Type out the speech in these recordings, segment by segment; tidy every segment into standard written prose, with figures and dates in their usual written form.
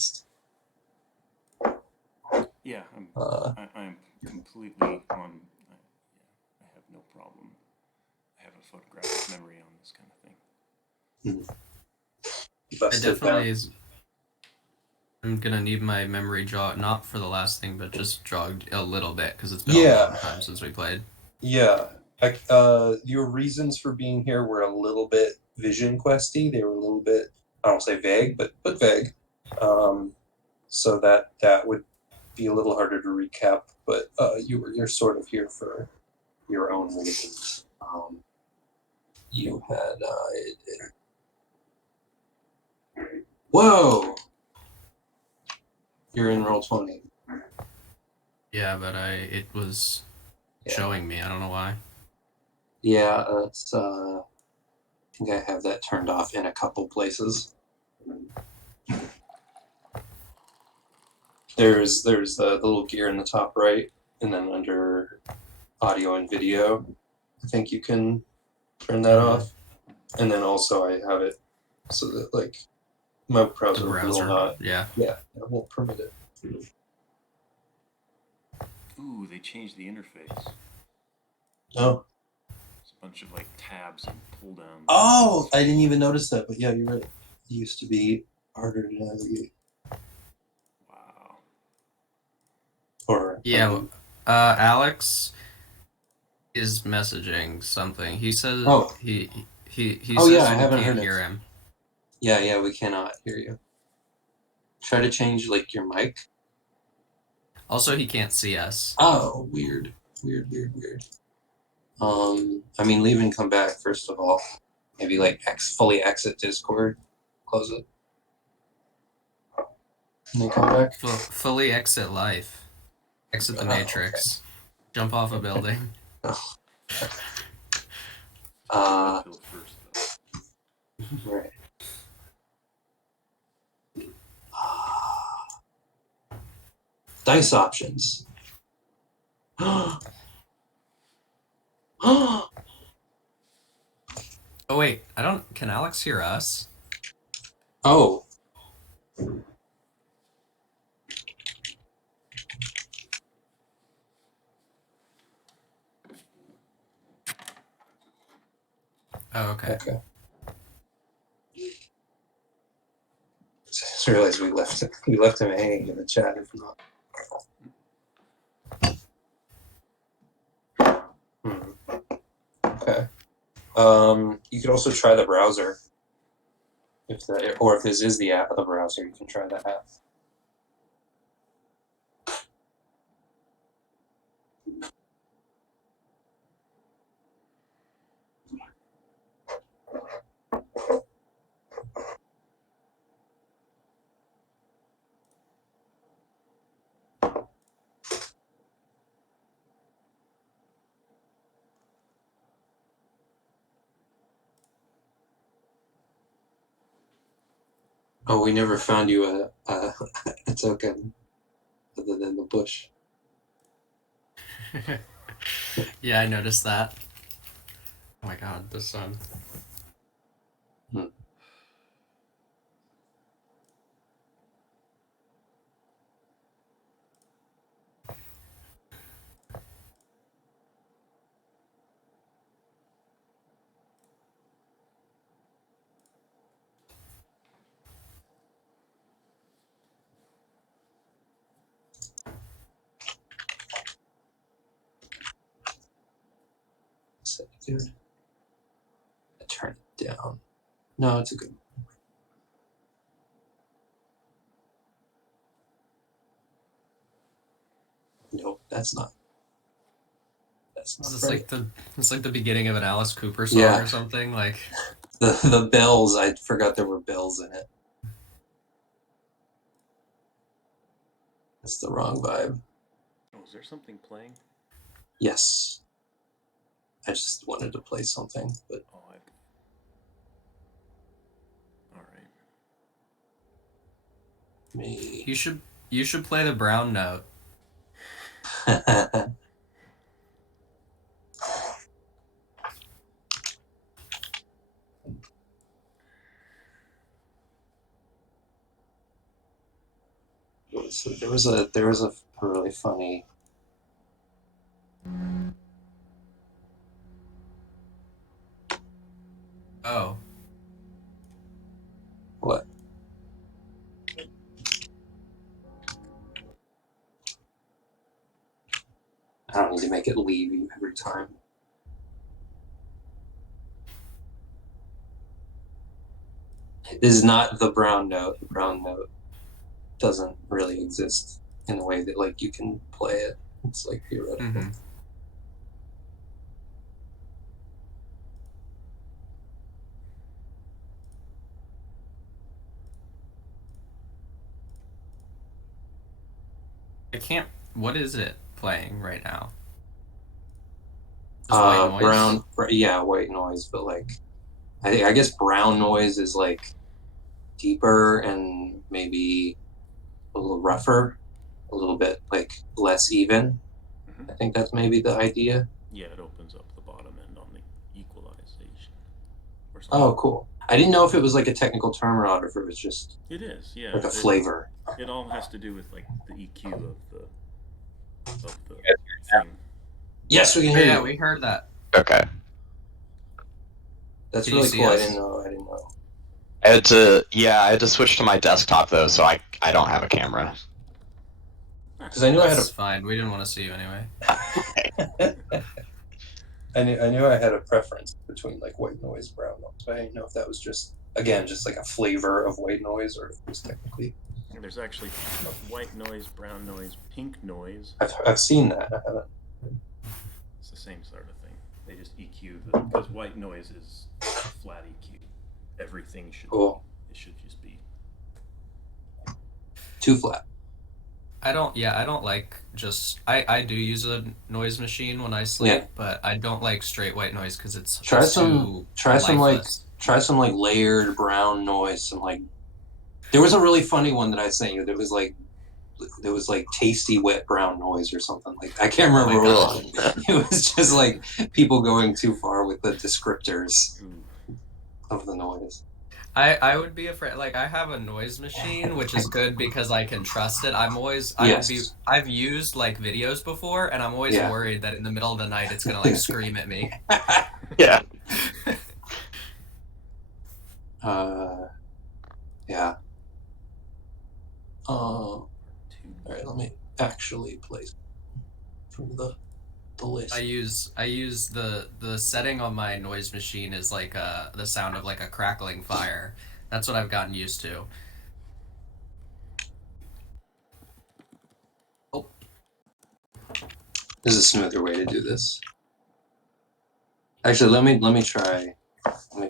fast. Yeah, I'm completely on. I have no problem. I have a photographic memory on this kind of thing. It definitely is. I'm gonna need my memory jog, not for the last thing, but just jogged a little bit because it's been a long time since we played. Yeah. Your reasons for being here were a little bit vision questy. They were a little bit, I don't say vague, but vague. So that would be a little harder to recap. But you're sort of here for your own reasons. You had whoa. You're in Roll20. Yeah, but it was showing me. I don't know why. Yeah, it's I think I have that turned off in a couple places. There's the little gear in the top right, and then under audio and video, I think you can turn that off. And then also I have it so that like my browser will not. Yeah, it won't permit it. Ooh, they changed the interface. Oh. It's a bunch of like tabs and pull downs. Oh, I didn't even notice that, but yeah, you're right. It used to be harder to navigate. Wow. Or yeah, Alex is messaging something. He says he says I haven't heard hear him. Yeah, we cannot hear you. Try to change like your mic. Also, he can't see us. Oh, weird. I mean, leave and come back first of all. Maybe like fully exit Discord, close it, and then come back. Fully exit life. Exit the Matrix. Okay. Jump off a building. Right. Dice options. Oh wait, can Alex hear us? Oh. Oh, okay. Just realized we left him hanging in the chat. If not. Okay. You could also try the browser. If this is the app of the browser, you can try that app. Oh, we never found you a token other than the bush. Yeah, I noticed that. Oh my god, the sun. Dude, I turn it down. No, it's a good one. Nope, that's not. That's not right. It's like the beginning of an Alice Cooper song or something. Like the bells. I forgot there were bells in it. That's the wrong vibe. Oh, is there something playing? Yes. I just wanted to play something, but. Oh, all right. Me. You should play the brown note. So there was a really funny. Oh. What? I don't need to make it leave you every time. This is not the brown note. The brown note doesn't really exist in a way that like you can play it. It's like theoretical. Mm-hmm. I can't. What is it playing right now? Just white noise? Brown. Yeah, white noise, but like, I guess brown noise is like deeper and maybe a little rougher, a little bit like less even. I think that's maybe the idea. Yeah, it opens up the bottom end on the equalization. Or something. Oh, cool. I didn't know if it was like a technical term or not, or if it was just. It is, yeah. Like a flavor. It all has to do with like the EQ of the thing. Yes, we can hear you. Yeah, we heard that. Okay. That's Can really you see cool. us? I didn't know. I had to switch to my desktop though, so I don't have a camera. Because I knew That's fine. We didn't want to see you anyway. I knew I had a preference between like white noise, brown noise, but I didn't know if that was just like a flavor of white noise, or if it was technically. And there's actually white noise, brown noise, pink noise. I've seen that. I haven't. It's the same sort of thing. They just EQ because white noise is flat EQ. Everything should. Cool. It should just be Too flat. I don't like just I do use a noise machine when I sleep, Yeah. but I don't like straight white noise because it's Try some lifeless. like layered brown noise. Some like there was a really funny one that I sent you. There was like tasty wet brown noise or something like that. I can't remember what it was. It was just like people going too far with the descriptors of the noise. I would be afraid. Like I have a noise machine, which is good because I can trust it. I've used like videos before, and I'm always worried that in the middle of the night it's gonna like scream at me. Yeah. Yeah. All right, let me actually place from the list. I use the setting on my noise machine is like the sound of like a crackling fire. That's what I've gotten used to. Oh. There's a smoother way to do this. Actually, let me try. Let me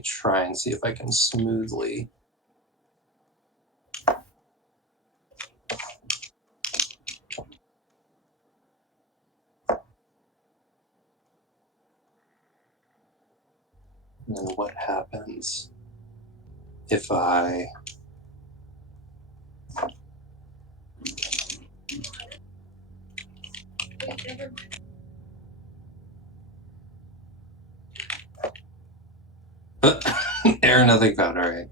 try and see if I can smoothly. And then what happens if I error nothing found. All right.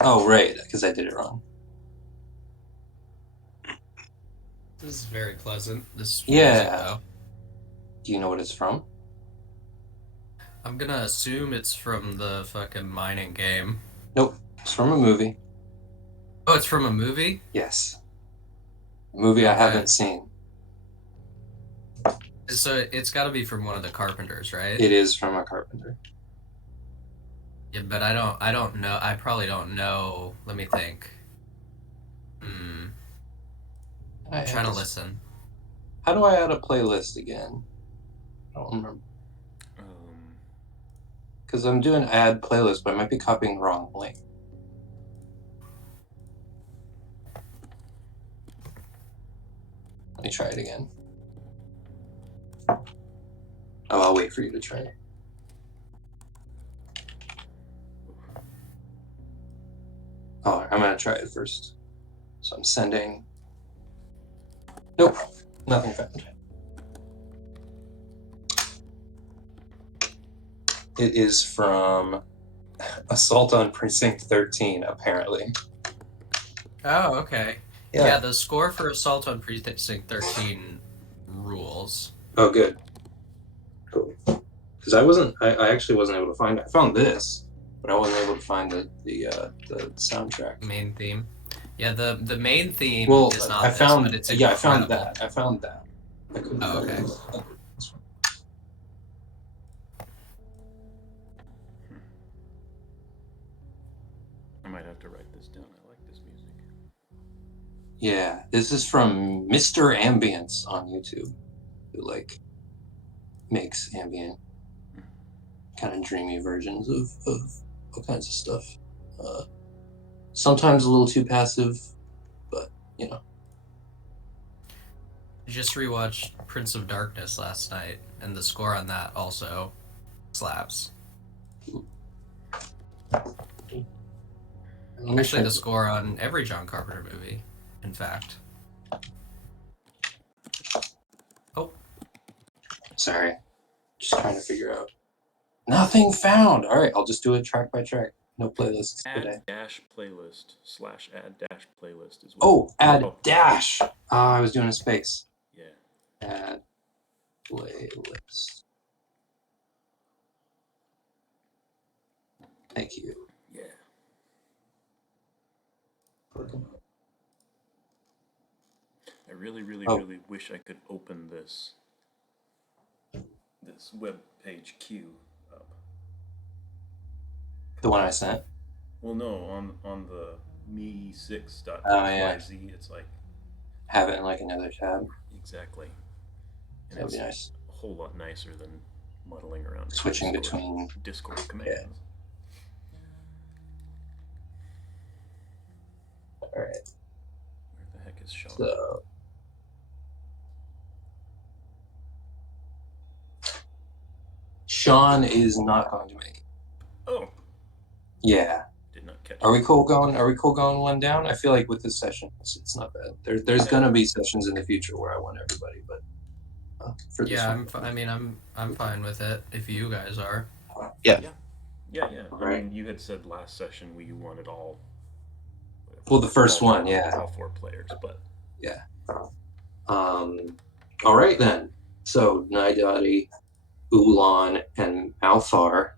Oh right, because I did it wrong. This is very pleasant. This Yeah. music, though. Do you know what it's from? I'm gonna assume it's from the fucking mining game. Nope. It's from a movie. Oh, it's from a movie? Yes. A movie I haven't seen. So it's got to be from one of the Carpenters, right? It is from a Carpenter. Yeah, but I don't know. I probably don't know. Let me think. I'm trying to listen. How do I add a playlist again? I don't remember. Because I'm doing add playlist, but I might be copying the wrong link. Let me try it again. Oh, I'll wait for you to try it. Oh, I'm gonna try it first. So I'm sending. Nope, nothing found. It is from Assault on Precinct 13, apparently. Oh, okay. Yeah. Yeah, the score for Assault on Precinct 13 rules. Oh, good. Cool. Because I actually wasn't able to find it. I found this, but I wasn't able to find the soundtrack. Main theme. Yeah, the main theme Well, is not I found, this, but it's yeah, I found incredible. that. I found that. I couldn't Oh, find okay. this. I might have to write this down. I like this music. Yeah, this is from Mr. Ambience on YouTube, who like makes ambient, kind of dreamy versions of all kinds of stuff. Sometimes a little too passive, but you know. I just rewatched Prince of Darkness last night, and the score on that also slaps. Actually, the score on every John Carpenter movie, in fact. Oh. Sorry. Just trying to figure out. Nothing found! Alright, I'll just do it track by track. No playlists today. Add-playlist / add-playlist is what. Oh, add dash! I was doing a space. Yeah. Add playlist. Thank you. Yeah. I really wish I could open this web page queue up. The one I sent? Well, no, on the me6.xyz, yeah. it's like Have it in like another tab. exactly. And That'd it's be nice. a whole lot nicer than muddling around Switching between Discord commands. Yeah. All right. Where the heck is Sean? So, Sean is not going to make it. Oh. Yeah. Did not catch. Are we cool going one down? I feel like with this session, it's not bad. There's gonna be sessions in the future where I want everybody, but for this Yeah, one, I'm fine with it if you guys are. Yeah. Right. I mean, you had said last session you wanted all. Well, the first one, yeah. All 4 players, but. Yeah. All right then. So Naidaadi, Oolon, and Malthar,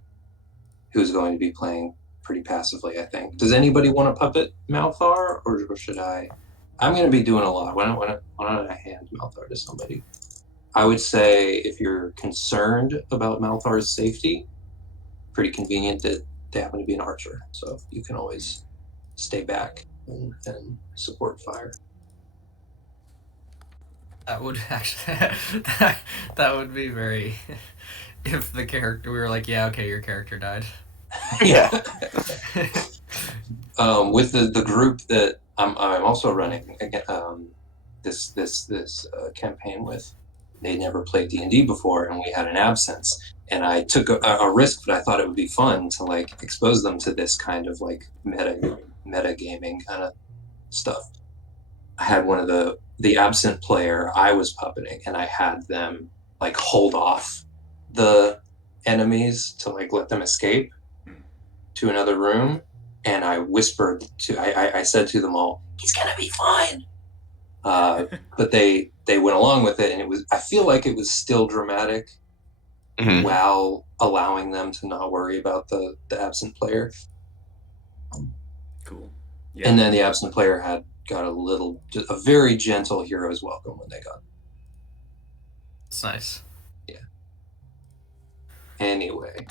who's going to be playing pretty passively, I think. Does anybody want to puppet Malthar, or should I? I'm going to be doing a lot. Why don't I hand Malthar to somebody? I would say if you're concerned about Malthar's safety, pretty convenient that they happen to be an archer, so you can always stay back and support fire. That would actually that would be very if the character we were like, yeah, okay, your character died. Yeah. With the group that I'm also running this campaign with, they never played D&D before, and we had an absence, and I took a risk, but I thought it would be fun to like expose them to this kind of like meta gaming kind of stuff. I had one of the absent player I was puppeting, and I had them like hold off the enemies to like let them escape to another room, and I whispered I said to them all, "He's gonna be fine." But they went along with it, and I feel like it was still dramatic while allowing them to not worry about the absent player. Cool. Yeah. And then the absent player got a very gentle hero's welcome when they got. It's nice. Yeah. Anyway,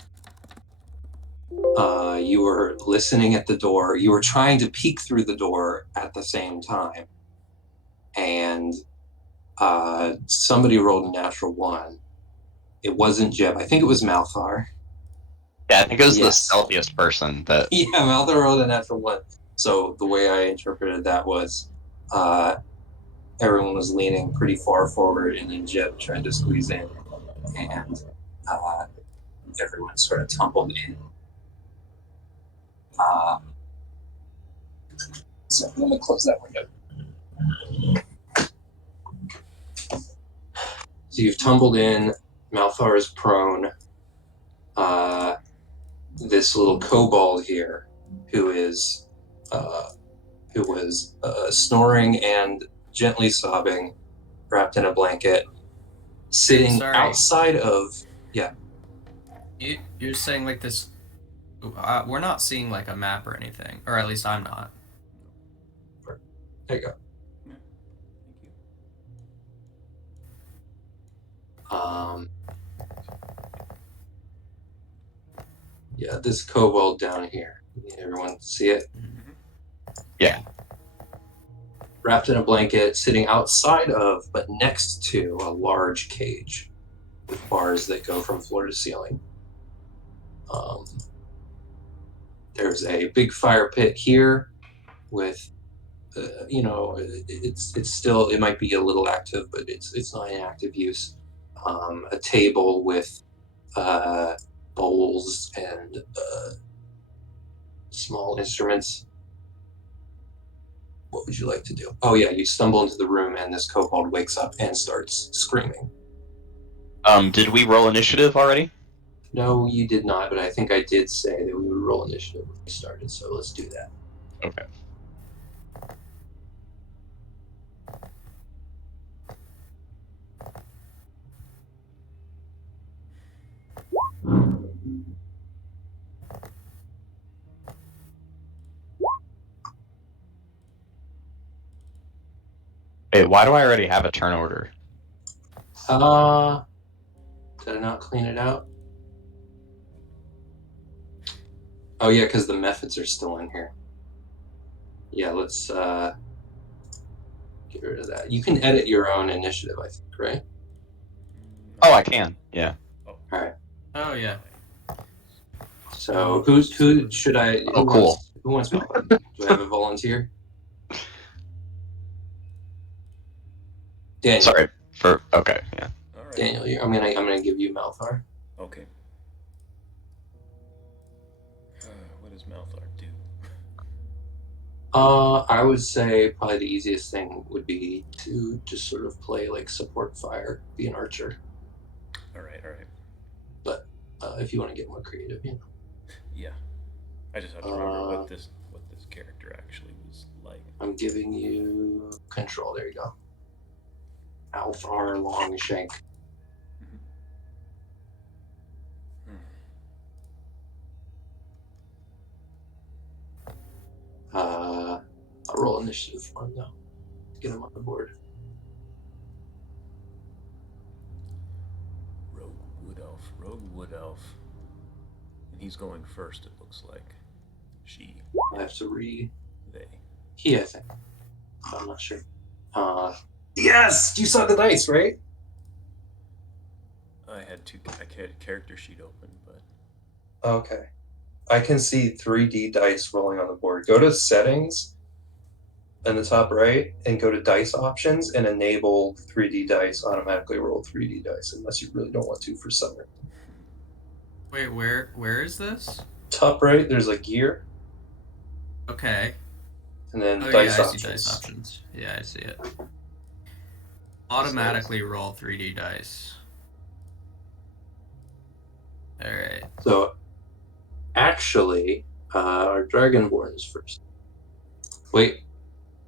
you were listening at the door. You were trying to peek through the door at the same time, and somebody rolled a natural 1. It wasn't Jeb. I think it was Malthar. Yeah, I think it was the stealthiest person that. Yeah, Malthar rolled a natural 1. So the way I interpreted that was everyone was leaning pretty far forward, and then Jeb tried to squeeze in, and everyone sort of tumbled in. So let me close that window. So you've tumbled in. Malthar is prone. this little kobold here who was snoring and gently sobbing, wrapped in a blanket, sitting outside of. Yeah. You're saying like this. We're not seeing like a map or anything, or at least I'm not. There you go. Yeah. Thank you. Yeah, this kobold down here. Everyone see it? Yeah. Wrapped in a blanket, sitting outside of, but next to, a large cage with bars that go from floor to ceiling. There's a big fire pit here with, it's still, it might be a little active, but it's not in active use. A table with bowls and small instruments. What would you like to do? Oh yeah, you stumble into the room and this kobold wakes up and starts screaming. Did we roll initiative already? No, you did not, but I think I did say that we would roll initiative when we started, so let's do that. Okay. Wait, why do I already have a turn order? Did I not clean it out? Oh yeah, because the methods are still in here. Yeah, let's get rid of that. You can edit your own initiative, I think, right? Oh, I can. Yeah. All right. Oh yeah. So who should I? Oh, cool. Who wants me? Do I have a volunteer? Daniel. Sorry for. Okay. Yeah. All right. Daniel, I'm gonna give you Malthar. Okay. What does Malthar do? I would say probably the easiest thing would be to just sort of play like support fire, be an archer. All right. But if you want to get more creative, Yeah. I just have to remember what this character actually was like. I'm giving you control. There you go. Malthar Longshank. I'll roll initiative for him though. Get him on the board. Rogue Wood Elf. And he's going first, it looks like. She. I have to read. They. He, I think. I'm not sure. Yes! You saw the dice, right? I had a character sheet open, but. Okay. I can see 3D dice rolling on the board. Go to settings in the top right and go to dice options and enable 3D dice automatically roll 3D dice unless you really don't want to for summer. Wait, where is this? Top right, there's a gear. Okay. And then dice options. I see dice options. Yeah, I see it. Automatically roll 3D dice. Alright. So, actually, our Dragonborn is first. Wait,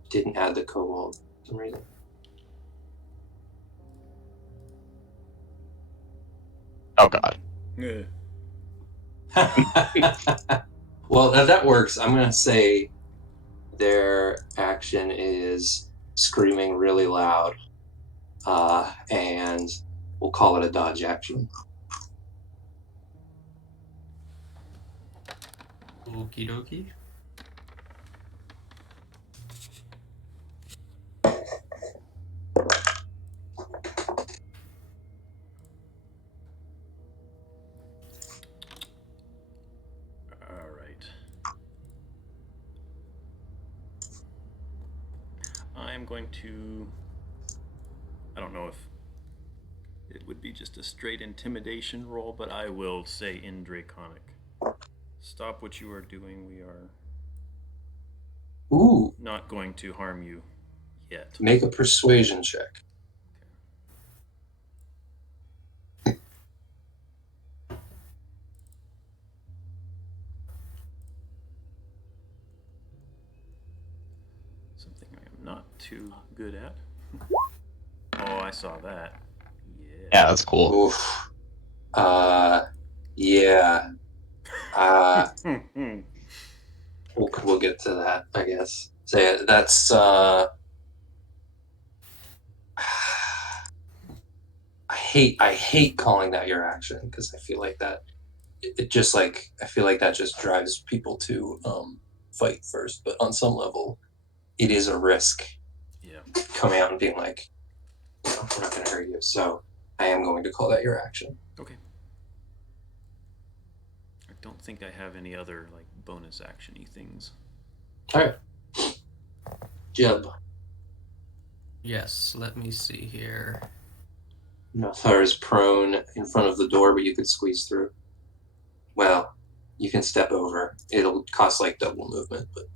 didn't add the kobold for some reason. Oh god. Yeah. Well, that works. I'm going to say their action is screaming really loud, and we'll call it a dodge action. Okie dokie. I'm going to. I don't know if it would be just a straight intimidation roll, but I will say in Draconic. Stop what you are doing. We are. Not going to harm you yet. Make a persuasion check. Something I am not too good at. Oh, I saw that. Yeah, that's cool. Oof. Yeah. We'll get to that, I guess. So that's I hate calling that your action because I feel like that it just like I feel like that just drives people to fight first. But on some level, it is a risk. Yeah. Coming out and being like, we're not going to hurt you. So I am going to call that your action. Okay. I don't think I have any other like bonus actiony things. All right. Jeb. Yes, let me see here. Malthar is prone in front of the door, but you could squeeze through. Well, you can step over. It'll cost like double movement, but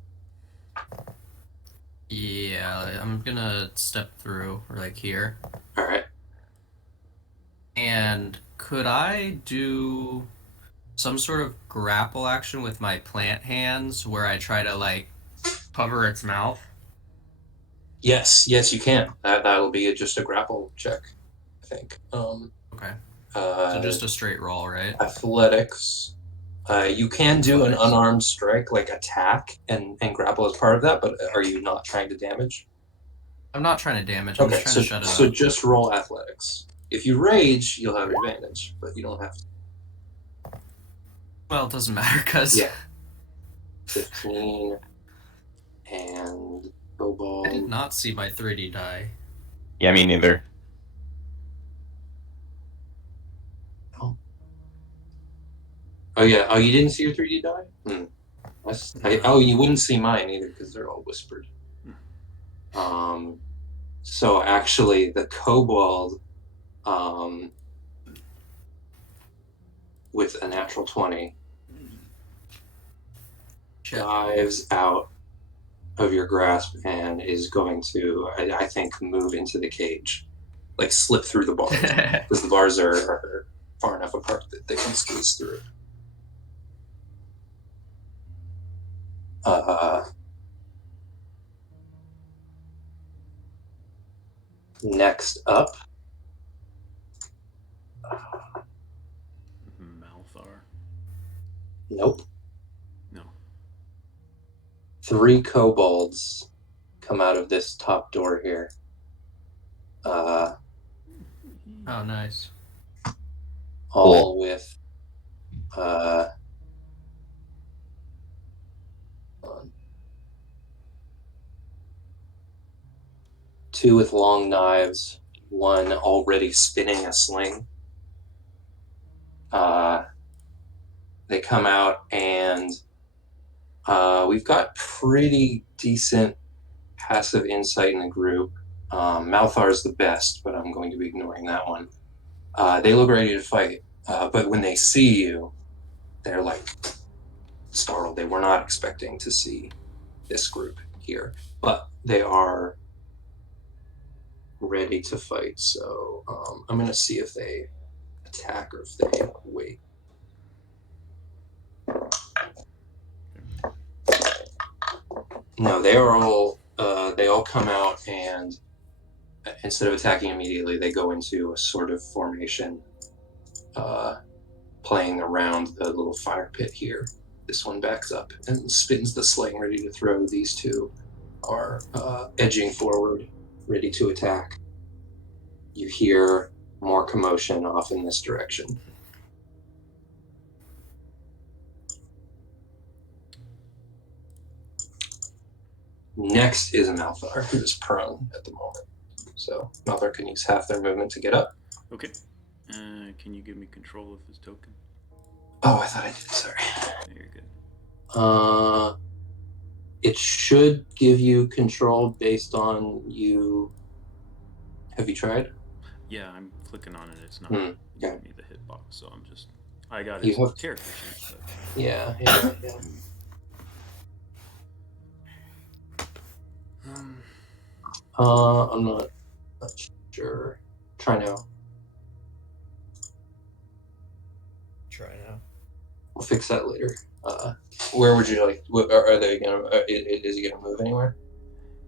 Yeah, I'm gonna step through, like here. all right. And could I do some sort of grapple action with my plant hands where I try to, like, cover its mouth? Yes, you can. That'll be just a grapple check, I think. Okay. So just a straight roll, right? Athletics. You can do an unarmed strike, like attack, and grapple as part of that, but are you not trying to damage? I'm not trying to damage, I'm just trying to shut it up. So just roll athletics. If you rage, you'll have advantage, but you don't have to. Well, it doesn't matter, because... Yeah. 15, and kobold. I did not see my 3D die. Yeah, me neither. Oh yeah. Oh, you didn't see your 3D die? Oh, you wouldn't see mine either because they're all whispered. So actually, the kobold, with a natural 20, dives out of your grasp and is going to, I think, move into the cage, like slip through the bars because the bars are far enough apart that they can squeeze through. Next up, Malthar. Nope. No. 3 kobolds come out of this top door here. Oh, nice. All with two with long knives, one already spinning a sling. They come out and we've got pretty decent passive insight in the group. Malthar's the best, but I'm going to be ignoring that one. They look ready to fight, but when they see you, they're like startled. They were not expecting to see this group here, but they are ready to fight. So I'm going to see if they attack or if they wait. No, they are all. They all come out, and instead of attacking immediately, they go into a sort of formation, playing around the little fire pit here. This one backs up and spins the sling, ready to throw. These two are edging forward, ready to attack. You hear more commotion off in this direction. Next is a Malthar, who is prone at the moment. So Malthar can use half their movement to get up. Okay. Can you give me control of his token? Oh, I thought I did. Sorry. You're good. It should give you control based on you. Have you tried? Yeah, I'm clicking on it. It's not giving me the hitbox, so I'm just. I got You his have- character sheet. But... Yeah. I'm not sure. Try now. Try now. We'll fix that later. Where would you like? Are they gonna? Is he gonna move anywhere?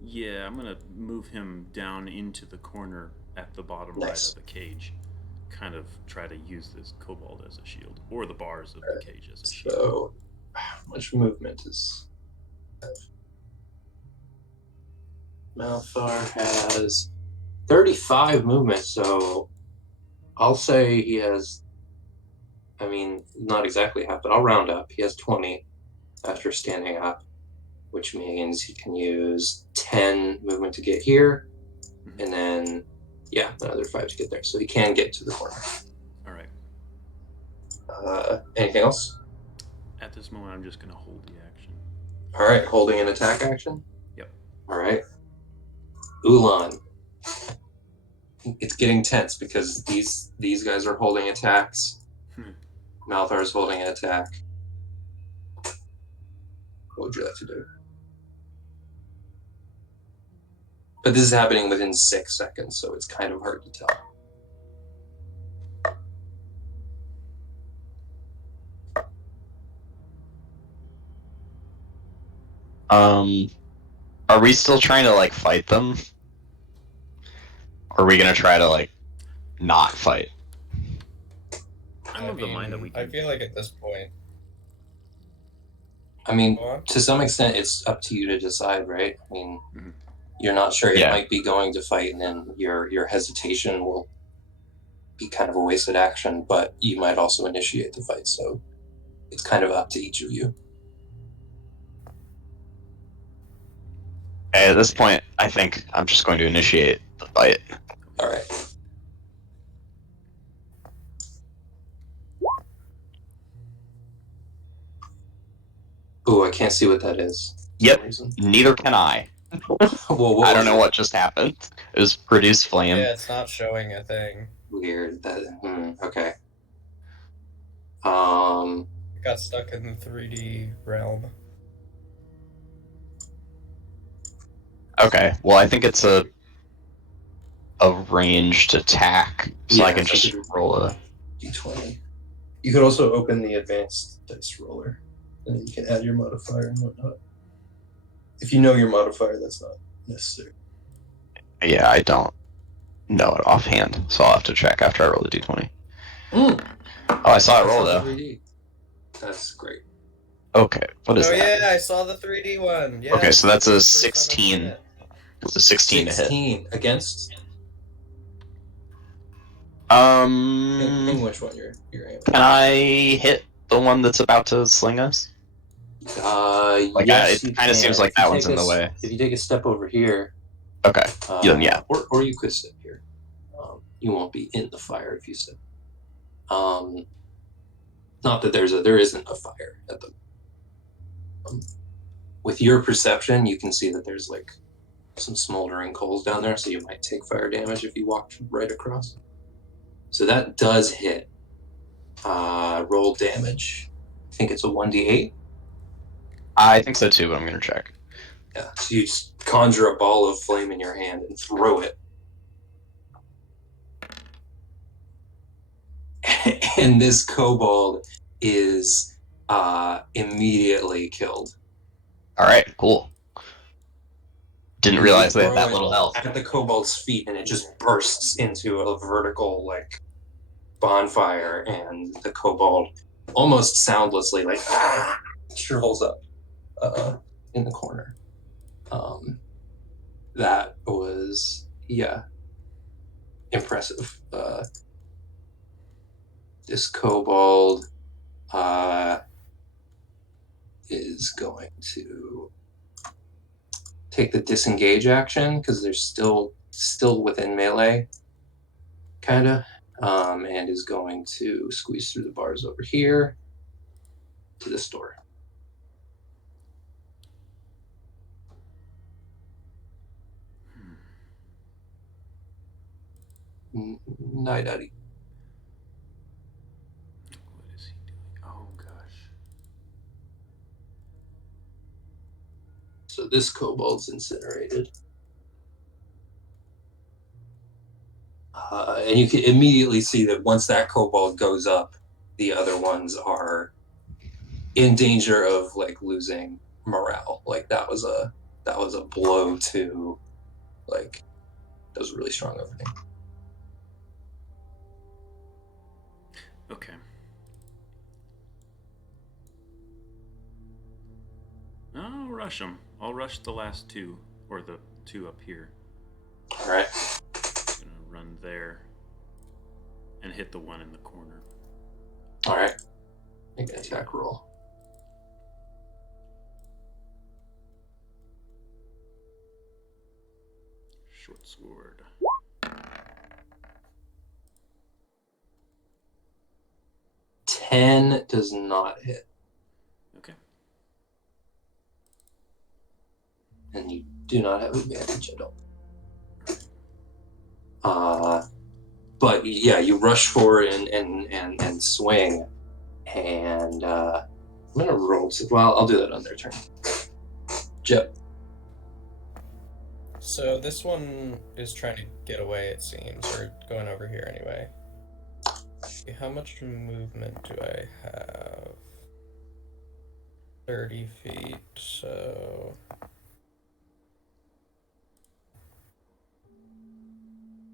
Yeah, I'm gonna move him down into the corner at the bottom right Nice. of the cage. Kind of try to use this kobold as a shield, or the bars of the cage as a shield. So, how much movement is... Malthar has 35 movement, so I'll say he has, I mean, not exactly half, but I'll round up. He has 20 after standing up, which means he can use 10 movement to get here, and then, yeah, another 5 to get there. So he can get to the corner. All right. Anything else? At this moment, I'm just going to hold the action. All right, holding an attack action? Yep. All right. Oolon. It's getting tense because these guys are holding attacks. Malthar is holding an attack. What would you like to do? But this is happening within 6 seconds, so it's kind of hard to tell. Are we still trying to like fight them? Or are we gonna try to like not fight? I'm of the mind that we can. I feel like at this point. I mean, to some extent, it's up to you to decide, right? I mean, you're not sure. It might be going to fight, and then your hesitation will be kind of a wasted action, but you might also initiate the fight, so it's kind of up to each of you. At this point, I think I'm just going to initiate the fight. All right. Ooh, I can't see what that is. Yep, neither can I. Well, I don't know what just happened. It was produce flame. Yeah, it's not showing a thing. Weird. Okay. It got stuck in the 3D realm. Okay, well I think it's a ranged attack, so I can just roll a d20. You could also open the advanced dice roller, and then you can add your modifier and whatnot. If you know your modifier, that's not necessary. Yeah, I don't know it offhand, so I'll have to check after I roll the d20. Oh, I saw it roll though. 3D. That's great. Okay, what is that? Oh yeah, I saw the 3D one. Yeah, okay, so that's a 16. It's a 16 to hit. 16 against? Ping which one you're aiming. Can I hit the one that's about to sling us? Yes, it kind of seems like that one's in the way. If you take a step over here... Okay, yeah. Or you could step here. You won't be in the fire if you step. Not that there isn't a fire at the... with your perception, you can see that there's like some smoldering coals down there, so you might take fire damage if you walked right across. So that does hit. Roll damage. I think it's a 1d8. I think so too, but I'm gonna check. Yeah, so you just conjure a ball of flame in your hand and throw it. And this kobold is immediately killed. Alright, cool. Didn't realize they had that little health. At the kobold's feet, and it just bursts into a vertical, like, bonfire, and the kobold almost soundlessly, like, shrivels up in the corner. That was, impressive. This kobold is going to take the disengage action because they're still within melee, kinda, and is going to squeeze through the bars over here to this door. Naidaadi. What is he doing? Oh gosh. So this kobold's incinerated. And you can immediately see that once that kobold goes up, the other ones are in danger of like losing morale. Like that was a that was a blow to, like, that was a really strong opening. Okay. I'll rush them. I'll rush the last two, or the two up here. All right. Gonna run there and hit the one in the corner. All right. Make an attack roll. Short sword. 10 does not hit. Okay. And you do not have advantage at all. But yeah, you rush forward and swing, and I'm gonna roll. Well, I'll do that on their turn. Jeb. So this one is trying to get away, it seems, or going over here anyway. Okay, how much movement do I have? 30 feet, so...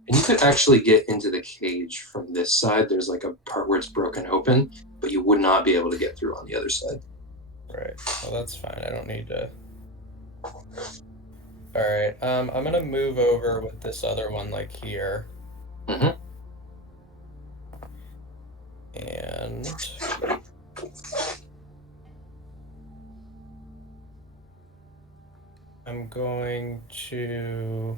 And you could actually get into the cage from this side. There's like a part where it's broken open, but you would not be able to get through on the other side. Right. Well, that's fine. I don't need to... Alright, I'm gonna move over with this other one, like, here. Mm-hmm. And... I'm going to...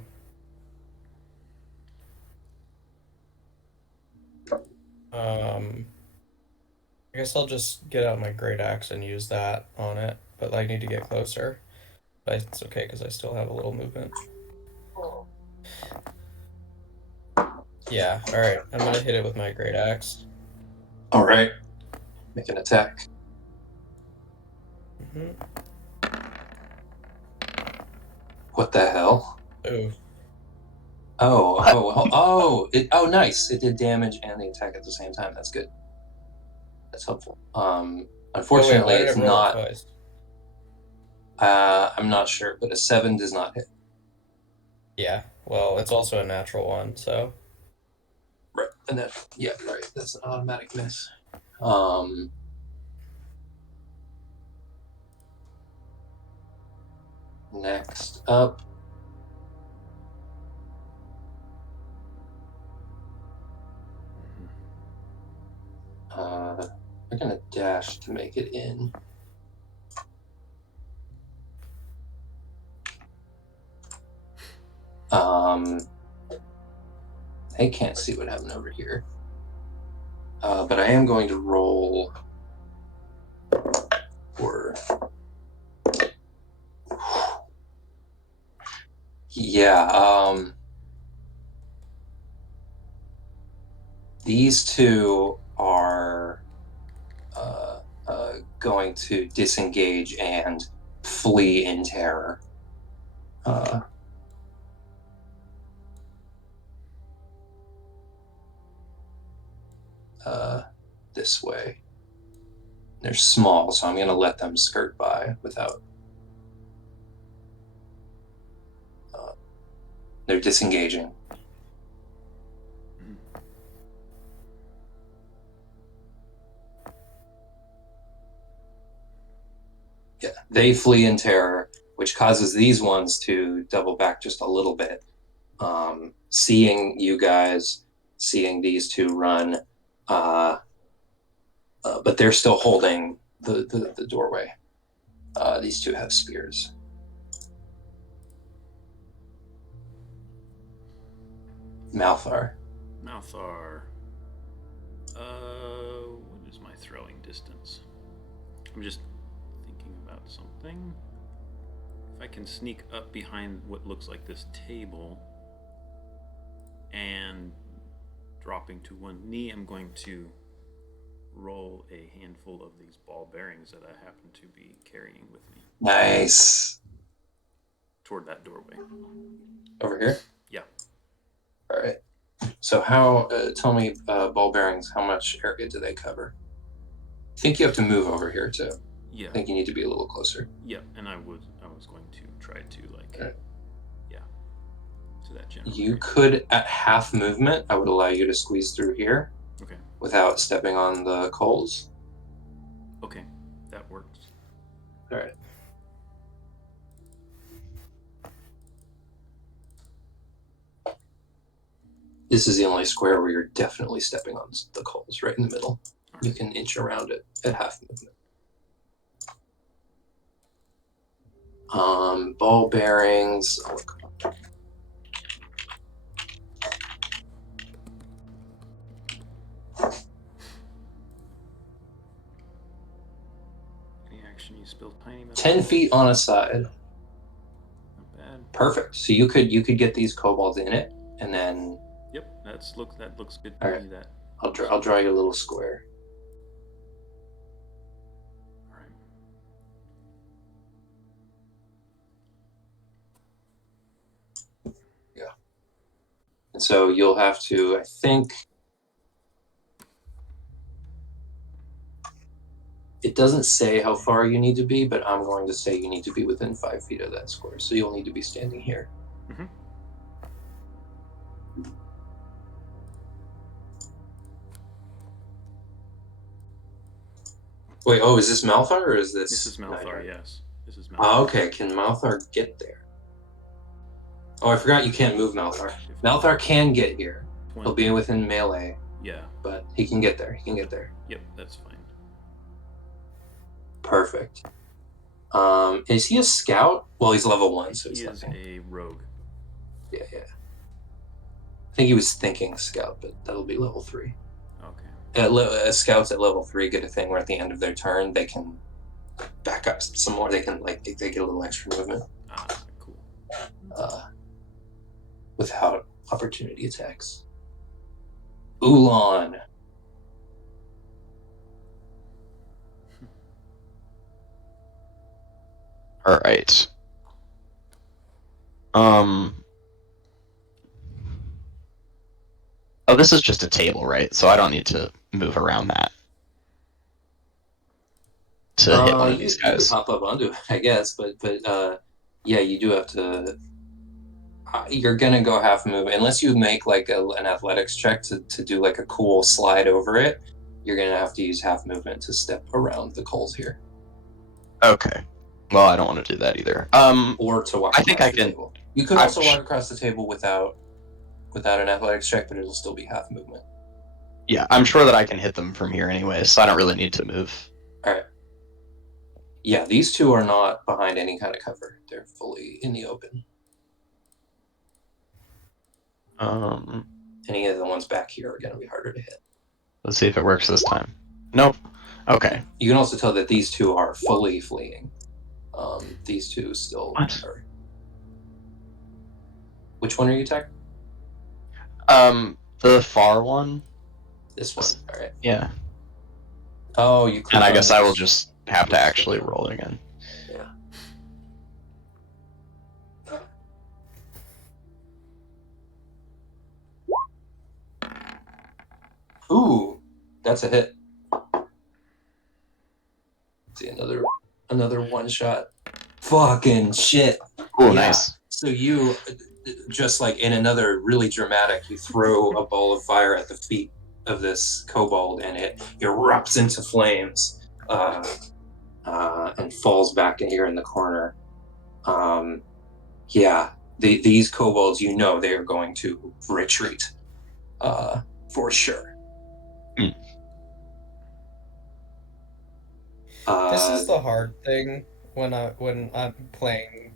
I guess I'll just get out my great axe and use that on it, but I need to get closer. But it's okay because I still have a little movement. Yeah, alright. I'm gonna hit it with my great axe. Alright. Make an attack. Mm-hmm. What the hell? Ooh. Oh, nice. It did damage and the attack at the same time. That's good. That's helpful. Unfortunately, why did it's it roll not. twice? I'm not sure, but a 7 does not hit. Yeah, well, it's also a natural one, so... Right, and right. That's an automatic miss. Next up. We're gonna dash to make it in. I can't see what happened over here. But I am going to roll for... Yeah, these two are going to disengage and flee in terror. This way. They're small, so I'm going to let them skirt by without... they're disengaging. Yeah, they flee in terror, which causes these ones to double back just a little bit. Seeing you guys, seeing these two run, but they're still holding the doorway. These two have spears. Malthar. Malthar. What is my throwing distance? I'm just thinking about something. If I can sneak up behind what looks like this table and dropping to one knee, I'm going to roll a handful of these ball bearings that I happen to be carrying with me. Nice. Toward that doorway. Over here? Yeah. All right. So tell me, ball bearings, how much area do they cover? I think you have to move over here too. Yeah. I think you need to be a little closer. Yeah, and I was was going to try to like, Right. yeah, to that general. You area. could, at half movement, I would allow you to squeeze through here. Okay. Without stepping on the coals. Okay, that works. All right. This is the only square where you're definitely stepping on the coals, right in the middle. All You right. can inch around it at half movement. Ball bearings. Oh, come on. Any action you spill tiny metal 10 feet on a side. Not bad. Perfect. So you could get these kobolds in it, and then Yep, that looks good to All me. right. That. I'll draw you a little square. All right. And so you'll have to, I think, it doesn't say how far you need to be, but I'm going to say you need to be within 5 feet of that square. So you'll need to be standing here. Mm-hmm. Wait, oh, is this Malthar or is this? This is Malthar. Naidaadi? Yes, this is Malthar. Oh, okay. Can Malthar get there? Oh, I forgot you can't move Malthar. Malthar can get here. He'll be within melee, Yeah. but he can get there. He can get there. Yep, that's fine. Perfect. Is he a scout? Well, he's level 1, so he's He is nothing. a rogue. Yeah. I think he was thinking scout, but that'll be level 3. Okay. Scouts at level 3 get a thing where at the end of their turn they can back up some more. They can they get a little extra movement. Ah, cool. Without opportunity attacks. Oolon. All right. Oh, this is just a table, right? So I don't need to move around that to hit one of these You could guys. hop up onto it, I guess, but yeah, you do have to. You're gonna go half move unless you make like an athletics check to do like a cool slide over it. You're gonna have to use half movement to step around the coals here, Okay. Well, I don't want to do that either. or to walk. I think I can. Table. You could also walk across the table without an athletics check, but it'll still be half movement. Yeah, I'm sure that I can hit them from here anyway, so I don't really need to move. All right. Yeah, these two are not behind any kind of cover. They're fully in the open. Any of the ones back here are going to be harder to hit. Let's see if it works this time. Nope. Okay. You can also tell that these two are fully fleeing. These two still What? are. Which one are you attacking? The far one. This one. All right. Yeah. Oh, you. And I guess I will just have to actually roll it again. Yeah. Ooh, that's a hit. See another one shot. Fucking shit. Oh, Yeah. nice. So you, just like in another really dramatic, you throw a ball of fire at the feet of this kobold, and it erupts into flames, and falls back in here in the corner. Yeah, these kobolds, you know, they are going to retreat, for sure. Mm. This is the hard thing when I'm playing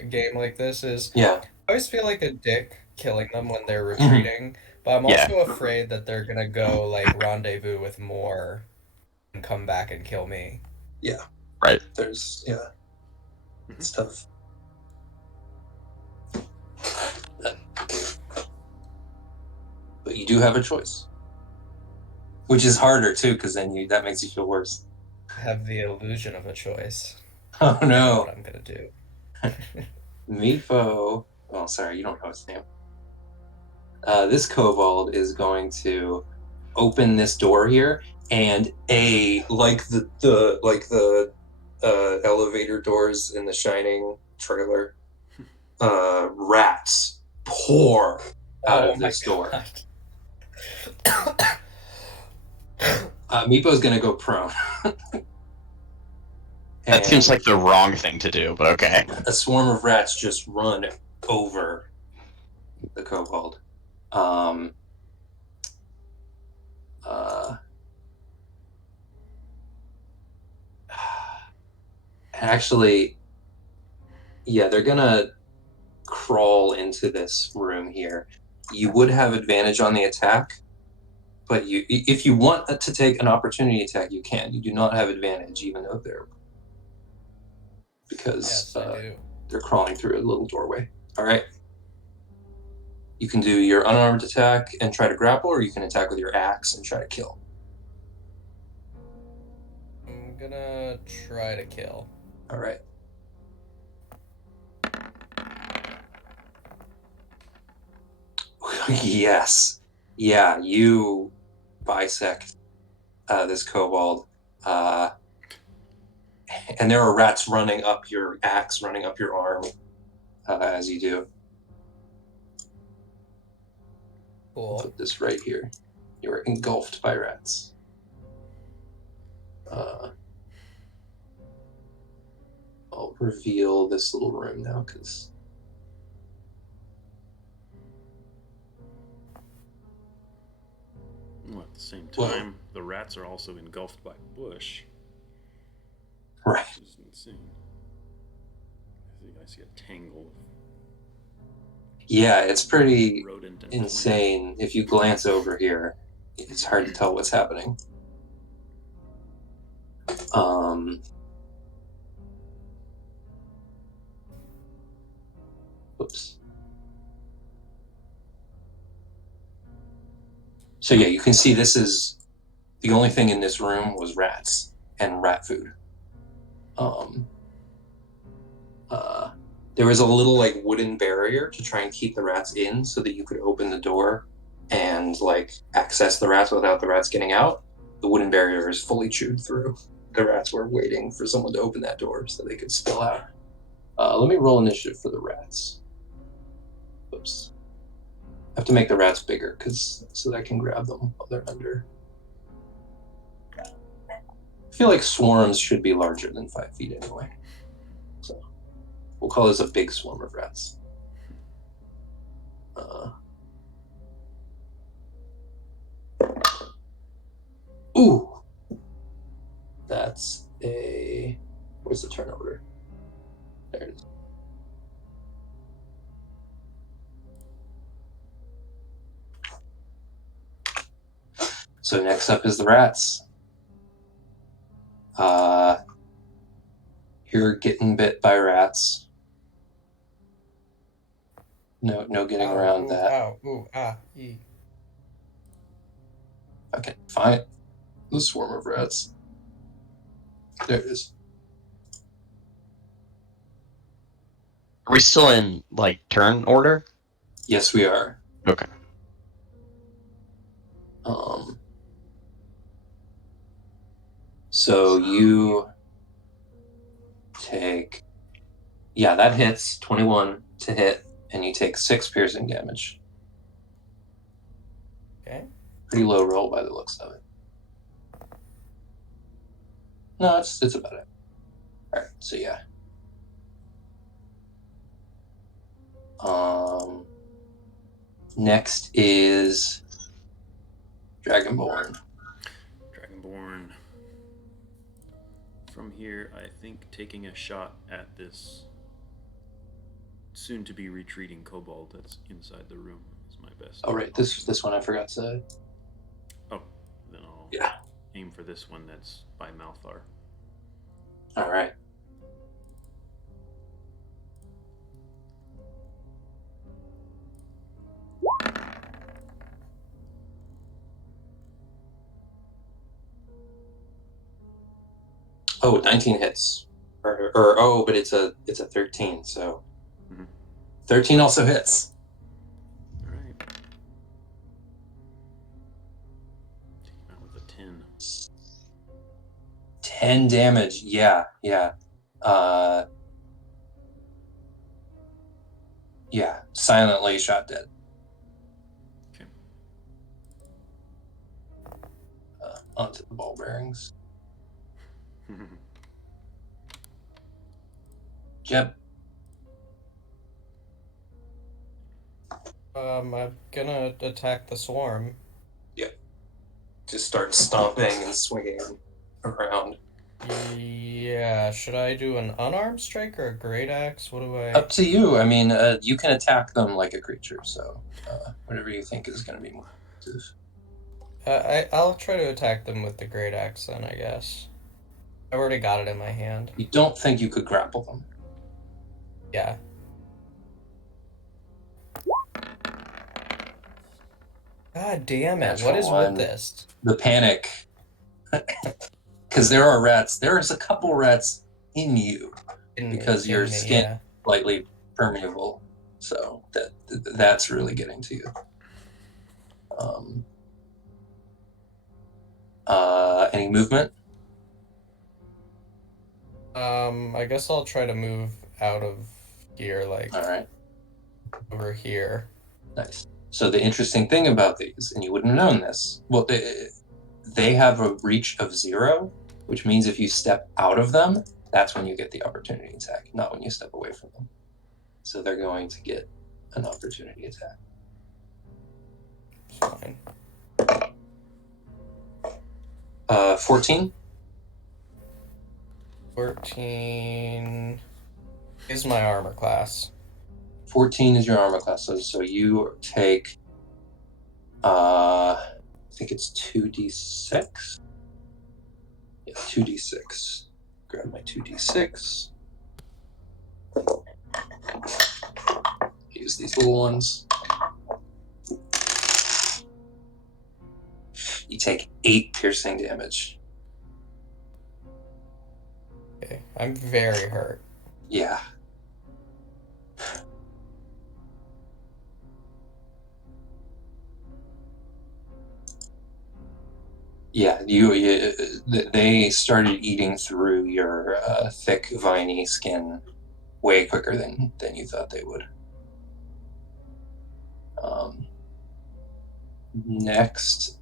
a game like this is Yeah. I always feel like a dick killing them when they're retreating, but I'm also afraid that they're gonna go like rendezvous with more and come back and kill me. Yeah. Right. It's tough. But you do have a choice, which is harder too, because then that makes you feel worse. I have the illusion of a choice. Oh I know no, what I'm gonna do. Meepo. Oh, sorry, you don't know his name. This kobold is going to open this door here, and like the elevator doors in the Shining trailer. Rats pour out of this door. Meepo's gonna go prone. That seems like the wrong thing to do, but okay. A swarm of rats just run over the kobold. Actually, yeah, they're gonna crawl into this room here. You would have advantage on the attack, but if you want to take an opportunity attack, you can. You do not have advantage, even though because they're crawling through a little doorway. All right. You can do your unarmed attack and try to grapple, or you can attack with your axe and try to kill. I'm gonna try to kill. All right. Yes. Yeah, you bisect this kobold. And there are rats running up your axe, running up your arm as you do. Cool. Put this right here. You are engulfed by rats. I'll reveal this little room now, because... Well, at the same time, the rats are also engulfed by bush. Right. Which is insane. I see a tangle. Yeah, it's pretty insane. If you glance over here, it's hard to tell what's happening. Oops. So yeah, you can see this is the only thing in this room was rats and rat food. There was a little like wooden barrier to try and keep the rats in so that you could open the door and like access the rats without the rats getting out. The wooden barrier is fully chewed through. The rats were waiting for someone to open that door so they could spill out. Let me roll initiative for the rats. Oops. I have to make the rats bigger so that I can grab them while they're under. I feel like swarms should be larger than 5 feet anyway. So we'll call this a big swarm of rats. Ooh! That's a... Where's the turn order? There it is. So next up is the rats. You're getting bit by rats. No getting around that. Ow, ooh, ah, ee. Okay, fine. The swarm of rats. There it is. Are we still in, like, turn order? Yes, we are. Okay. So you take... Yeah, that hits. 21 to hit, and you take 6 piercing damage. Okay. Pretty low roll by the looks of it. No, it's about it. Alright, so yeah. Next is Dragonborn. Dragonborn. From here, I think taking a shot at this soon-to-be retreating kobold that's inside the room is my best. Oh, right. This one I forgot to... Oh, then I'll aim for this one that's by Malthar. All right. Oh, 19 hits. But it's a 13, so 13 also hits. All right. Take him out with a 10. 10 damage. Yeah. Yeah, silently shot dead. Okay. Onto the ball bearings. Jeb. I'm gonna attack the swarm. Yep. Just start stomping and swinging around. Yeah, should I do an unarmed strike or a great axe? What do I... Up to you. I mean, you can attack them like a creature, so whatever you think is going to be more effective. I'll try to attack them with the great axe then, I guess. I've already got it in my hand. You don't think you could grapple them? Yeah. God damn it! What is with this? The panic. Because there are rats. There's a couple rats in you because your skin is slightly permeable. So that's really getting to you. Any movement? I guess I'll try to move out of here, like all right, over here. Nice. So the interesting thing about these, and you wouldn't have known this, well, they have a reach of 0, which means if you step out of them, that's when you get the opportunity attack, not when you step away from them. So they're going to get an opportunity attack. Fine. 14? 14 is my armor class. 14 is your armor class, so you take, I think it's 2d6? Yeah, 2d6. Grab my 2d6. Use these little ones. You take 8 piercing damage. Okay, I'm very hurt. Yeah. Yeah, they started eating through your thick, viney skin way quicker than you thought they would. Next,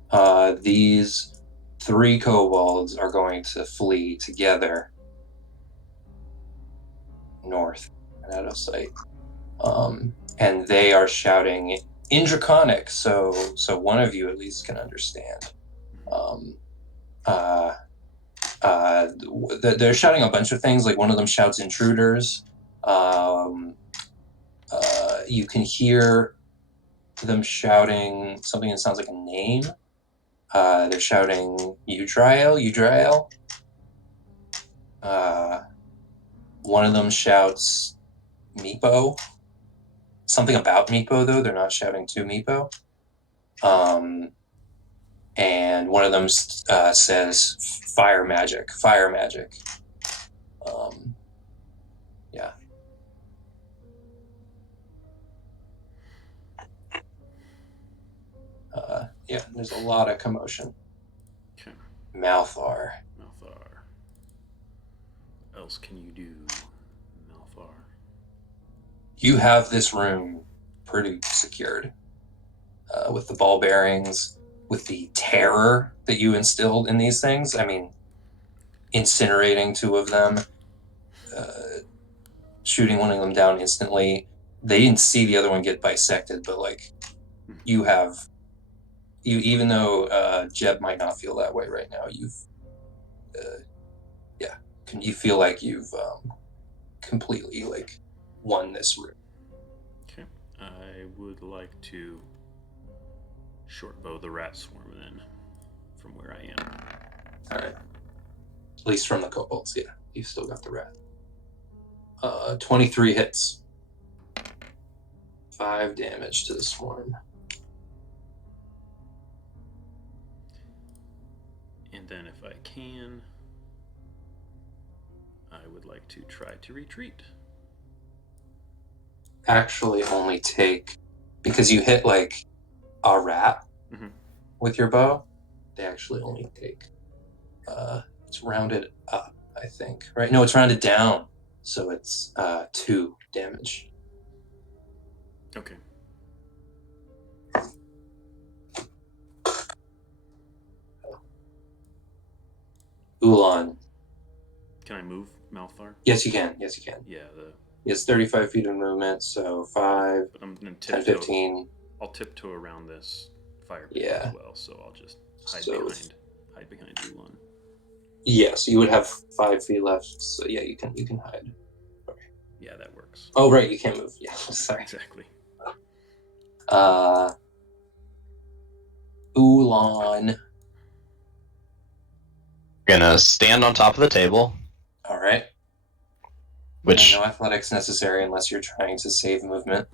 these 3 kobolds are going to flee together north and out of sight. And they are shouting in Draconic, so one of you at least can understand. They're shouting a bunch of things, like one of them shouts intruders. You can hear them shouting something that sounds like a name. They're shouting Udrael. One of them shouts Meepo. Something about Meepo, though. They're not shouting to Meepo. And one of them says fire magic. Yeah. Yeah, there's a lot of commotion. Okay. Malthar. What else can you do, Malthar? You have this room pretty secured. With the ball bearings, with the terror that you instilled in these things. I mean, incinerating 2 of them, shooting one of them down instantly. They didn't see the other one get bisected, but like, you even though Jeb might not feel that way right now, you feel like you've completely like won this room. Okay, I would like to short bow the rat swarm then, from where I am. All right. At least from the kobolds, yeah. You've still got the rat. 23 hits. 5 damage to the swarm. And then if I can, I would like to try to retreat. Actually only take, because you hit like a rat with your bow, they actually only take It's rounded up, I think. Right? No, it's rounded down. So it's 2 damage. Okay. Oolon. Can I move Malthar? Yes, you can. Yes, you can. Yeah, He has 35 feet of movement, so 5, but I'm gonna 10, 15. I'll tiptoe around this fire pit Yeah. as well, so I'll just hide behind Oolon. Yeah, so you would have 5 feet left. So yeah, you can hide. Yeah, that works. Oh right, you can't move. Yeah, sorry. Exactly. Oolon. Gonna stand on top of the table. All right. Which no athletics necessary unless you're trying to save movement.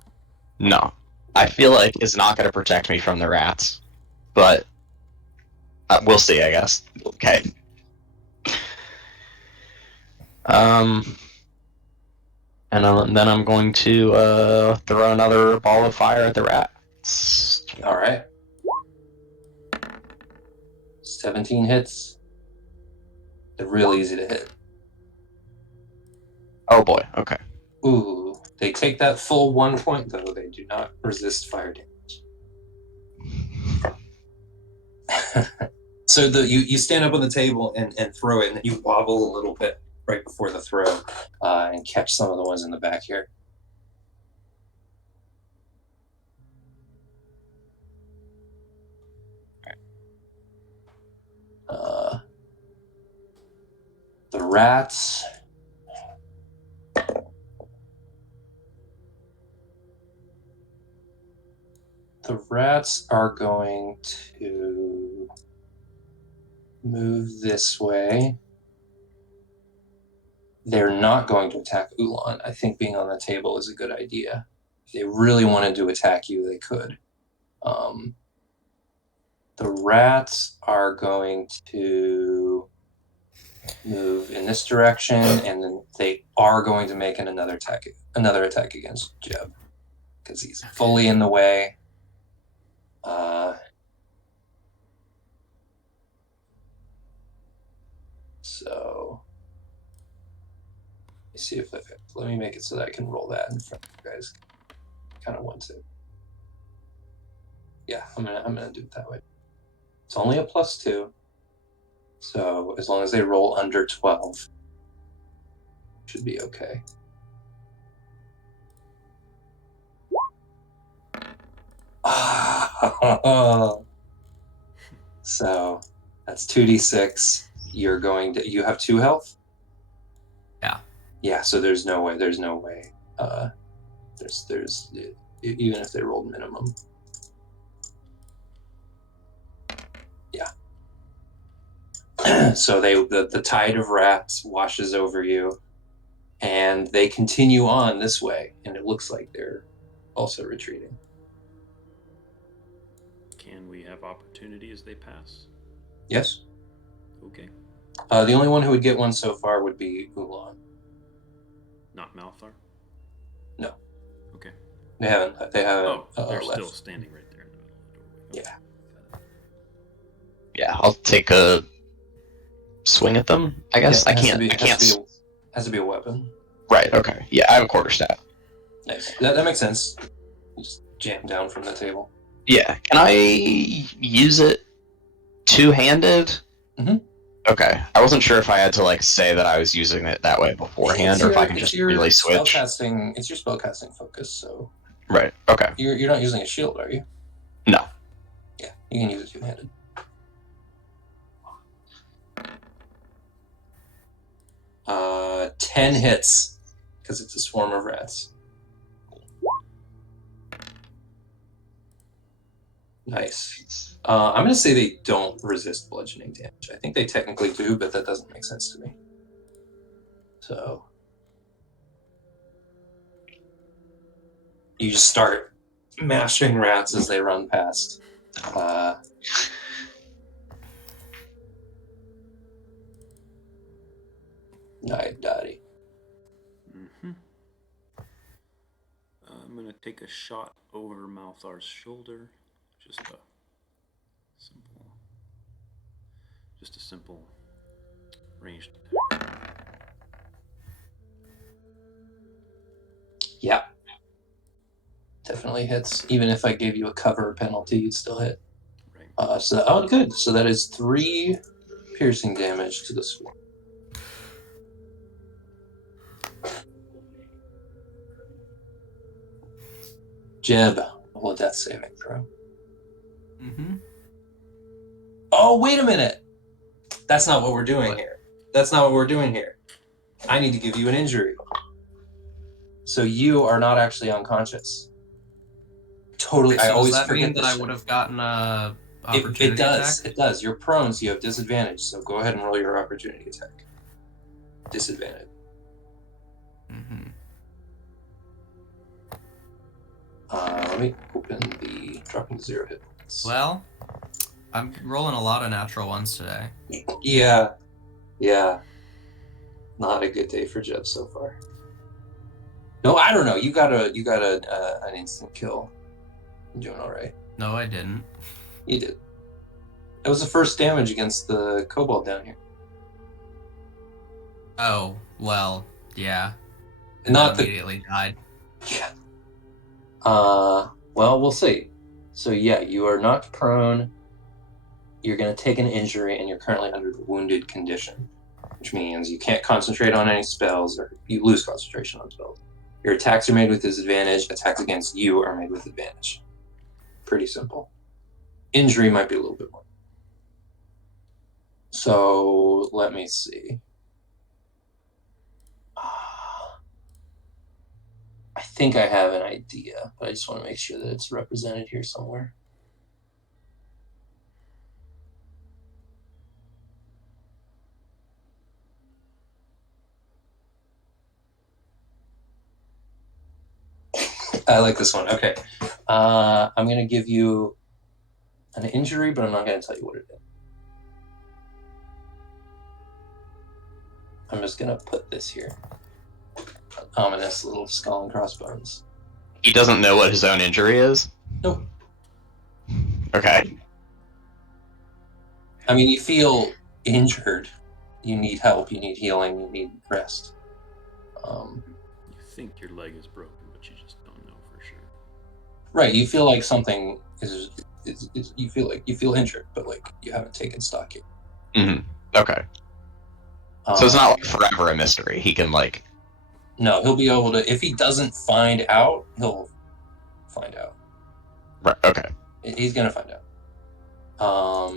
No, I feel like is not going to protect me from the rats, but we'll see, I guess. Okay. And then I'm going to throw another ball of fire at the rats. All right. 17 hits. They're real easy to hit. Oh boy. Okay. Ooh, they take that full 1 point though. They do not resist fire damage. So you stand up on the table and throw it, and then you wobble a little bit right before the throw, and catch some of the ones in the back here. The rats. The rats are going to move this way. They're not going to attack Oolon. I think being on the table is a good idea. If they really wanted to attack you, they could. The rats are going to move in this direction, and then they are going to make another attack against Jeb because he's fully in the way. So let me see if let me make it so that I can roll that in front of you guys. Kind of want to. Yeah, I'm gonna do it that way. It's only a +2, so as long as they roll under 12, should be okay. So that's 2d6. You have 2 health? Yeah. Yeah, so there's no way. There's even if they rolled minimum. Yeah. So the tide of rats washes over you, and they continue on this way, and it looks like they're also retreating. Can we have opportunity as they pass? Yes. Okay. The only one who would get one so far would be Oolong. Not Malthar? No. Okay. They haven't. Oh, they're left. still standing right there in the middle of the doorway. Okay. Yeah. Yeah, I'll take a swing at them. I guess Yeah, I can't. Has to be a weapon. Right. Okay. Yeah, I have a quarterstaff. Nice. That makes sense. You just jam down from the table. Yeah. Can I use it two-handed? Mm-hmm. Okay. I wasn't sure if I had to say that I was using it that way beforehand, or if I can just really switch. It's your spellcasting focus, so. Right. Okay. You're not using a shield, are you? No. Yeah, you can use it two-handed. Uh, 10 hits, because it's a swarm of rats. Nice. I'm going to say they don't resist bludgeoning damage. I think they technically do, but that doesn't make sense to me. So you just start mashing rats as they run past. Naidaadi. Mm-hmm. I'm going to take a shot over Malthar's shoulder. Just a simple Ranged. Yeah. Definitely hits. Even if I gave you a cover penalty, you'd still hit. Right. Oh, good. So that is 3 piercing damage to the swarm. Jeb, roll a death saving throw. Mm-hmm. Oh, wait a minute. That's not what we're doing What? here. That's not what we're doing here. I need to give you an injury. So you are not actually unconscious. Totally. Wait, I so does always that forget mean that this I shit. would have gotten a It opportunity does. attack? It does. You're prone, so you have disadvantage. So go ahead and roll your opportunity attack. Disadvantage. Mm-hmm. Let me open the dropping to 0 hit points. Well, I'm rolling a lot of natural ones today. Yeah. Not a good day for Jeb so far. No, I don't know. You got an instant kill. You're doing all right. No, I didn't. You did. That was the first damage against the kobold down here. Oh, well, yeah. And Not then the. immediately died. Yeah. Well, we'll see. So yeah, you are knocked prone. You're going to take an injury, and you're currently under the wounded condition, which means you can't concentrate on any spells, or you lose concentration on spells. Your attacks are made with disadvantage. Attacks against you are made with advantage. Pretty simple. Injury might be a little bit more. So let me see. I think I have an idea, but I just want to make sure that it's represented here somewhere. I like this one. Okay. I'm going to give you an injury, but I'm not going to tell you what it is. I'm just going to put this here. An ominous little skull and crossbones. He doesn't know what his own injury is? Nope. Okay. I mean, you feel injured. You need help. You need healing. You need rest. You think your leg is broken, but you just don't know for sure. Right. You feel like something is you feel injured, but like you haven't taken stock yet. Mm-hmm. Okay. So it's not like forever a mystery. He can like. No, he'll be able to. If he doesn't find out, he'll find out. Right. Okay. He's gonna find out. All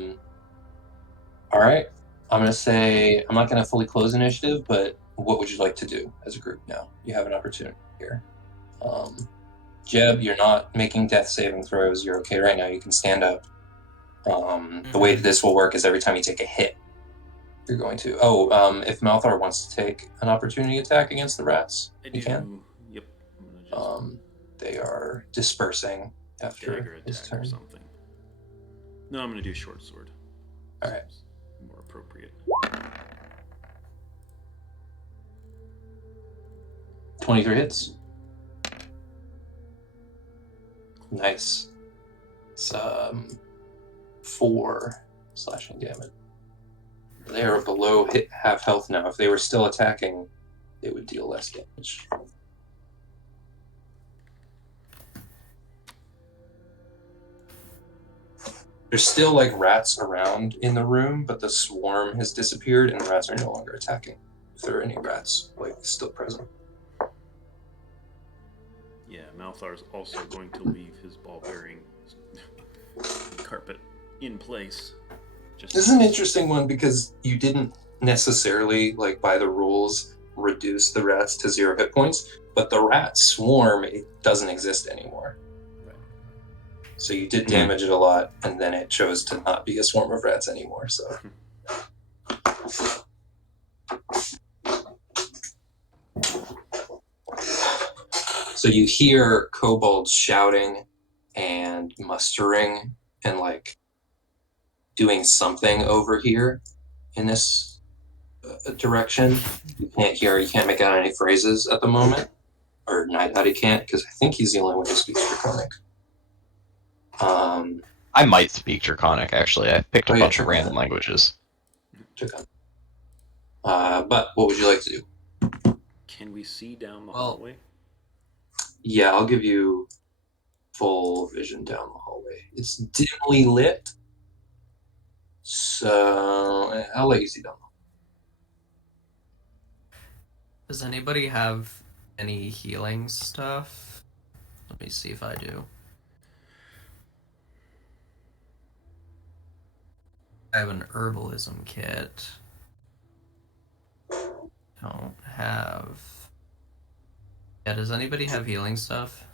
right. I'm gonna say I'm not gonna fully close initiative, but what would you like to do as a group now? You have an opportunity here. Jeb, you're not making death saving throws. You're okay right now. You can stand up. The way that this will work is every time you take a hit, you're going to. If Malthar wants to take an opportunity attack against the rats, he can. Yep. I'm gonna just They are dispersing after dagger his attack or turn. something. No, I'm gonna do short sword. All right. Seems more appropriate. 23 hits. Nice. It's 4 slashing damage. They are below half health now. If they were still attacking, they would deal less damage. There's still like rats around in the room, but the swarm has disappeared and the rats are no longer attacking. If there are any rats like still present. Yeah, Malthar's also going to leave his ball-bearing carpet in place. This is an interesting one because you didn't necessarily, like by the rules, reduce the rats to 0 hit points, but the rat swarm, it doesn't exist anymore. Right. So you did damage it a lot, and then it chose to not be a swarm of rats anymore, so. So you hear kobolds shouting and mustering and like doing something over here in this direction. You can't make out any phrases at the moment. Or Naidaadi can't, because I think he's the only one who speaks Draconic. I might speak Draconic, actually. I picked a bunch of check on random that. languages. Check on. But what would you like to do? Can we see down the Well- hallway? Yeah, I'll give you full vision down the hallway. It's dimly lit, so I'll let you see down the hallway. Does anybody have any healing stuff? Let me see if I do. I have an herbalism kit. Don't have. Yeah, does anybody have healing stuff?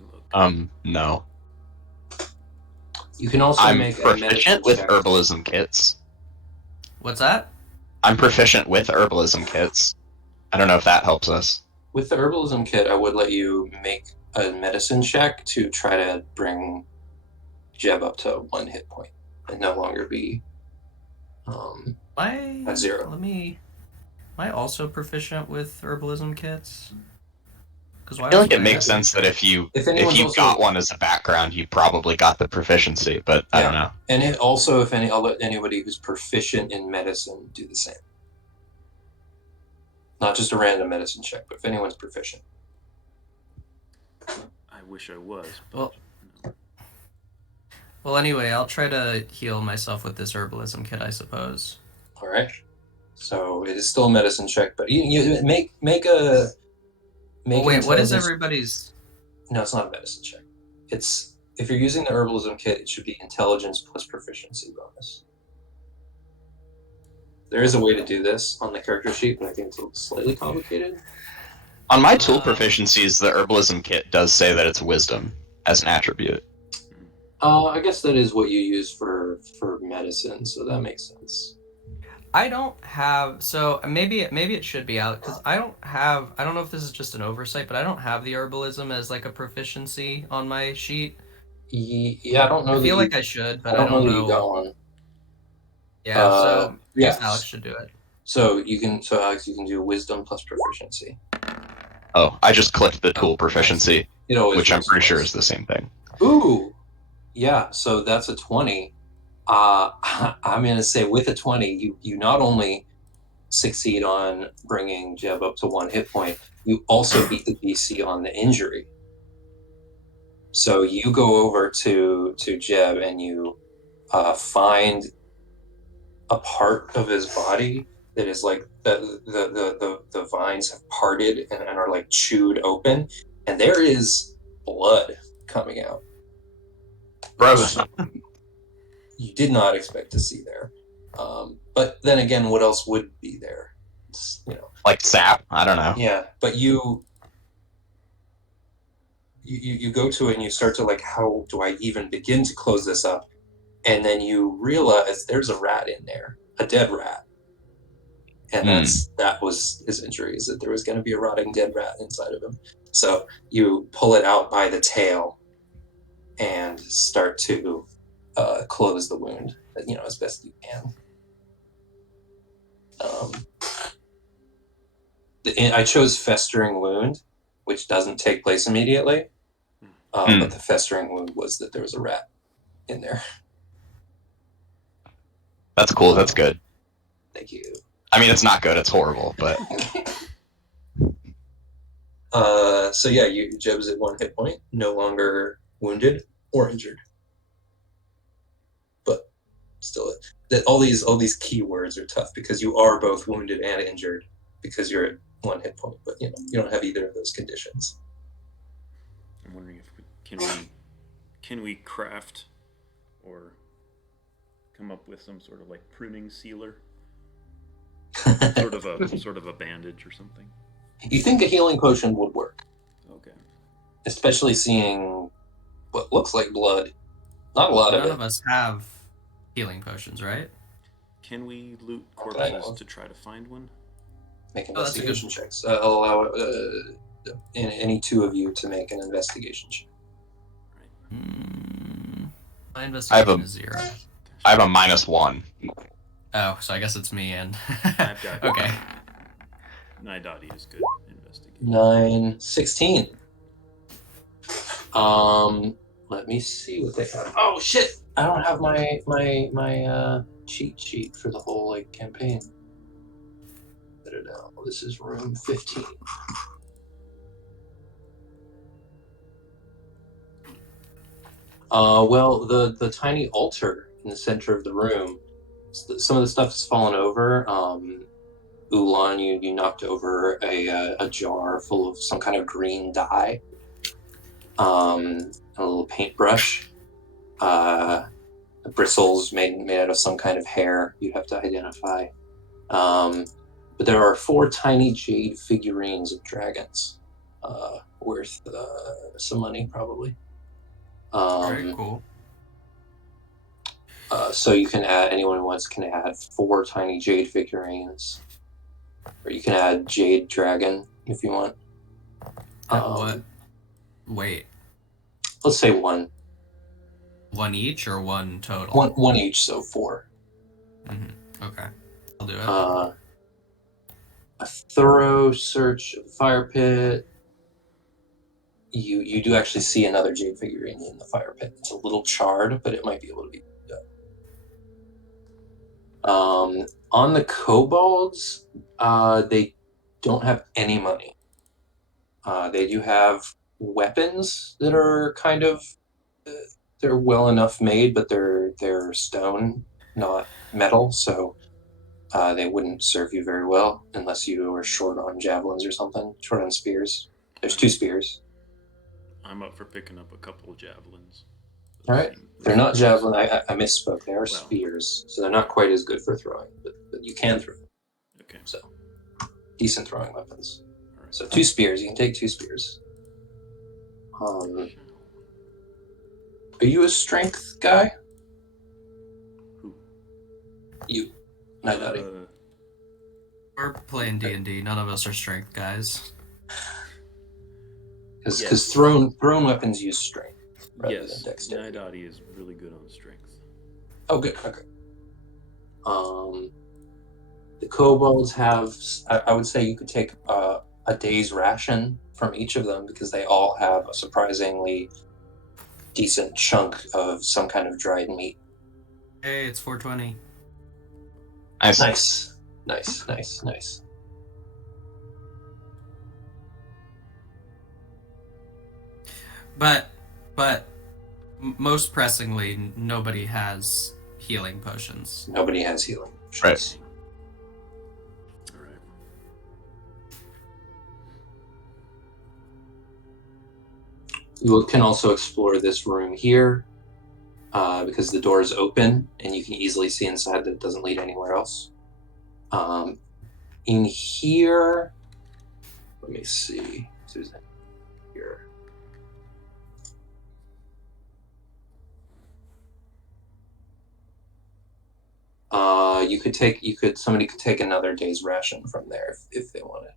Look. No. You can also I'm make a medicine proficient with check. herbalism kits. What's that? I'm proficient with herbalism kits. I don't know if that helps us. With the herbalism kit, I would let you make a medicine check to try to bring Jeb up to 1 hit point and no longer be at 0. Am I also proficient with herbalism kits? Because I feel like it makes sense that if you got one as a background, you probably got the proficiency, but I don't know. And I'll let anybody who's proficient in medicine do the same. Not just a random medicine check, but if anyone's proficient. I wish I was. But Well- no. Well, anyway, I'll try to heal myself with this herbalism kit, I suppose. All right. So it is still a medicine check, but you make a. Oh, wait, what is intelligence- everybody's? No, it's not a medicine check. It's if you're using the herbalism kit, it should be intelligence plus proficiency bonus. There is a way to do this on the character sheet, but I think it's slightly complicated. On my tool proficiencies, the herbalism kit does say that it's wisdom as an attribute. I guess that is what you use for medicine, so that makes sense. I don't have, so maybe it should be out because I don't know if this is just an oversight, but I don't have the herbalism as like a proficiency on my sheet. Yeah, I don't know. I feel like I should, but I don't know that know. you got one. Yeah, so yes. Alex should do it. So Alex, you can do wisdom plus proficiency. Oh, I just clicked the tool proficiency, It always which I'm works pretty sure twice. is the same thing. Ooh, yeah. So that's a 20. I'm gonna say with a 20, you not only succeed on bringing Jeb up to 1 hit point, you also beat the DC on the injury. So you go over to Jeb and you find a part of his body that is like the vines have parted and are like chewed open, and there is blood coming out. Gross. You did not expect to see there. But then again, what else would be there? It's, Like sap? I don't know. yeah. But you go to it and you start to like, how do I even begin to close this up? And then you realize there's a rat in there, a dead rat. And that was his injury, is that there was going to be a rotting dead rat inside of him. So you pull it out by the tail and start to close the wound, as best you can. I chose festering wound, which doesn't take place immediately. But the festering wound was that there was a rat in there. That's cool. That's good. Thank you. I mean, it's not good. It's horrible, but So yeah, Jeb's at 1 hit point, no longer wounded or injured. But still, all these keywords are tough because you are both wounded and injured because you're at 1 hit point, but you don't have either of those conditions. I'm wondering if can we craft or come up with some sort of like pruning sealer, sort of a bandage or something. You think a healing potion would work? Okay. Especially seeing what looks like blood. Not a lot of None it. of us have healing potions, right? Can we loot Not that I know corpses of. to try to find one? Make that's a good investigation checks. I'll allow any two of you to make an investigation check. My investigation is 0. I have a -1. Oh, so I guess it's me and. I've got Okay. Naidaadi is good investigation. 9, 16. Let me see what they have. Oh shit! I don't have my cheat sheet for the whole campaign. now. This is room 15. Well, the tiny altar in the center of the room, some of the stuff has fallen over. Oolon, you knocked over a jar full of some kind of green dye. A little paintbrush. Bristles made out of some kind of hair you have to identify. But there are 4 tiny jade figurines of dragons, worth some money probably. Very cool. So you can add, anyone who wants can add 4 tiny jade figurines, or you can add jade dragon if you want. What? Wait. Let's say 1. 1 each or 1 total? One each, so 4. Mm-hmm. Okay, I'll do it. A thorough search of the fire pit. You do actually see another jade figurine in the fire pit. It's a little charred, but it might be able to be picked up. On the kobolds, they don't have any money. They do have weapons that are kind of they're well enough made, but they're stone, not metal, so they wouldn't serve you very well unless you were short on javelins or something, short on spears. There's 2 spears. I'm up for picking up a couple of javelins. All right. They're not javelin. I misspoke. They are spears, so they're not quite as good for throwing, but you can throw them. Okay. So, decent throwing weapons. All right. So 2 spears. You can take 2 spears. Are you a strength guy? Who? You, Naidaadi. We're playing D&D. None of us are strength guys. Because thrown weapons use strength rather than dexterity. Naidaadi is really good on strength. Oh, good. Okay. The kobolds have, I would say you could take a day's ration from each of them because they all have a surprisingly decent chunk of some kind of dried meat. Hey, it's 420. Nice. But most pressingly, nobody has healing potions. Nobody has healing potions. Right. All right. You can also explore this room here because the door is open and you can easily see inside that it doesn't lead anywhere else. In here, let me see. Susan, here. Somebody could take another day's ration from there if they wanted.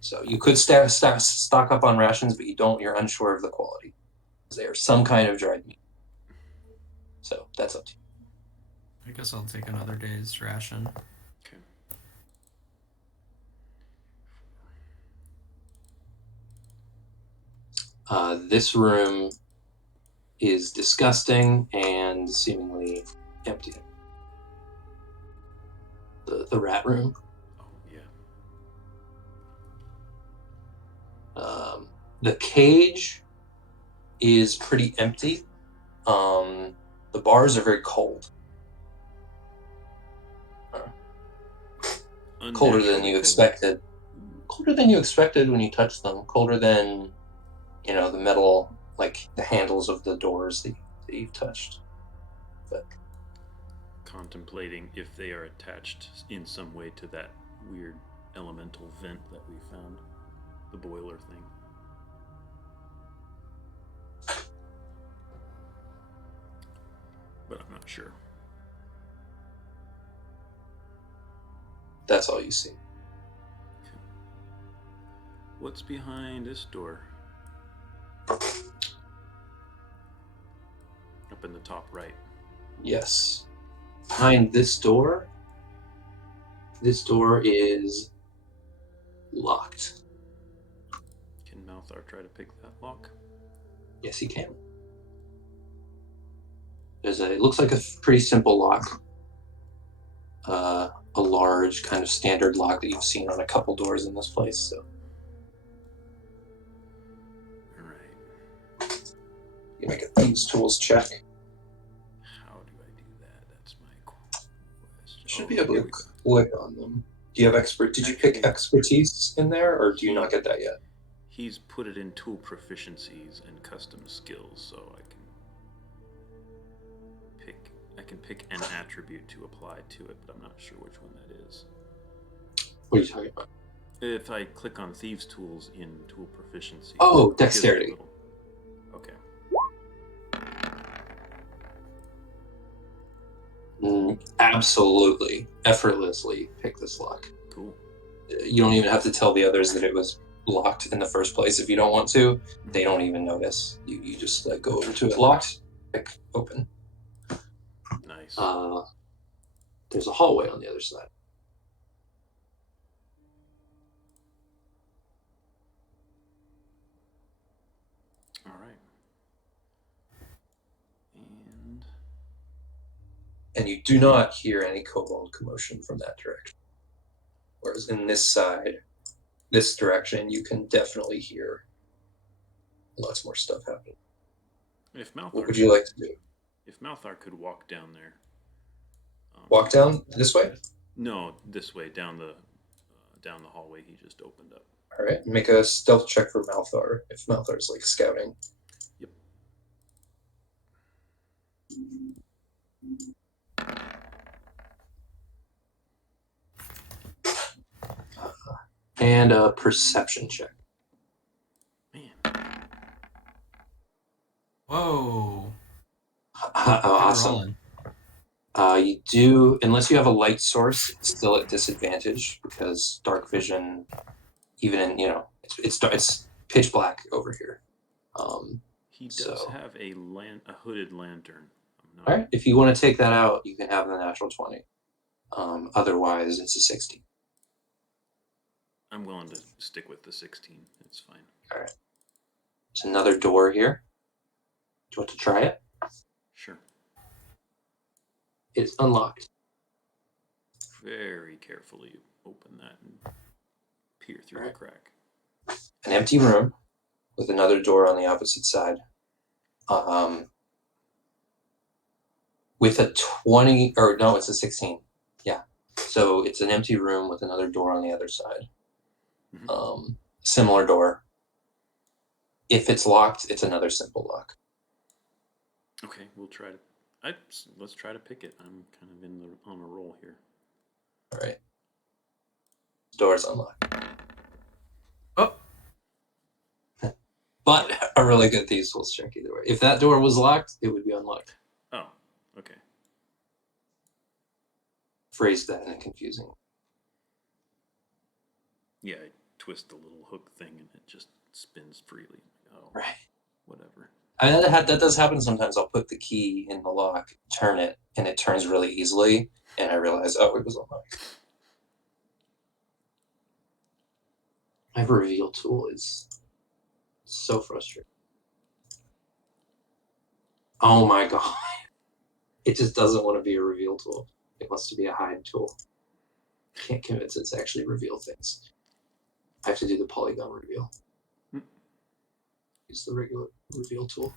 So you could stock up on rations, but you're unsure of the quality. They are some kind of dried meat. So that's up to you. I guess I'll take another day's ration. Okay. This room is disgusting and seemingly empty. The rat room. Oh, yeah. The cage is pretty empty. The bars are very cold. Colder than you expected. Colder than you expected when you touched them. Colder than, the metal, like the handles of the doors that you've touched. But Contemplating if they are attached in some way to that weird elemental vent that we found. The boiler thing. But I'm not sure. that's all you see. Okay. What's behind this door? Up in the top right. Yes. Behind this door is locked. Can Malthar try to pick that lock? Yes, he can. It looks like a pretty simple lock. A large kind of standard lock that you've seen on a couple doors in this place. So All right. you make a thieves tools check. How do I do that? That's my question. You should be able to click on them. Do you have Did you pick expertise in there, or do you not get that yet? He's put it in tool proficiencies and custom skills, so I can pick an attribute to apply to it, but I'm not sure which one that is. What are you talking about? If I click on Thieves Tools in tool proficiency. Oh, dexterity. Okay. Absolutely, effortlessly pick this lock. Cool. You don't even have to tell the others that it was locked in the first place. If you don't want to, they don't even notice. You just go over to it, locked, pick, open. Nice. There's a hallway on the other side. All right. And you do not hear any kobold commotion from that direction. Whereas in this direction, you can definitely hear lots more stuff happening. What would you like to do? If Malthar could walk down there. Walk down this way? No, this way, down the hallway he just opened up. All right, make a stealth check for Malthar, if Malthar's like scouting. Yep. And a perception check. Man. Whoa. Awesome. You do, unless you have a light source, it's still at disadvantage because dark vision, even in, it's pitch black over here. He does have a hooded lantern. All right, if you want to take that out, you can have the natural 20. Otherwise, it's a 16. I'm willing to stick with the 16. It's fine. All right. There's another door here. Do you want to try it? Sure. It's unlocked. Very carefully open that and peer through the crack. An empty room with another door on the opposite side. With a 20, or no, it's a 16. Yeah. So it's an empty room with another door on the other side. Mm-hmm. Similar door. If it's locked, it's another simple lock. Okay, we'll try to. Let's try to pick it. I'm kind of on a roll here. All right. Door's unlocked. Oh. But a really good thieves tools check either way. If that door was locked, it would be unlocked. Oh, okay. Phrase that in a confusing way. Yeah, I twist the little hook thing and it just spins freely. Oh, right. Whatever. I mean, that does happen sometimes. I'll put the key in the lock, turn it, and it turns really easily, and I realize, oh, it was unlocked. My reveal tool is so frustrating. Oh my god. It just doesn't want to be a reveal tool. It wants to be a hide tool. Can't convince it to actually reveal things. I have to do the polygon reveal. Use the regular reveal tool.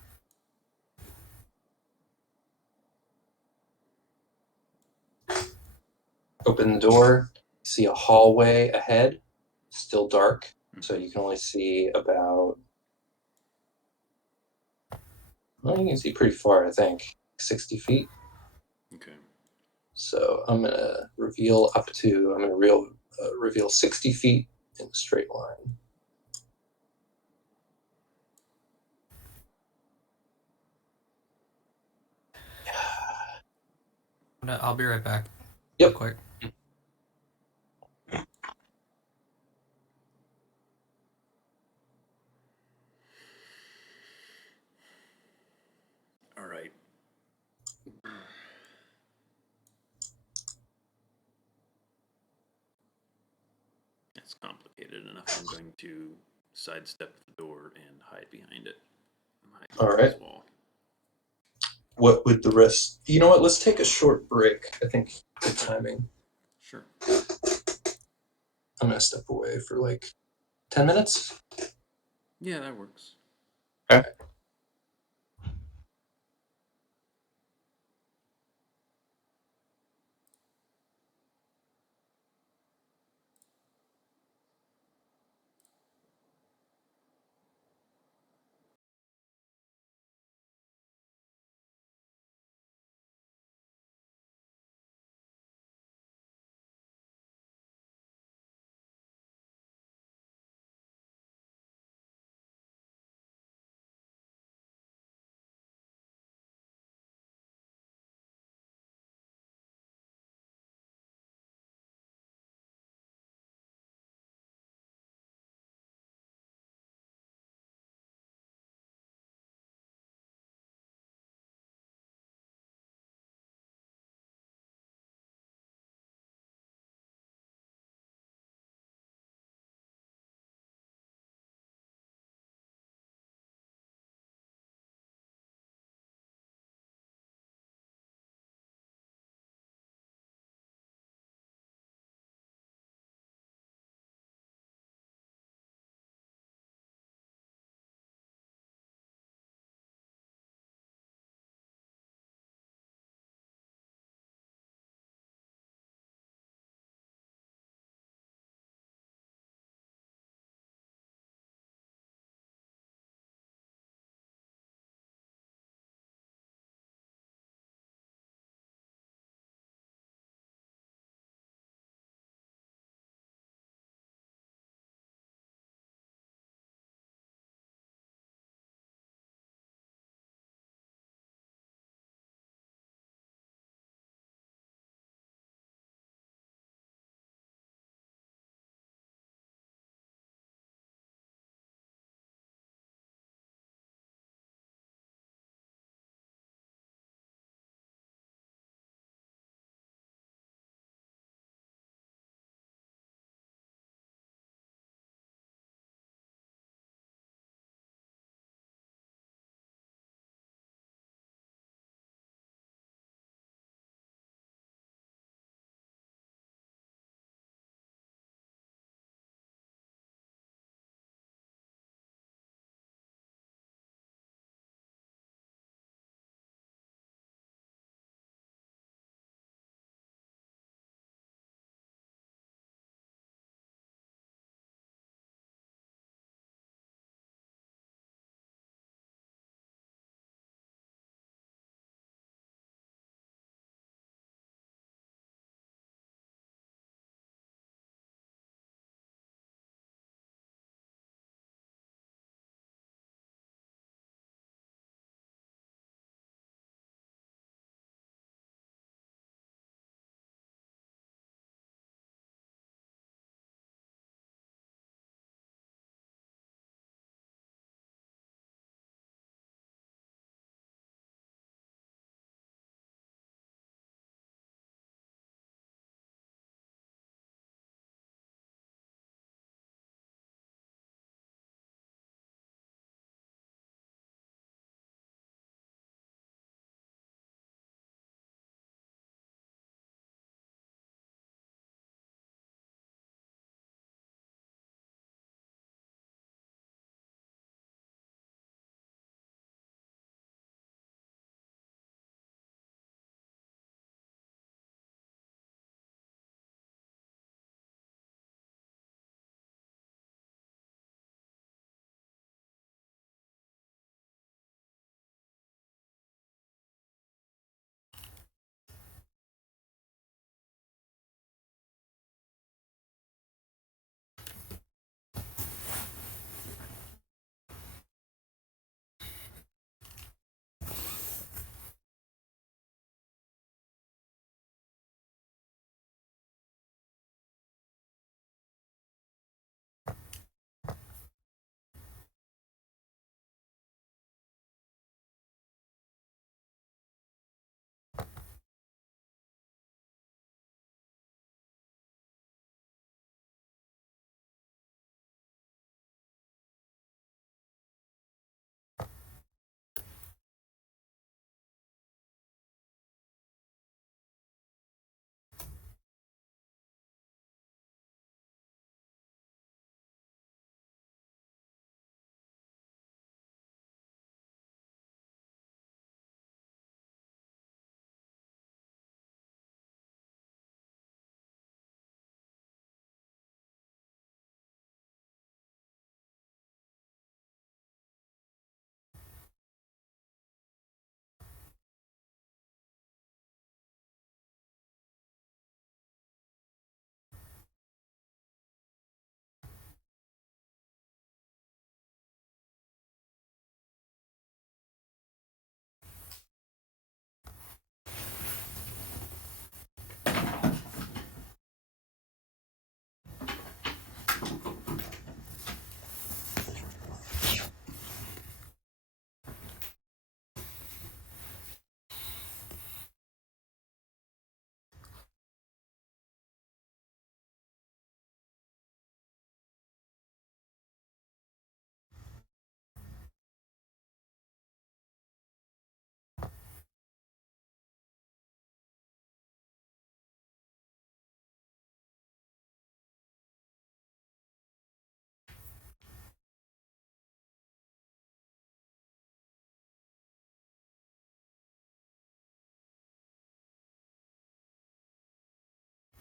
Open the door, see a hallway ahead, still dark, so you can only see about, well, you can see pretty far, I think, 60 feet. Okay. So I'm going to reveal reveal 60 feet in a straight line. I'll be right back. Yep. Real quick. All right. It's complicated enough. I'm going to sidestep the door and hide behind it. All right. What would the rest... You know what? Let's take a short break. I think good timing. Sure. I'm gonna step away for like 10 minutes. Yeah, that works. Okay.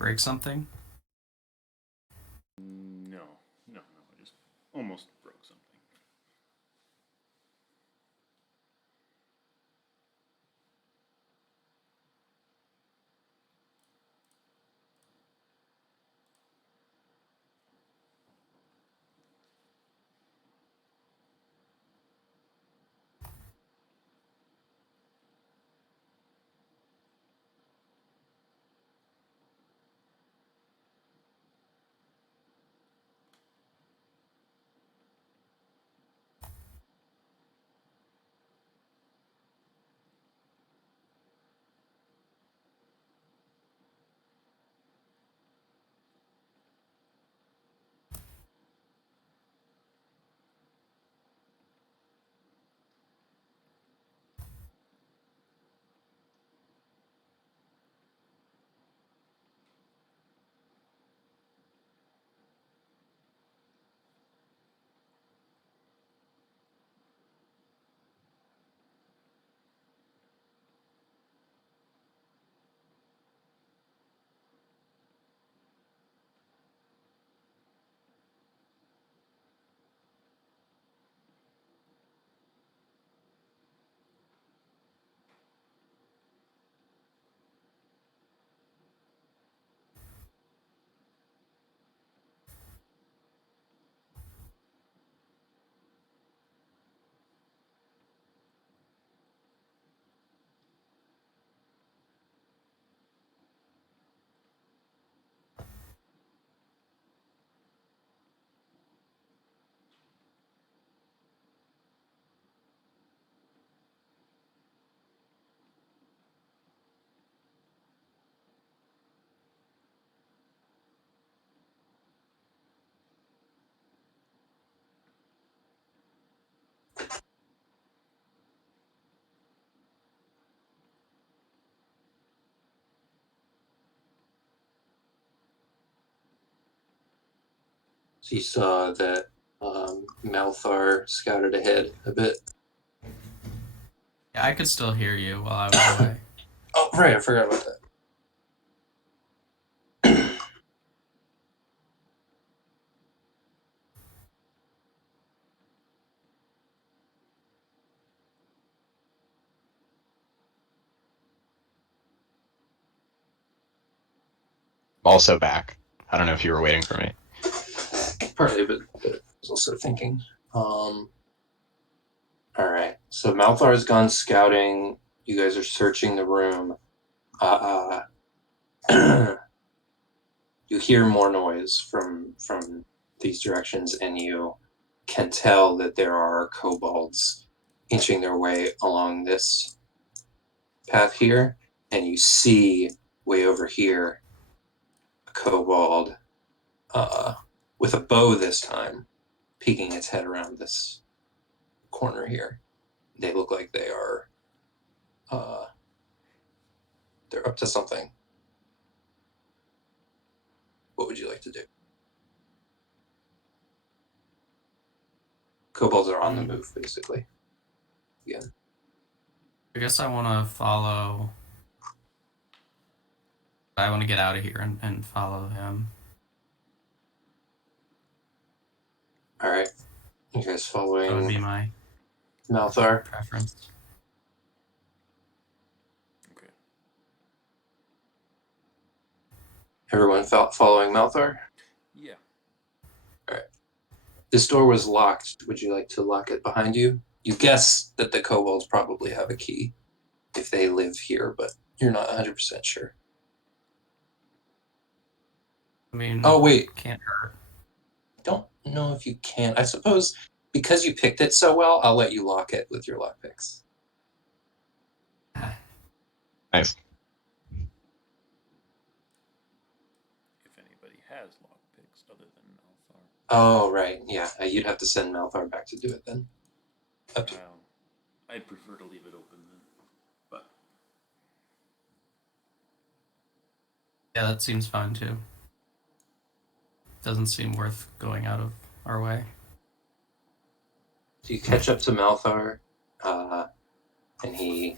break something? No. I just almost broke something. So you saw that Malthar scouted ahead a bit. Yeah, I could still hear you while I was away. Oh, right, I forgot about that. Also back. I don't know if you were waiting for me. Partly, but I was also thinking. All right, so Malthar's gone scouting. You guys are searching the room. You hear more noise from these directions, and you can tell that there are kobolds inching their way along this path here, and you see way over here a kobold with a bow this time, peeking its head around this corner here. They look like they are they're up to something. What would you like to do? Kobolds are on the move, basically. Yeah. I guess I want to follow. I want to get out of here and follow him. All right. You guys That would following be my Malthar? preference. Okay. Everyone following Malthar? Yeah. All right. This door was locked. Would you like to lock it behind you? You guess that the kobolds probably have a key if they live here, but you're not 100% sure. I mean, Oh, wait. can't hurt. Don't know if you can. I suppose because you picked it so well, I'll let you lock it with your lockpicks. Nice. If anybody has lockpicks other than Malthar. Oh, right. Yeah, you'd have to send Malthar back to do it then. Up to I'd prefer to leave it open then. But Yeah, that seems fine too. Doesn't seem worth going out of our way. So you catch up to Malthar, and he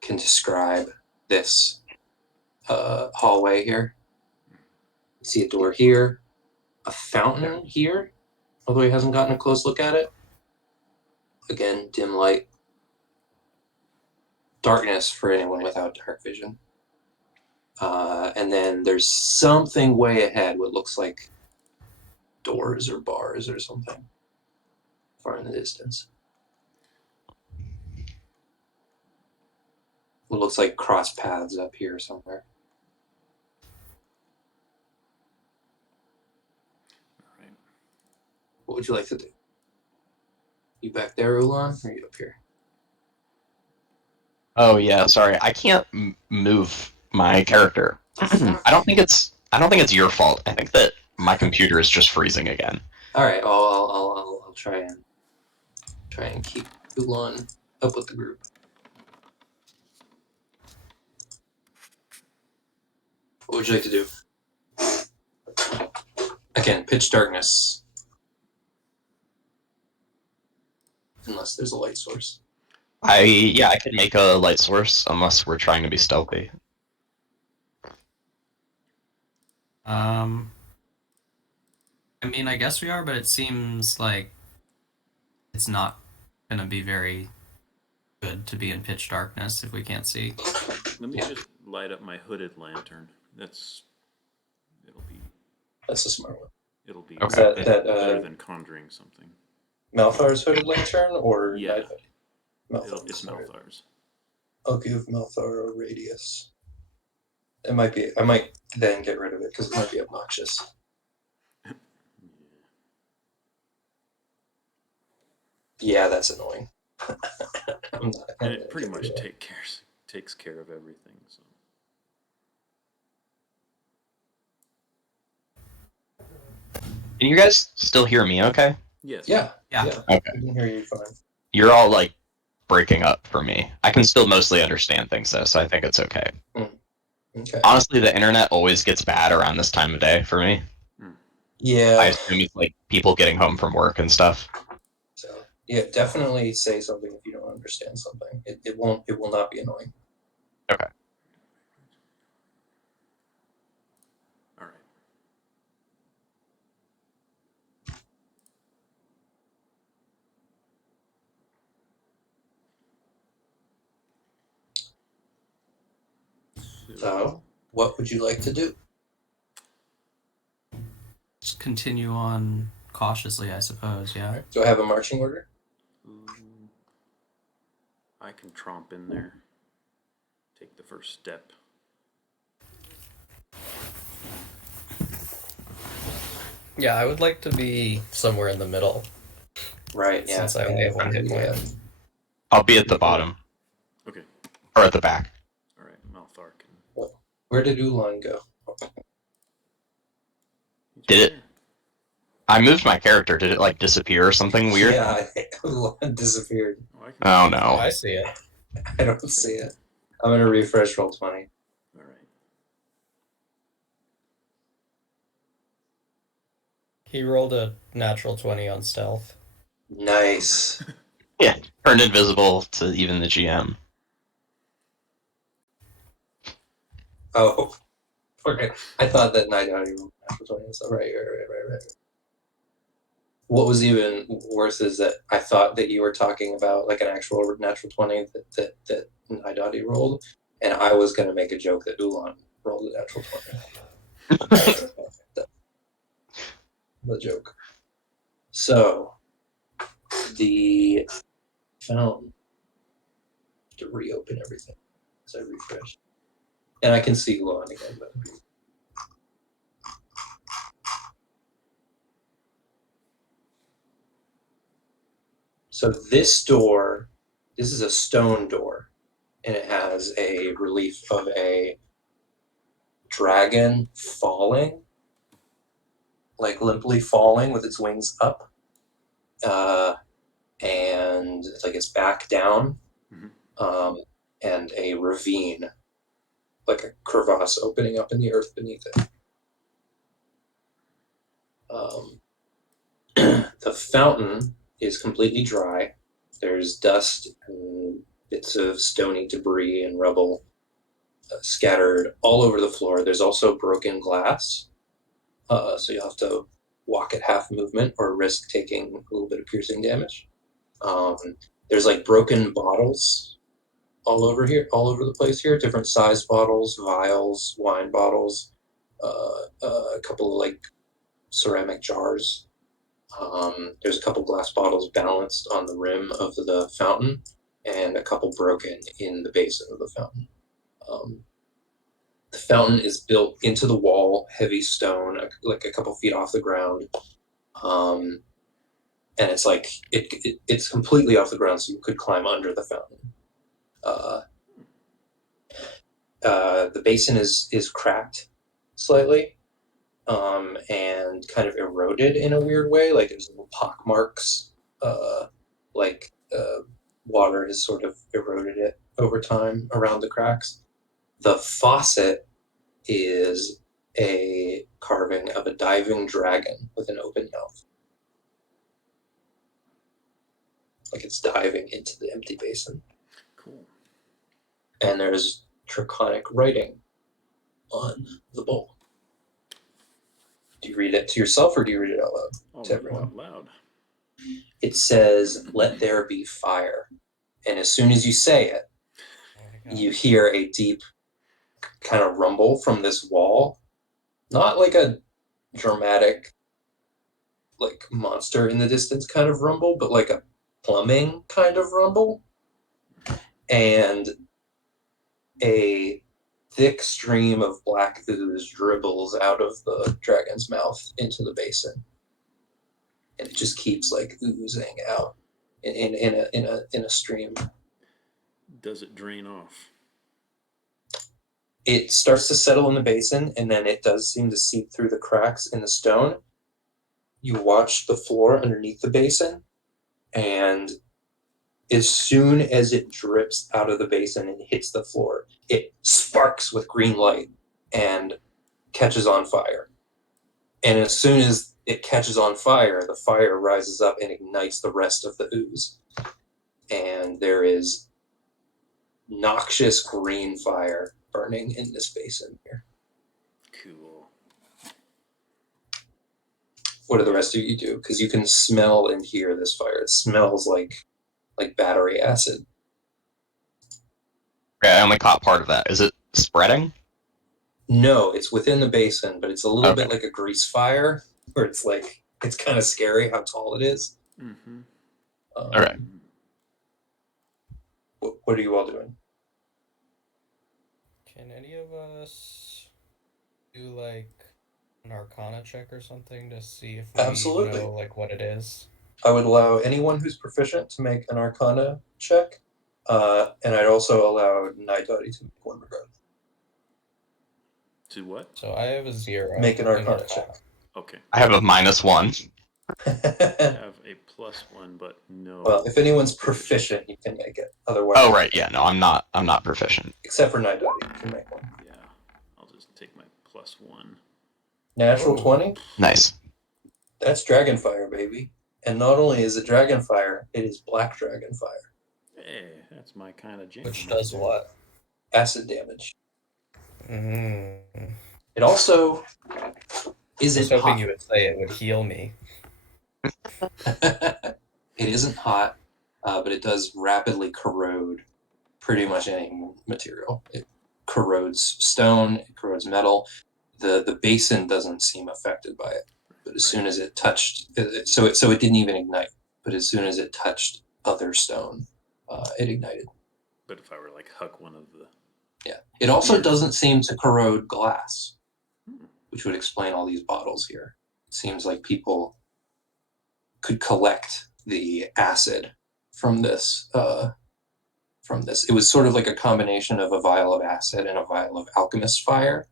can describe this hallway here. See a door here, a fountain here, although he hasn't gotten a close look at it. Again, dim light. Darkness for anyone without dark vision. And then there's something way ahead, what looks like doors or bars or something far in the distance. What looks like cross paths up here somewhere. Right. What would you like to do? You back there, Oolon, or are you up here? Oh yeah, sorry. I can't move my character. I don't think it's your fault. I think that my computer is just freezing again. All right, I'll try and keep Oolon up with the group. What would you like to do? Again, pitch darkness. Unless there's a light source. I could make a light source unless we're trying to be stealthy. I mean, I guess we are, but it seems like it's not gonna be very good to be in pitch darkness if we can't see. Let me just light up my hooded lantern. That's a smart one. It'll be Okay. better than conjuring something. Malthar's hooded lantern or Yeah. Malthar. It's Malthar's. I'll give Malthar a radius. It might be. I might then get rid of it because it might be obnoxious. Yeah, that's annoying. And it pretty much takes care of everything. So. Can you guys still hear me okay? Yes. Yeah. Okay. I can hear you fine. You're all like breaking up for me. I can still mostly understand things though, so I think it's okay. Okay. Honestly, the internet always gets bad around this time of day for me. Yeah. I assume it's like people getting home from work and stuff. So yeah, definitely say something if you don't understand something. It will not be annoying. Okay. All right. So, what would you like to do? Just continue on cautiously, I suppose, yeah. Right. Do I have a marching order? I can tromp in there. Take the first step. Yeah, I would like to be somewhere in the middle. Right, yeah. Since I only have one hit point. I'll be at the bottom. Okay. Or at the back. All right, Malthar can. Where did Oolon go? Did it? I moved my character. Did it like disappear or something weird? Yeah, I think Oolon disappeared. Oh no. I see it. I don't see it. I'm gonna refresh Roll20. All right. He rolled a natural 20 on stealth. Nice. Yeah, turned invisible to even the GM. Oh, okay. I thought that Naidaadi rolled natural 20. So right. What was even worse is that I thought that you were talking about like an actual natural 20 that Naidaadi rolled, and I was going to make a joke that Oolon rolled a natural 20. The joke. So, the fountain to reopen everything as I refresh. And I can see Oolon again, but so this door, this is a stone door, and it has a relief of a dragon falling, like limply falling with its wings up, and it's like its back down, and a ravine, like a crevasse opening up in the earth beneath it. The fountain is completely dry. There's dust and bits of stony debris and rubble scattered all over the floor. There's also broken glass so you'll have to walk at half movement or risk taking a little bit of piercing damage. There's like broken bottles all over the place here, different size bottles, vials, wine bottles, a couple of like ceramic jars. There's a couple glass bottles balanced on the rim of the fountain, and a couple broken in the basin of the fountain. The fountain is built into the wall, heavy stone, like a couple feet off the ground. And it's like it's completely off the ground, so you could climb under the fountain. The basin is cracked slightly, and kind of eroded in a weird way. Like there's little pock marks, like water has sort of eroded it over time around the cracks. The faucet is a carving of a diving dragon with an open mouth. Like it's diving into the empty basin. Cool. And there's draconic writing on the bowl. Do you read it to yourself or do you read it out loud to everyone? Out loud. It says, "Let there be fire." And as soon as you say it, you hear a deep kind of rumble from this wall. Not like a dramatic, like monster in the distance kind of rumble, but like a plumbing kind of rumble. And a thick stream of black ooze dribbles out of the dragon's mouth into the basin. And it just keeps like oozing out in a stream. Does it drain off? It starts to settle in the basin, and then it does seem to seep through the cracks in the stone. You watch the floor underneath the basin, and as soon as it drips out of the basin and hits the floor, it sparks with green light and catches on fire. And as soon as it catches on fire, the fire rises up and ignites the rest of the ooze. And there is noxious green fire burning in this basin here. Cool. What do the rest of you do? Because you can smell and hear this fire. It smells like battery acid. Okay, I only caught part of that. Is it spreading? No, it's within the basin, but it's a little bit like a grease fire, where it's like, it's kind of scary how tall it is. Mm-hmm. All right. What are you all doing? Can any of us do like an Arcana check or something to see if we Absolutely. know like what it is? I would allow anyone who's proficient to make an Arcana check, and I'd also allow Naidaadi to make one regard. To what? So I have a 0. Make an Arcana check. Okay. I have a -1. I have a +1, but no. Well, if anyone's proficient, you can make it. Otherwise, Oh right, yeah, no, I'm not proficient. except for Naidaadi, you can make one. Yeah, I'll just take my +1. Natural 20? Nice. That's Dragonfire, baby. And not only is it Dragonfire, it is Black Dragonfire. Hey, that's my kind of jam. Which does what? Acid damage. Mm-hmm. It also I isn't was hoping hot. you would say it would heal me. It isn't hot, but it does rapidly corrode pretty much any material. It corrodes stone, it corrodes metal. The basin doesn't seem affected by it, but as soon as it touched, so it didn't even ignite. But as soon as it touched other stone, it ignited. But if I were like huck one of the... Yeah. It also doesn't seem to corrode glass, which would explain all these bottles here. It seems like people could collect the acid from this. It was sort of like a combination of a vial of acid and a vial of alchemist fire.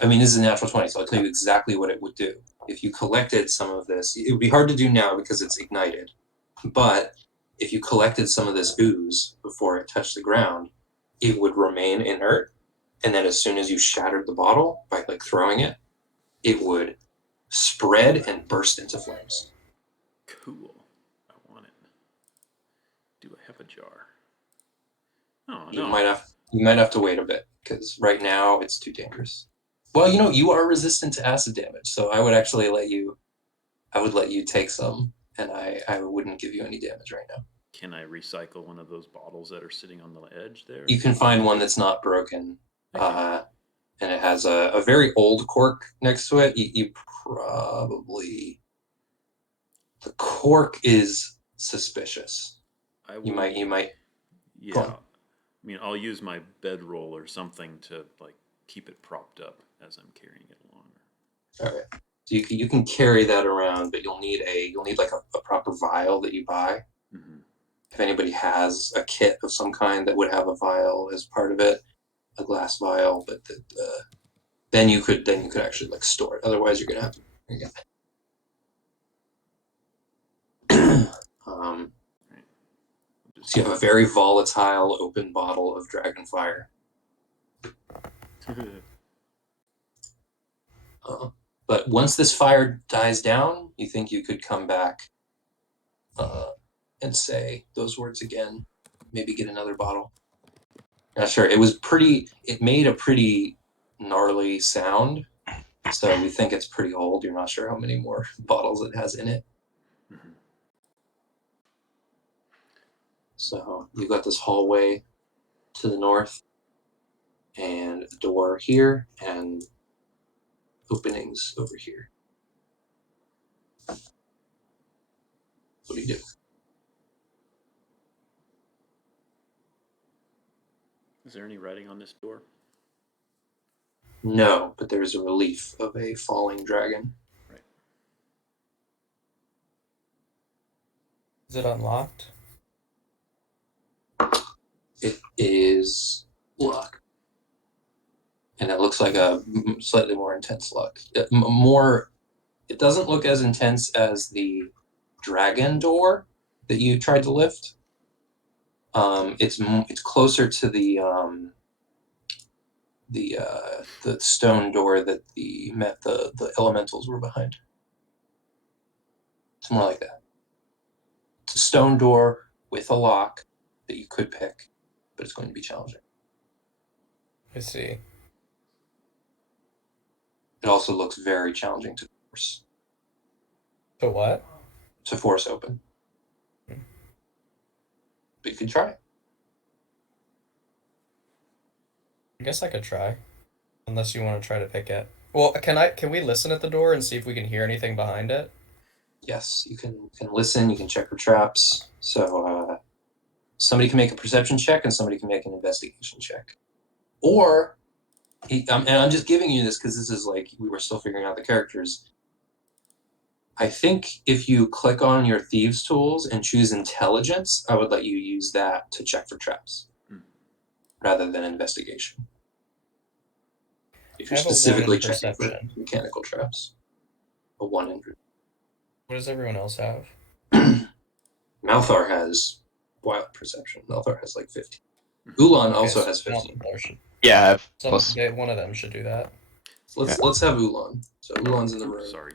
I mean, this is a natural 20, so I'll tell you exactly what it would do. If you collected some of this, it would be hard to do now because it's ignited. But if you collected some of this ooze before it touched the ground, it would remain inert. And then as soon as you shattered the bottle by like throwing it, it would spread and burst into flames. Cool. I want it. Do I have a jar? Oh, You no. might have to wait a bit because right now it's too dangerous. Well, you are resistant to acid damage, so I would actually let you. I would let you take some, and I wouldn't give you any damage right now. Can I recycle one of those bottles that are sitting on the edge there? You can find one that's not broken, Okay. and it has a very old cork next to it. You probably the cork is suspicious. I will, You might. Yeah. Go on. I mean, I'll use my bedroll or something to like keep it propped up as I'm carrying it along. All right. So you can carry that around, but you'll need like a proper vial that you buy. Mm-hmm. If anybody has a kit of some kind that would have a vial as part of it, a glass vial, but then you could actually like store it. Otherwise, you're gonna have to bring it. So you have a very volatile open bottle of Dragonfire. But once this fire dies down, you think you could come back and say those words again. Maybe get another bottle. Not sure. It made a pretty gnarly sound. So we think it's pretty old. You're not sure how many more bottles it has in it. Mm-hmm. So you've got this hallway to the north and a door here and openings over here. What do you do? Is there any writing on this door? No, but there's a relief of a falling dragon. Right. Is it unlocked? It is luck. And it looks like a slightly more intense luck. It doesn't look as intense as the dragon door that you tried to lift. It's closer to the stone door that the elementals were behind. It's more like that. It's a stone door with a lock that you could pick, but it's going to be challenging. I see. It also looks very challenging to force. To what? To force open. But you could try. I guess I could try. Unless you want to try to pick it. Well, can we listen at the door and see if we can hear anything behind it? Yes, you can listen, you can check for traps. So somebody can make a perception check and somebody can make an investigation check. Or, and I'm just giving you this because this is like, we were still figuring out the characters. I think if you click on your thieves tools and choose intelligence, I would let you use that to check for traps rather than investigation. If you're specifically checking for mechanical traps. A 1 in. What does everyone else have? Malthar has wild perception. Malthar has like 15. Oolon also has 15. Yeah, one of them should do that. Let's have Oolon. So Oolon's in the room. Sorry.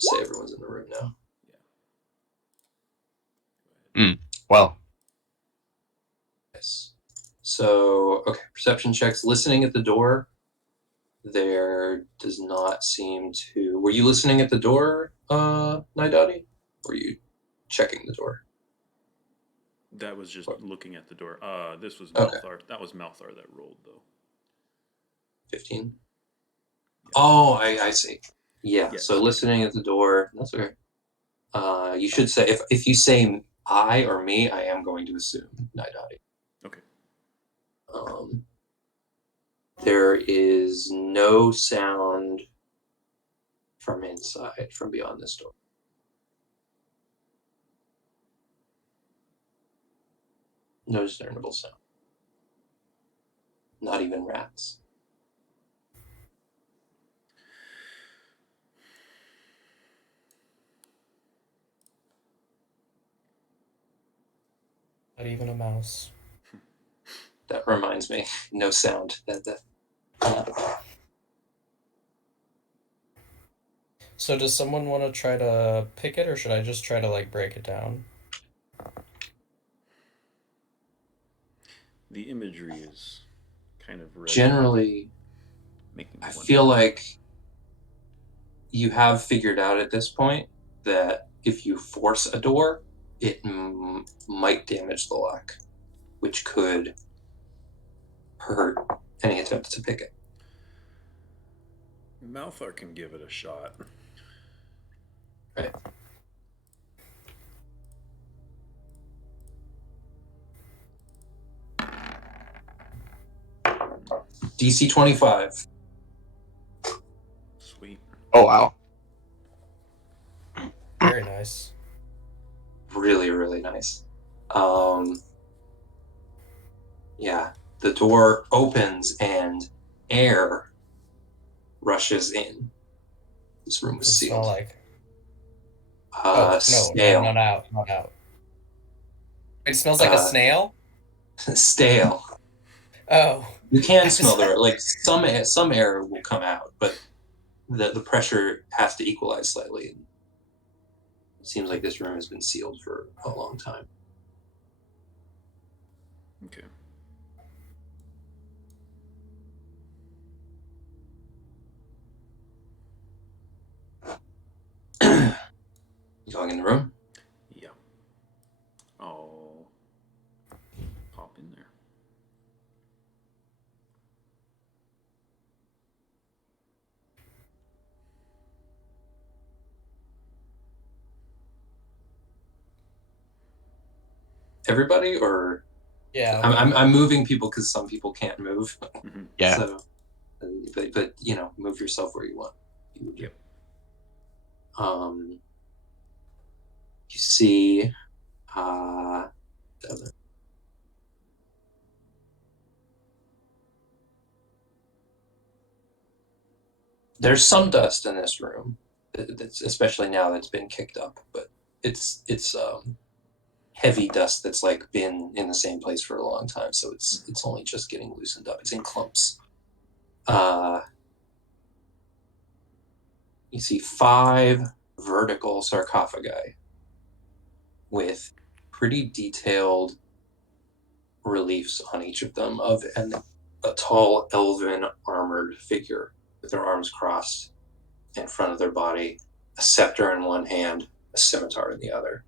We'll say everyone's in the room now. Yeah. Well. Yes. So, okay, perception checks. Listening at the door. There does not seem to... Were you listening at the door, Naidaadi? Or were you checking the door? That was just looking at the door. This was Okay. Malthar. That was Malthar that rolled, though. 15? Yeah. Oh, I see. Yeah, Yes. So listening at the door, that's okay. You should say, if you say I or me, I am going to assume Naidaadi. Okay. There is no sound from inside, from beyond this door. No discernible sound. Not even rats. Not even a mouse. That reminds me, no sound. So does someone want to try to pick it, or should I just try to like break it down? The imagery is kind of red. Generally, making me I wonder. feel like you have figured out at this point that if you force a door, it might damage the lock, which could hurt any attempt to pick it. Malthar can give it a shot. Right. DC 25. Sweet. Oh wow. Very nice. Really, really nice. Yeah, the door opens and air rushes in. This room What's was it smell sealed. like? No, Stale. not out. It smells like a snail? Stale. Oh. You can smell the like some air will come out, but the pressure has to equalize slightly. It seems like this room has been sealed for a long time. Okay. You going in the room? Yeah. I'll pop in there. Everybody, or Yeah. I'm moving people because some people can't move. Mm-hmm. Yeah. So, but you know, move yourself where you want. Yep. You see, there's some dust in this room. It's especially now that's been kicked up, but it's heavy dust that's like been in the same place for a long time, so it's only just getting loosened up. It's in clumps. You see 5 vertical sarcophagi with pretty detailed reliefs on each of them of a tall elven armored figure with their arms crossed in front of their body, a scepter in one hand, a scimitar in the other.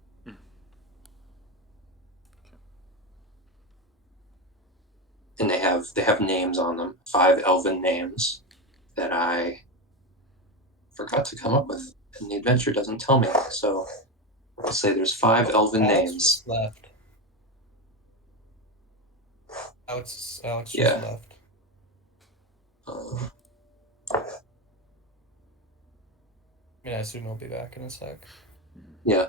And they have names on them, 5 elven names that I forgot to come up with, and the adventure doesn't tell me. So I'll say there's 5 elven names. Left. Alex Yeah. just left. I mean, I assume he'll be back in a sec. Yeah.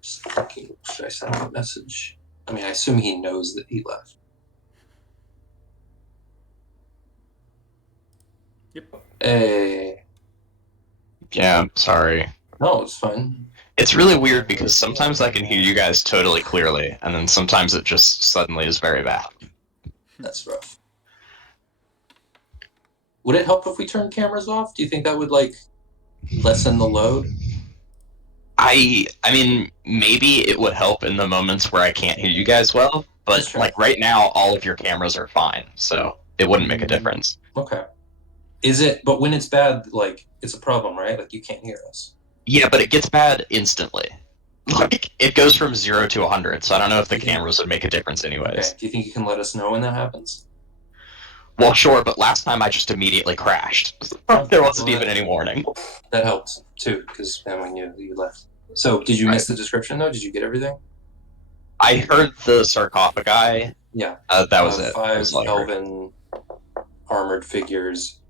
Just thinking, should I send him a message? I mean, I assume he knows that he left. Yep. Hey. Yeah, I'm sorry. No, it's fine. It's really weird because sometimes I can hear you guys totally clearly, and then sometimes it just suddenly is very bad. That's rough. Would it help if we turned cameras off? Do you think that would, like, lessen the load? I mean, maybe it would help in the moments where I can't hear you guys well, but like right now, all of your cameras are fine, so it wouldn't make a difference. Okay. Is it, but when it's bad, like, it's a problem, right? Like, you can't hear us. Yeah, but it gets bad instantly. Like, it goes from 0 to 100, so I don't know if the cameras would make a difference anyways. Okay. Do you think you can let us know when that happens? Well, sure, but last time I just immediately crashed. There wasn't even any warning. That helped, too, because then we knew you left. So, did you miss the description, though? Did you get everything? I heard the sarcophagi. Yeah. That was it. 5 elven armored figures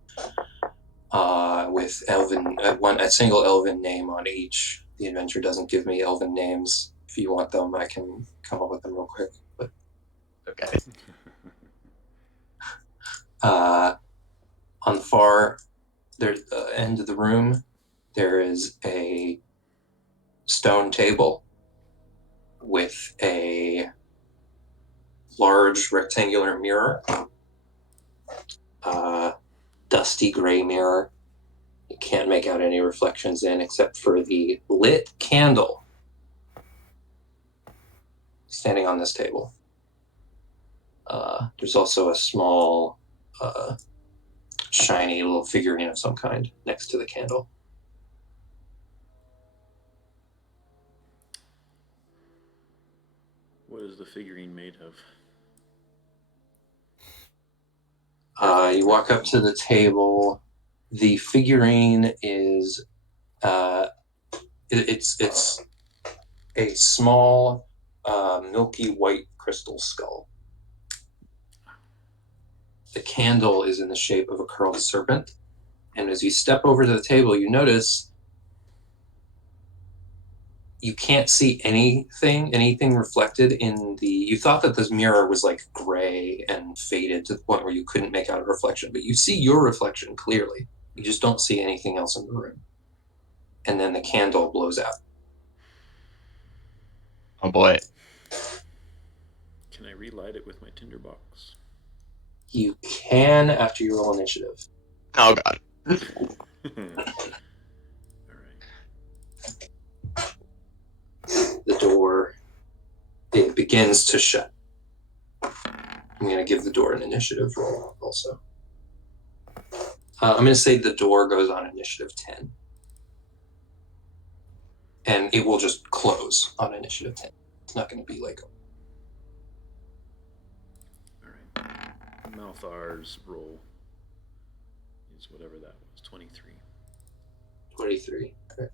with a single elven name on each. The adventure doesn't give me elven names. If you want them, I can come up with them real quick. But okay. On the far end of the room, there is a stone table with a large rectangular mirror, dusty gray mirror. You can't make out any reflections in except for the lit candle standing on this table. There's also a small shiny little figurine of some kind next to the candle. What is the figurine made of? You walk up to the table. The figurine is it's a small milky white crystal skull. The candle is in the shape of a curled serpent, and as you step over to the table, you notice you can't see anything reflected in the. You thought that this mirror was like gray and faded to the point where you couldn't make out a reflection, but you see your reflection clearly. You just don't see anything else in the room. And then the candle blows out. Oh boy. Can I relight it with my tinderbox? You can after you roll initiative. Oh god. The door, it begins to shut. I'm going to give the door an initiative roll also. I'm going to say the door goes on initiative 10. And it will just close on initiative 10. It's not going to be like... Alright. Malthar's roll is whatever that was, 23. 23. Okay.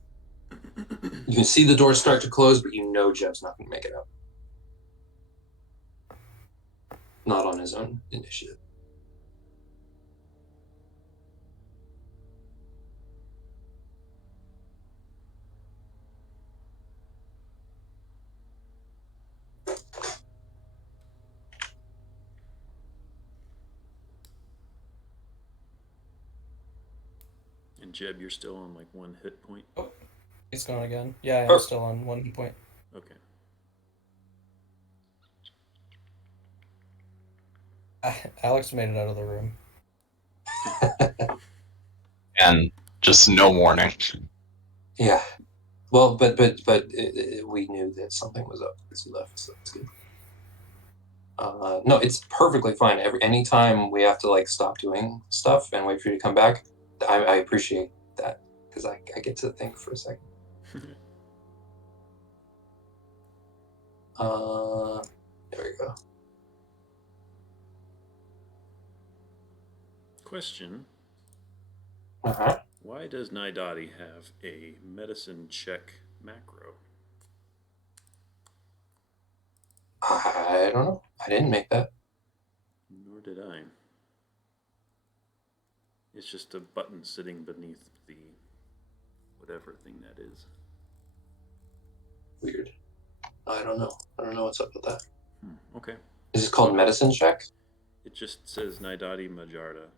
You can see the door start to close, but you know Jeb's not going to make it out. Not on his own initiative. And Jeb, you're still on like 1 hit point? Oh, he's gone again. Yeah, I'm still on 1 hit point. Okay. Alex made it out of the room. And just no warning. Yeah. Well, but we knew that something was up as he left, so that's good. No, it's perfectly fine. Anytime we have to like stop doing stuff and wait for you to come back, I appreciate that because I get to think for a second. There we go. Question. Uh-huh. Why does Naidaadi have a medicine check macro? I don't know. I didn't make that. Nor did I. It's just a button sitting beneath the whatever thing that is. Weird. I don't know. I don't know what's up with that. Okay. Is this called medicine check? It just says Naidaadi Majarta,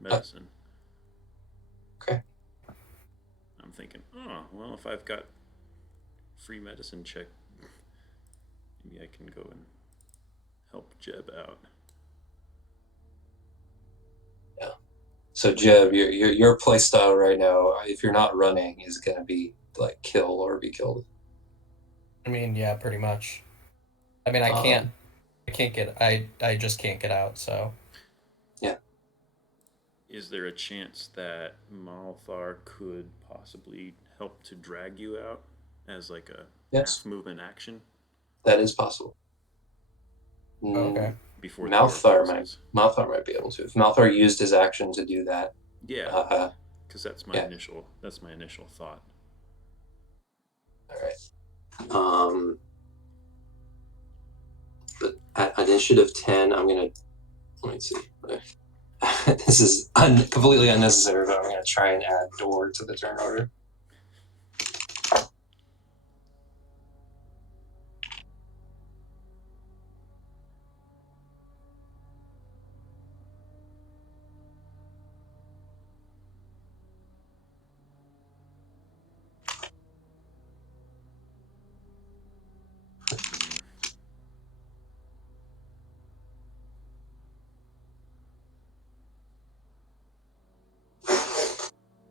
medicine. Okay. I'm thinking, oh, well, if I've got free medicine check, maybe I can go and help Jeb out. Yeah. So Jeb, your play style right now, if you're not running, is gonna be like kill or be killed. I mean, yeah, pretty much. I mean, I just can't get out, so. Yeah. Is there a chance that Malthar could possibly help to drag you out as like a half movement action? That is possible. Okay. Before Malthar might be able to. If Malthar used his action to do that. Yeah. Because that's my initial thought. All right. But at initiative 10, I'm gonna. Let me see. This is completely unnecessary, but I'm gonna try and add door to the turn order.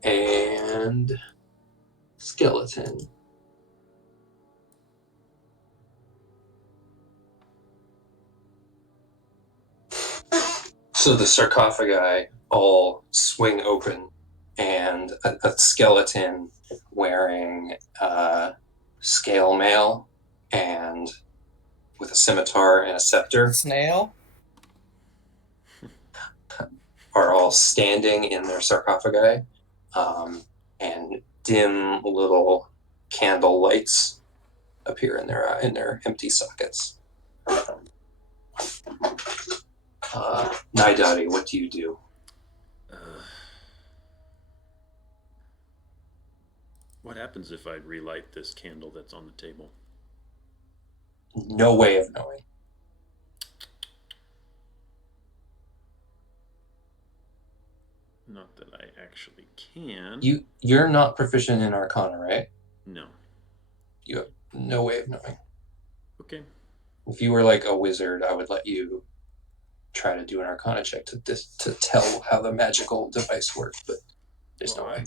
And skeleton. So the sarcophagi all swing open, and a skeleton wearing scale mail and with a scimitar and a scepter Snail? are all standing in their sarcophagi, and dim little candle lights appear in their empty sockets. Naidaadi, what do you do? What happens if I relight this candle that's on the table? No way of knowing. Not that I actually can. You're not proficient in Arcana, right? No. You have no way of knowing. Okay. If you were like a wizard, I would let you try to do an Arcana check to tell how the magical device works, but there's no way.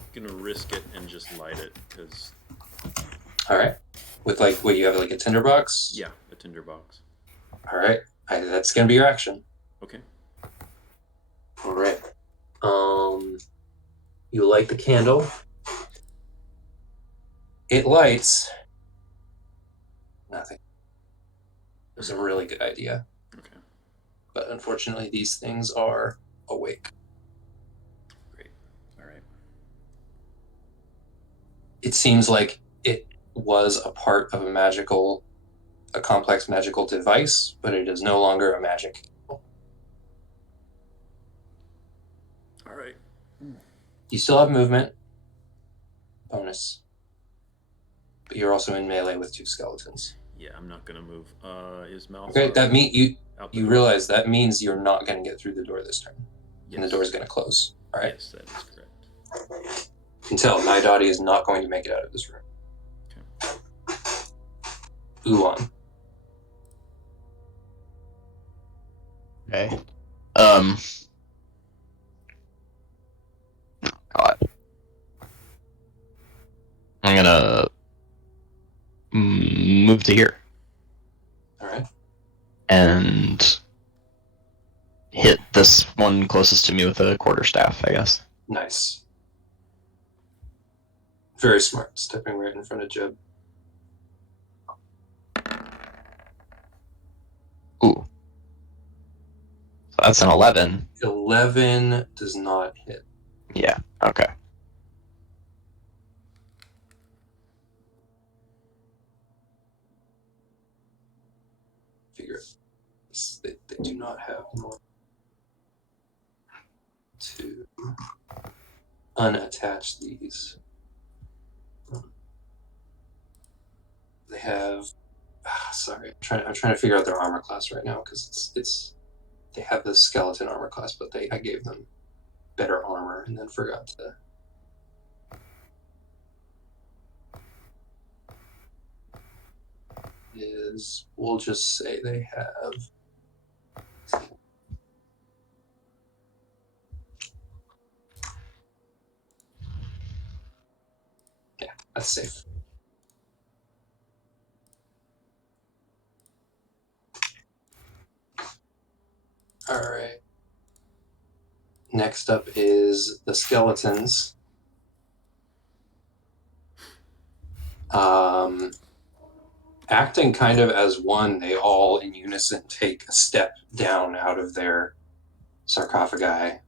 I'm gonna risk it and just light it, because... Alright. With like, what, you have like a tinderbox? Yeah, a tinderbox. Alright. That's gonna be your action. Okay. Alright. You light the candle. It lights. Nothing. It was a really good idea. Okay. But unfortunately, these things are awake. Great. All right. It seems like it was a part of a complex magical device, but it is no longer a magic. All right. You still have movement. Bonus. But you're also in melee with two skeletons. Yeah, I'm not gonna move. Is Malthar... Okay, that means you door? realize that means you're not going to get through the door this turn. Yes. And the door is going to close. All right. Yes, that is correct. You can tell Naidaadi is not going to make it out of this room. Okay. Oolon. Okay. God. I'm gonna move to here. Alright. And hit this one closest to me with a quarterstaff, I guess. Nice. Very smart. Stepping right in front of Jeb. Ooh. So that's an 11. 11 does not hit. Yeah, okay. Figure it. They do not have more to unattach these. They have. Sorry, I'm trying to figure out their armor class right now because it's they have the skeleton armor class, but I gave them better armor and then forgot to. We'll just say they have. Yeah, that's safe. All right. Next up is the skeletons. Acting kind of as one, they all in unison take a step down out of their sarcophagi.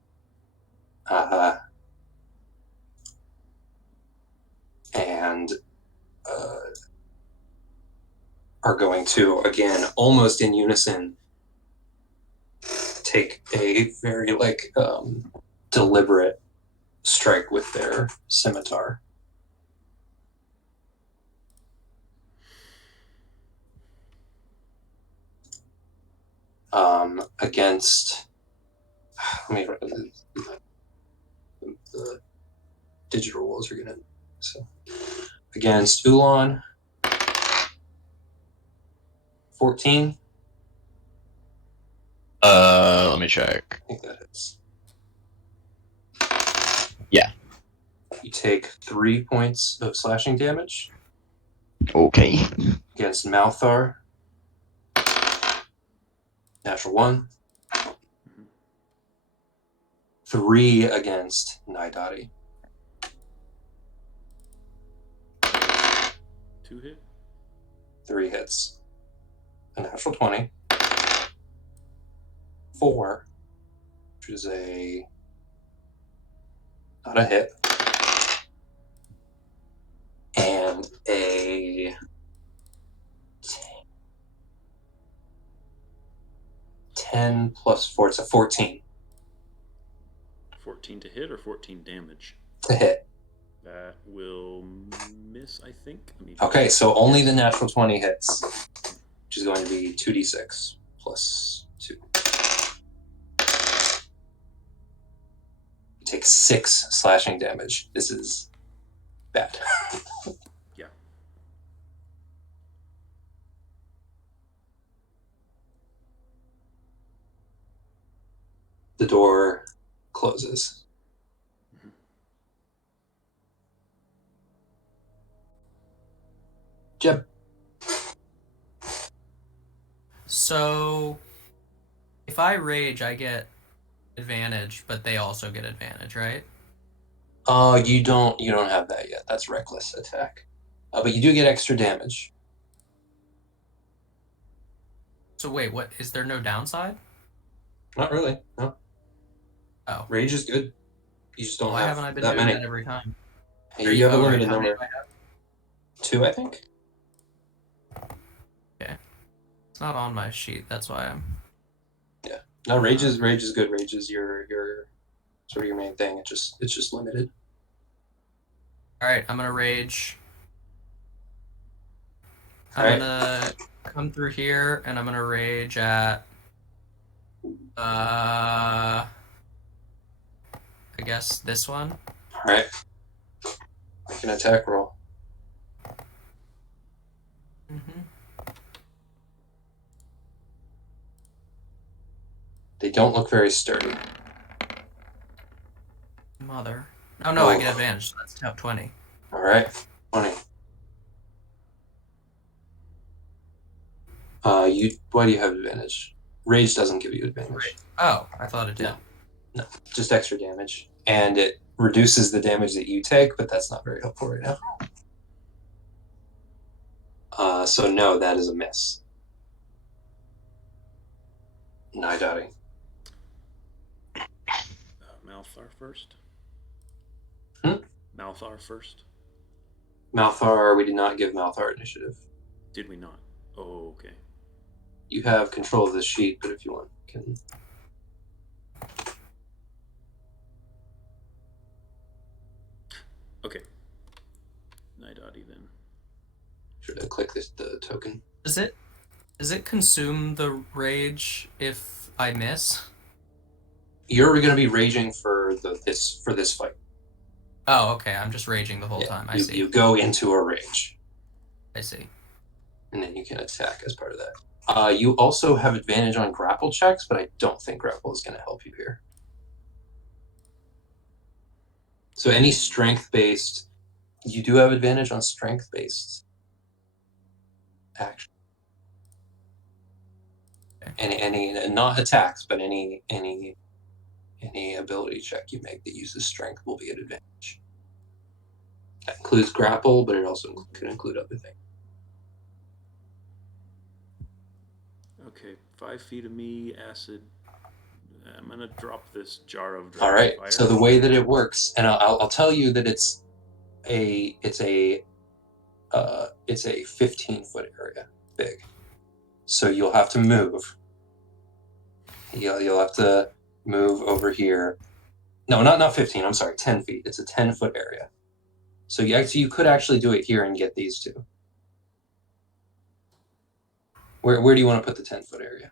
And are going to, again, almost in unison, take a very deliberate strike with their scimitar. Against, let me, the digital rolls are gonna, so against Oolon, 14. Let me check. I think that hits. Yeah. You take 3 points of slashing damage. Okay. Against Malthar, natural 1. 3 against Naidaadi. 2 hit. 3 hits. A natural 20. 4, which is not a hit. And a 10 plus 4, it's a 14. 14 to hit or 14 damage? To hit. That will miss, I think. Okay, so only the natural 20 hits, which is going to be 2d6 plus 2. You take 6 slashing damage. This is bad. Yeah. The door closes. Jeb. So, if I rage, I get advantage, but they also get advantage, right? You don't have that yet. That's reckless attack. But you do get extra damage. So wait, what? Is there no downside? Not really. No. Oh. Rage is good. You just don't Why have haven't I been that doing many. that every time? Hey, you have a limited How many number. do I have? 2, I think. Okay. It's not on my sheet. That's why I'm. Yeah. No, rage is good. Rage is your sort of your main thing. It's just limited. All right, I'm gonna rage. I'm All right. gonna come through here, and I'm gonna rage at. I guess this one. All right. Make an attack roll. Mm-hmm. They don't look very sturdy. Mother. Oh no, I get advantage. So that's top 20. All right. 20. Why do you have advantage? Rage doesn't give you advantage. Oh, I thought it did. No, just extra damage. And it reduces the damage that you take, but that's not very helpful right now. So no, that is a miss. Naidaadi. Malthar first. Malthar first. Malthar, we did not give Malthar initiative. Did we not? Oh, okay. You have control of this sheet, but if you want, you can. Okay. Naidaadi then. Should I click the token? Does it consume the rage if I miss? You're going to be raging for this fight. Oh, okay. I'm just raging the whole time. I see. You go into a rage. I see. And then you can attack as part of that. You also have advantage on grapple checks, but I don't think grapple is going to help you here. So any strength-based, you do have advantage on strength-based action. Okay. Any not attacks, but any ability check you make that uses strength will be at advantage. That includes grapple, but it also could include other things. Okay, 5 feet of me, acid. I'm gonna drop this jar of Dragonfire. All right. So the way that it works, and I'll tell you that it's a 15-foot area big. So you'll have to move. You'll have to move over here. No, not 15. I'm sorry, 10 feet. It's a 10-foot area. So you could actually do it here and get these two. Where do you want to put the 10-foot area?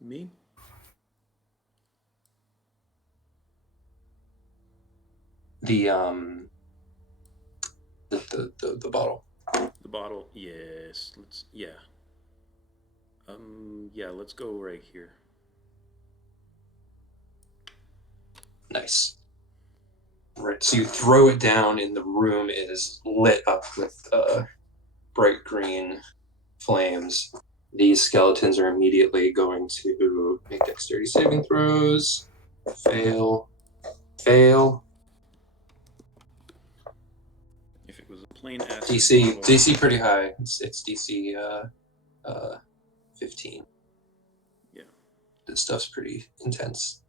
Me? The bottle. The bottle, yes. Let's go right here. Nice. Right, so you throw it down, and the room is lit up with bright green flames. These skeletons are immediately going to make dexterity saving throws. Fail. Fail. If it was a plain acid DC. bottle, DC pretty high. It's DC 15. Yeah. This stuff's pretty intense.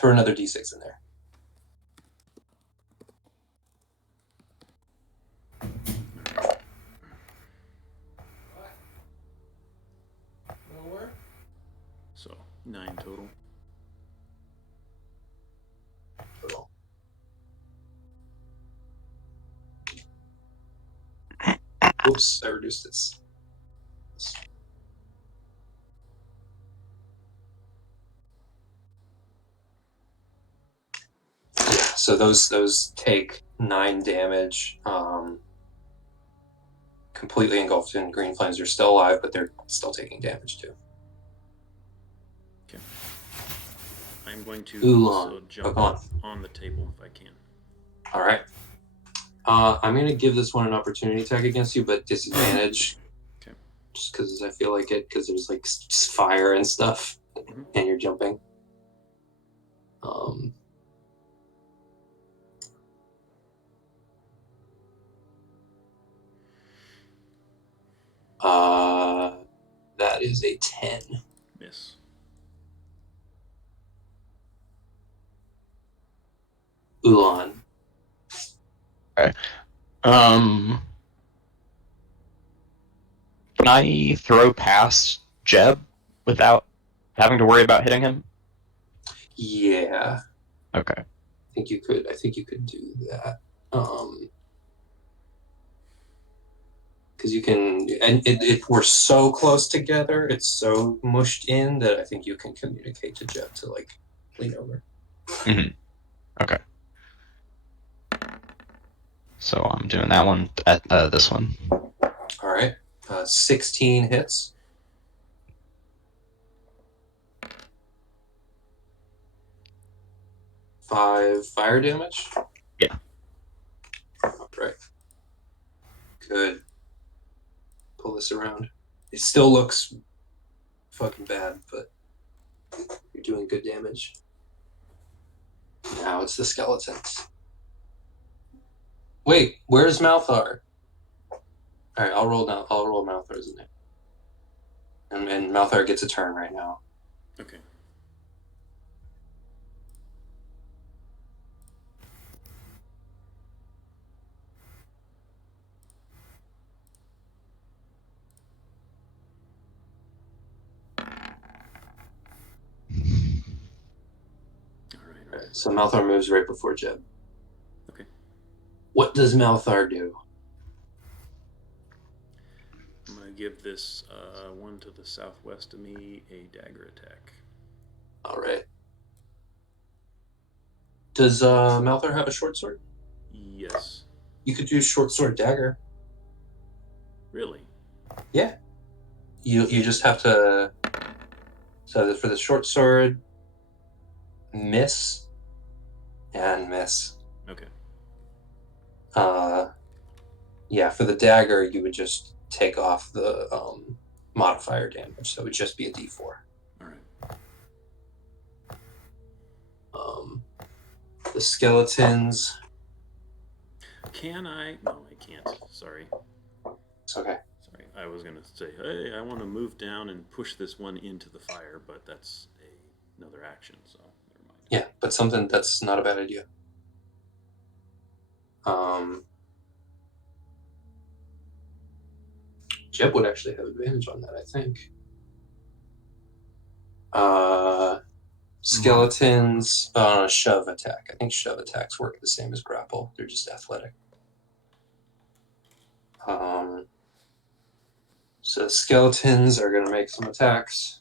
Throw another D6 in there. So 9 total. Total. Whoops, I reduced this. So those take 9 damage. Completely engulfed in green flames. They're still alive, but they're still taking damage too. Okay. I'm going to Oolong. also jump on the table if I can. All right. I'm going to give this one an opportunity attack against you, but disadvantage. Okay. Just because I feel like it, because there's like just fire and stuff, and you're jumping. That is a 10. Miss. Oolon. Okay. Can I throw past Jeb without having to worry about hitting him? Yeah. Okay. I think you could do that. Because you can, and we're so close together, it's so mushed in that I think you can communicate to Jeb to like lean over. Mm-hmm. Okay. So I'm doing that one at this one. All right. 16 hits. 5 fire damage. Yeah. Right. Good. Pull this around. It still looks fucking bad, but you're doing good damage. Now it's the skeletons. Wait, where's Malthar? All right, I'll roll Malthar's in there. And Malthar gets a turn right now. Okay. All right. So Malthar moves right before Jeb. Okay. What does Malthar do? I'm going to give this one to the southwest of me a dagger attack. All right. Does Malthar have a short sword? Yes. You could use short sword dagger. Really? Yeah. You just have to. So for the short sword, miss and miss. Okay. Yeah. For the dagger, you would just take off the modifier damage, so it would just be a D4. All right. The skeletons. Can I? No, I can't. Sorry. It's okay. Sorry. I was going to say, hey, I want to move down and push this one into the fire, but that's another action, so never mind. Yeah, but something that's not a bad idea. Jeb would actually have advantage on that, I think. Skeletons, shove attack. I think shove attacks work the same as grapple. They're just athletic. So skeletons are going to make some attacks.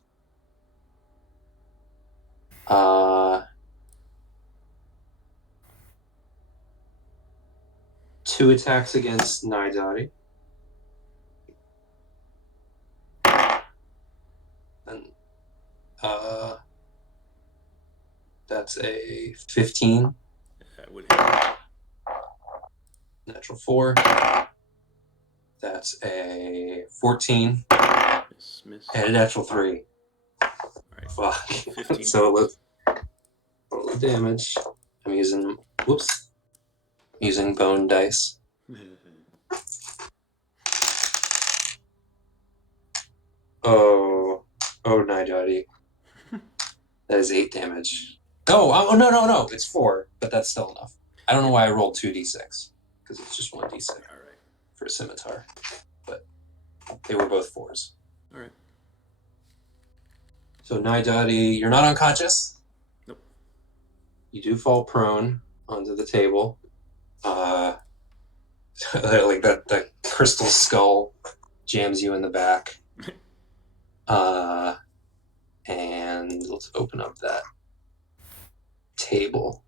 2 attacks against Naidaadi. And that's a 15. That would hit. Natural 4. That's a 14. Miss. And a natural 3. fuck. 15. So let's roll the damage. I'm using bone dice. Oh, Naidaadi. That is 8 damage. Oh, no. It's 4, but that's still enough. I don't know why I rolled 2d6, because it's just 1d6 All right. for a scimitar. But they were both 4s. All right. So Naidaadi, you're not unconscious. Nope. You do fall prone onto the table. Like that crystal skull jams you in the back. And let's open up that table.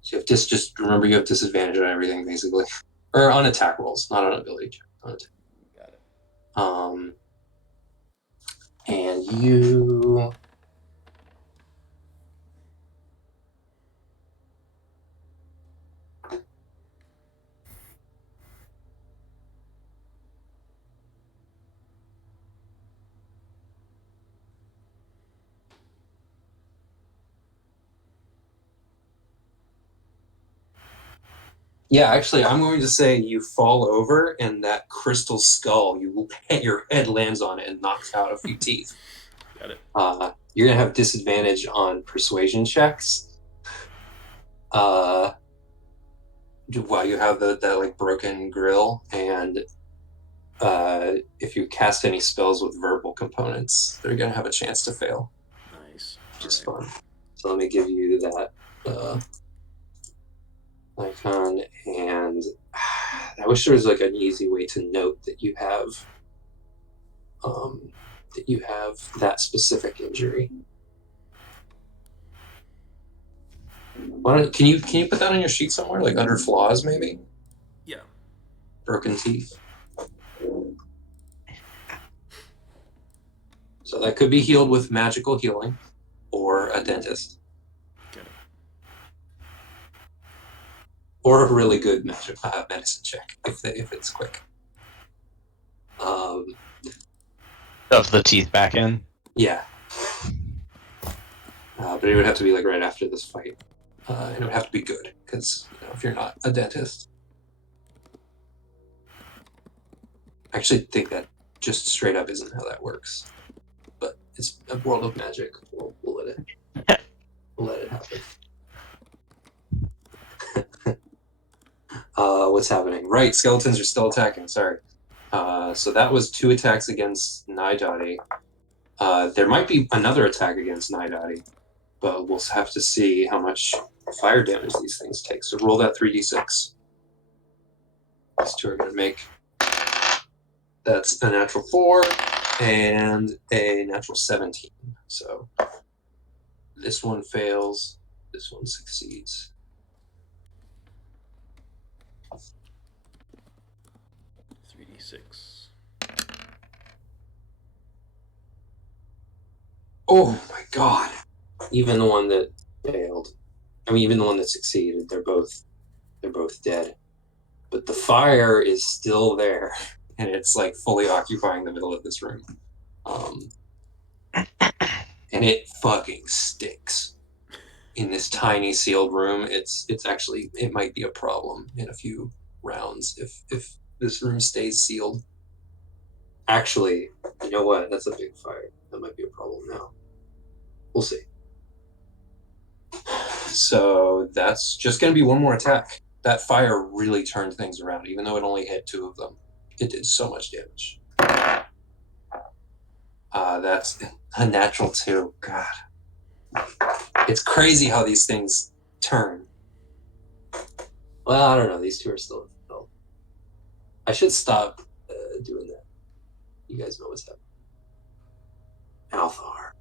So you have just remember you have disadvantage on everything basically, or on attack rolls, not on ability check. On attack. Got it. And you. Yeah, actually, I'm going to say you fall over, and that crystal skull, your head lands on it and knocks out a few teeth. Got it. You're gonna have disadvantage on persuasion checks. While you have that like broken grill, and if you cast any spells with verbal components, they're gonna have a chance to fail. Nice. Which is fun. So let me give you that icon, and I wish there was like an easy way to note that you have that specific injury. Can you put that on your sheet somewhere, like under flaws maybe? Yeah. Broken teeth. So that could be healed with magical healing or a dentist. Got it. Or a really good medicine check if it's quick. Of the teeth back in? Yeah. But it would have to be like right after this fight. And it would have to be good, because if you're not a dentist. I actually think that just straight up isn't how that works. But it's a world of magic. We'll let it happen. What's happening? Right, skeletons are still attacking, sorry. So that was 2 attacks against Naidaadi. There might be another attack against Naidaadi, but we'll have to see how much fire damage these things take. So roll that 3d6. These 2 are going to make... That's a natural 4 and a natural 17. So this one fails, this one succeeds. $3d6. Oh my god. Even the one that failed. Even the one that succeeded, they're both dead. But the fire is still there, and it's like fully occupying the middle of this room. And it fucking stinks. In this tiny sealed room, it might be a problem in a few rounds if this room stays sealed. Actually, you know what? That's a big fire. That might be a problem now. We'll see. So that's just going to be one more attack. That fire really turned things around, even though it only hit 2 of them. It did so much damage. That's a natural 2. God. It's crazy how these things turn. Well, I don't know. These 2 are still... I should stop doing that. You guys know what's happening. Malthar.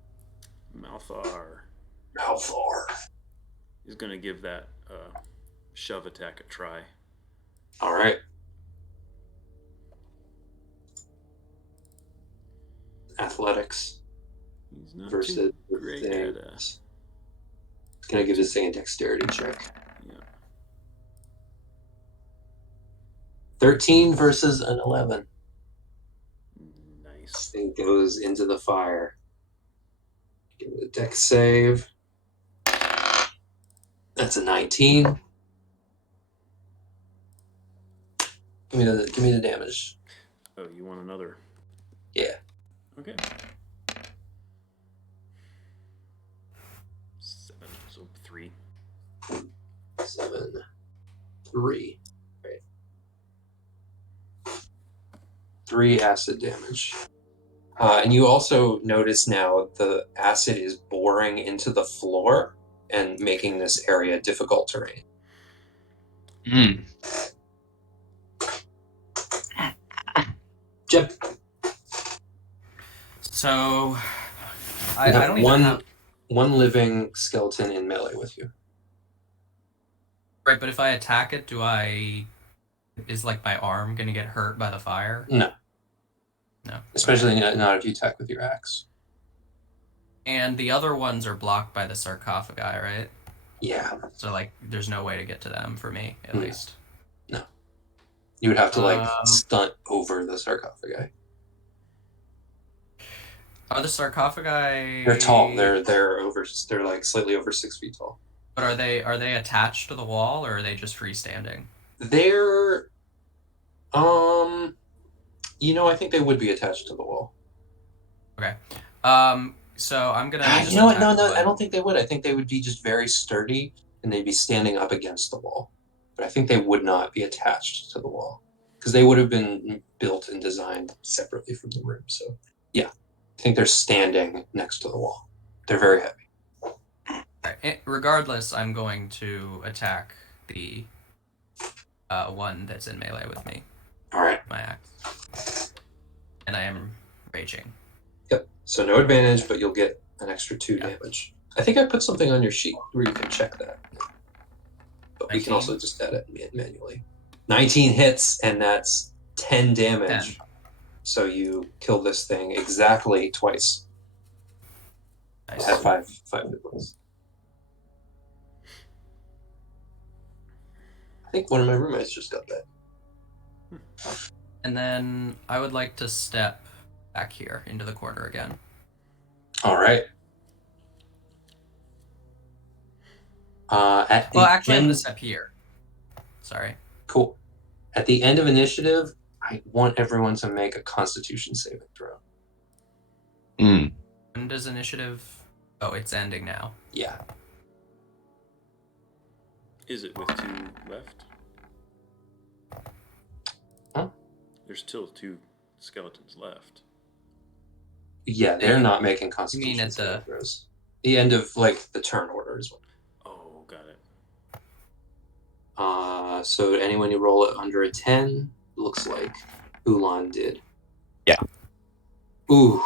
He's going to give that shove attack a try. All right. Athletics. He's not versus too great at It's going to give this thing a dexterity check. Yeah. 13 versus an 11. Nice. Thing goes into the fire. Give it a dex save. That's a 19. Give me the damage. Oh, you want another? Yeah. Okay. 7, so 3. 7, 3. Right. 3 acid damage. And you also notice now the acid is boring into the floor and making this area difficult terrain. Jeb. So, I don't even have... one living skeleton in melee with you. Right, but if I attack it, is like my arm gonna get hurt by the fire? No. No. Especially not if you attack with your axe. And the other ones are blocked by the sarcophagi, right? Yeah. So, like, there's no way to get to them for me, at least. No. You would have to, stunt over the sarcophagi. Are the sarcophagi... They're tall. They're slightly over 6 feet tall. But are they attached to the wall, or are they just freestanding? They're... I think they would be attached to the wall. Okay. So I'm gonna... You know what? No, I don't think they would. I think they would be just very sturdy, and they'd be standing up against the wall. But I think they would not be attached to the wall. Because they would have been built and designed separately from the room. So, yeah. I think they're standing next to the wall. They're very heavy. Right. Regardless, I'm going to attack the one that's in melee with me. Alright. My axe. And I am raging. Yep. So no advantage, but you'll get an extra 2 damage. I think I put something on your sheet where you can check that. But 19? We can also just add it manually. 19 hits, and that's 10 damage. 10. So you kill this thing exactly twice. Nice. At 5 hit points. I think one of my roommates just got that. And then I would like to step back here into the corner again. All right. I'm going to step here. Sorry. Cool. At the end of initiative, I want everyone to make a Constitution saving throw. When does initiative... Oh, it's ending now. Yeah. Is it with 2 left? Huh? There's still 2 skeletons left. Yeah, they're not making Constitution saving throws. The end of, the turn order is what. Oh, got it. So anyone who roll it under a 10, looks like Oolon did. Yeah. Ooh.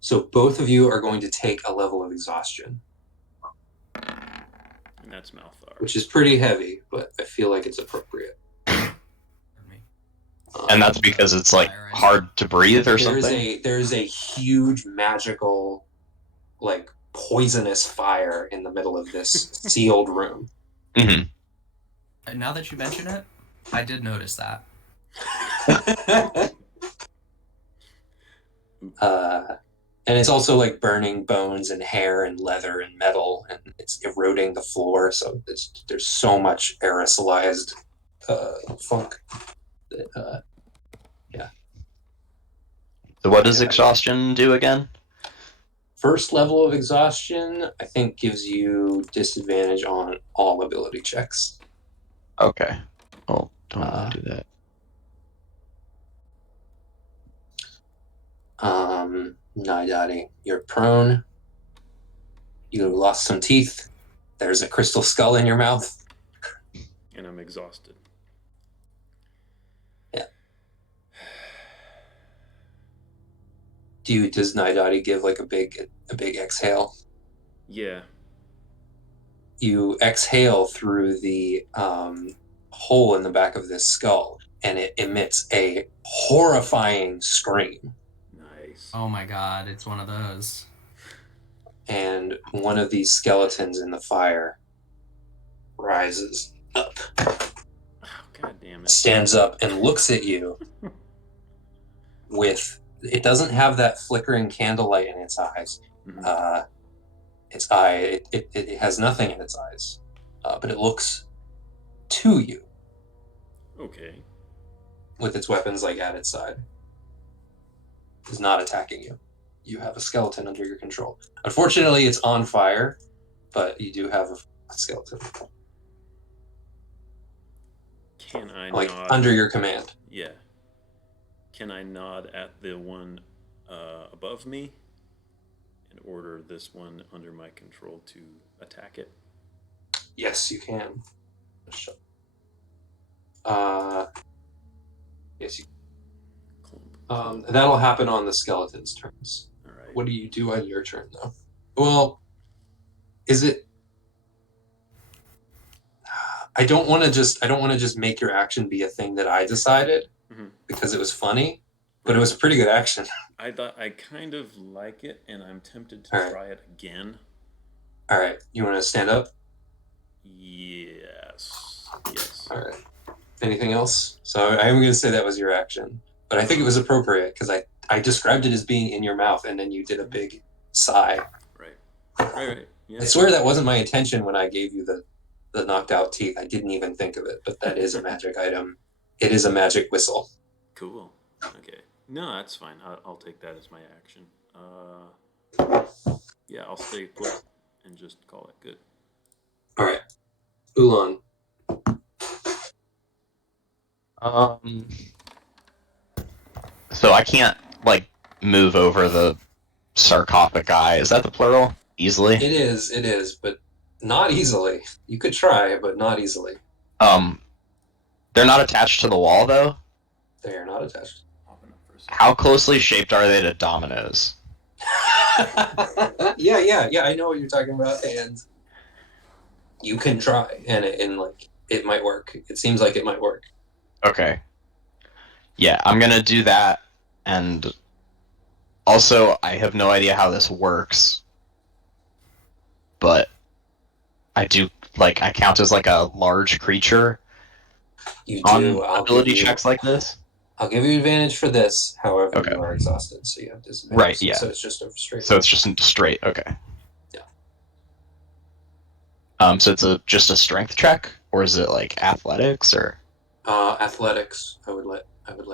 So both of you are going to take a level of exhaustion. And that's Malthar. Which is pretty heavy, but I feel like it's appropriate. And that's because it's, hard to breathe or something? There's a huge magical, poisonous fire in the middle of this sealed room. Mm-hmm. And now that you mention it, I did notice that. And it's also burning bones and hair and leather and metal, and it's eroding the floor. So there's so much aerosolized funk. Yeah. So what does exhaustion do again? First level of exhaustion, I think, gives you disadvantage on all ability checks. Okay. Oh, don't want to do that. Naidaadi, you're prone. You lost some teeth. There's a crystal skull in your mouth. And I'm exhausted. Yeah. Does Naidaadi give a big exhale? Yeah. You exhale through the hole in the back of this skull, and it emits a horrifying scream. Nice. Oh my god, it's one of those. And one of these skeletons in the fire rises up. Oh, god damn it. Stands up and looks at you with... It doesn't have that flickering candlelight in its eyes. Mm-hmm. its eye. It has nothing in its eyes, but it looks to you Okay. with its weapons like at its side. Is not attacking you. You have a skeleton under your control. Unfortunately, it's on fire, but you do have a skeleton. Can I Like, nod? under your command. Yeah. Can I nod at the one above me and order this one under my control to attack it? Yes, you can. Yes, you that'll happen on the skeleton's turns. All right. What do you do on your turn, though? Well, is it... I don't want to just make your action be a thing that I decided because it was funny, but it was a pretty good action. I kind of like it, and I'm tempted to try it again. All right, you want to stand up? Yes. All right. Anything else? So I'm going to say that was your action, but I think it was appropriate because I described it as being in your mouth, and then you did a big sigh. Right. Yeah. I swear that wasn't my intention when I gave you the knocked out teeth. I didn't even think of it, but that is a magic item. It is a magic whistle. Cool. Okay. No, that's fine. I'll take that as my action. Yeah, I'll stay put and just call it good. All right. Oolon. So I can't, like, move over the sarcophagi. Is that the plural? Easily? It is, but not easily. You could try, but not easily. They're not attached to the wall, though? They are not attached. How closely shaped are they to dominoes? Yeah, I know what you're talking about, and you can try, and it might work. It seems like it might work. Okay. Yeah, I'm gonna do that, and also, I have no idea how this works, but I count as, like, a large creature You on do. ability checks like this? I'll give you advantage for this, however, Okay. you are exhausted, so you have disadvantage. Right, yeah. So it's just a straight. So it's just straight, okay. Yeah. So it's just a strength check, or is it like athletics, or? Athletics. I would let.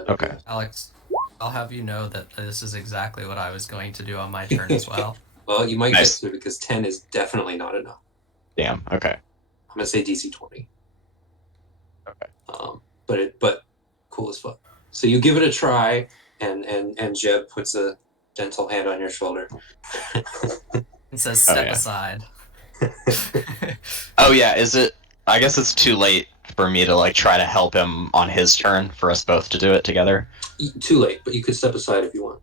Okay. You do. Alex, I'll have you know that this is exactly what I was going to do on my turn as well. Well, you might Nice. get through because 10 is definitely not enough. Damn. Okay. I'm gonna say DC 20. Okay. But cool as fuck. So you give it a try, and Jeb puts a gentle hand on your shoulder. It says step aside. Oh yeah. Is it? I guess it's too late for me to like try to help him on his turn for us both to do it together. Too late, but you could step aside if you want.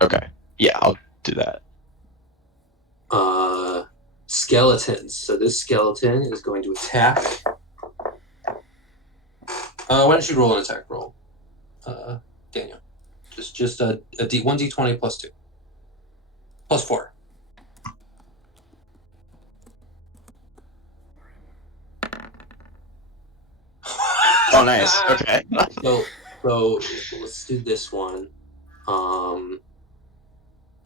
Okay. Yeah, I'll do that. Skeletons. So this skeleton is going to attack. Why don't you roll an attack roll, Daniel? Just a 1d20 plus 2. Plus 4. Oh, nice. Okay. So let's do this one.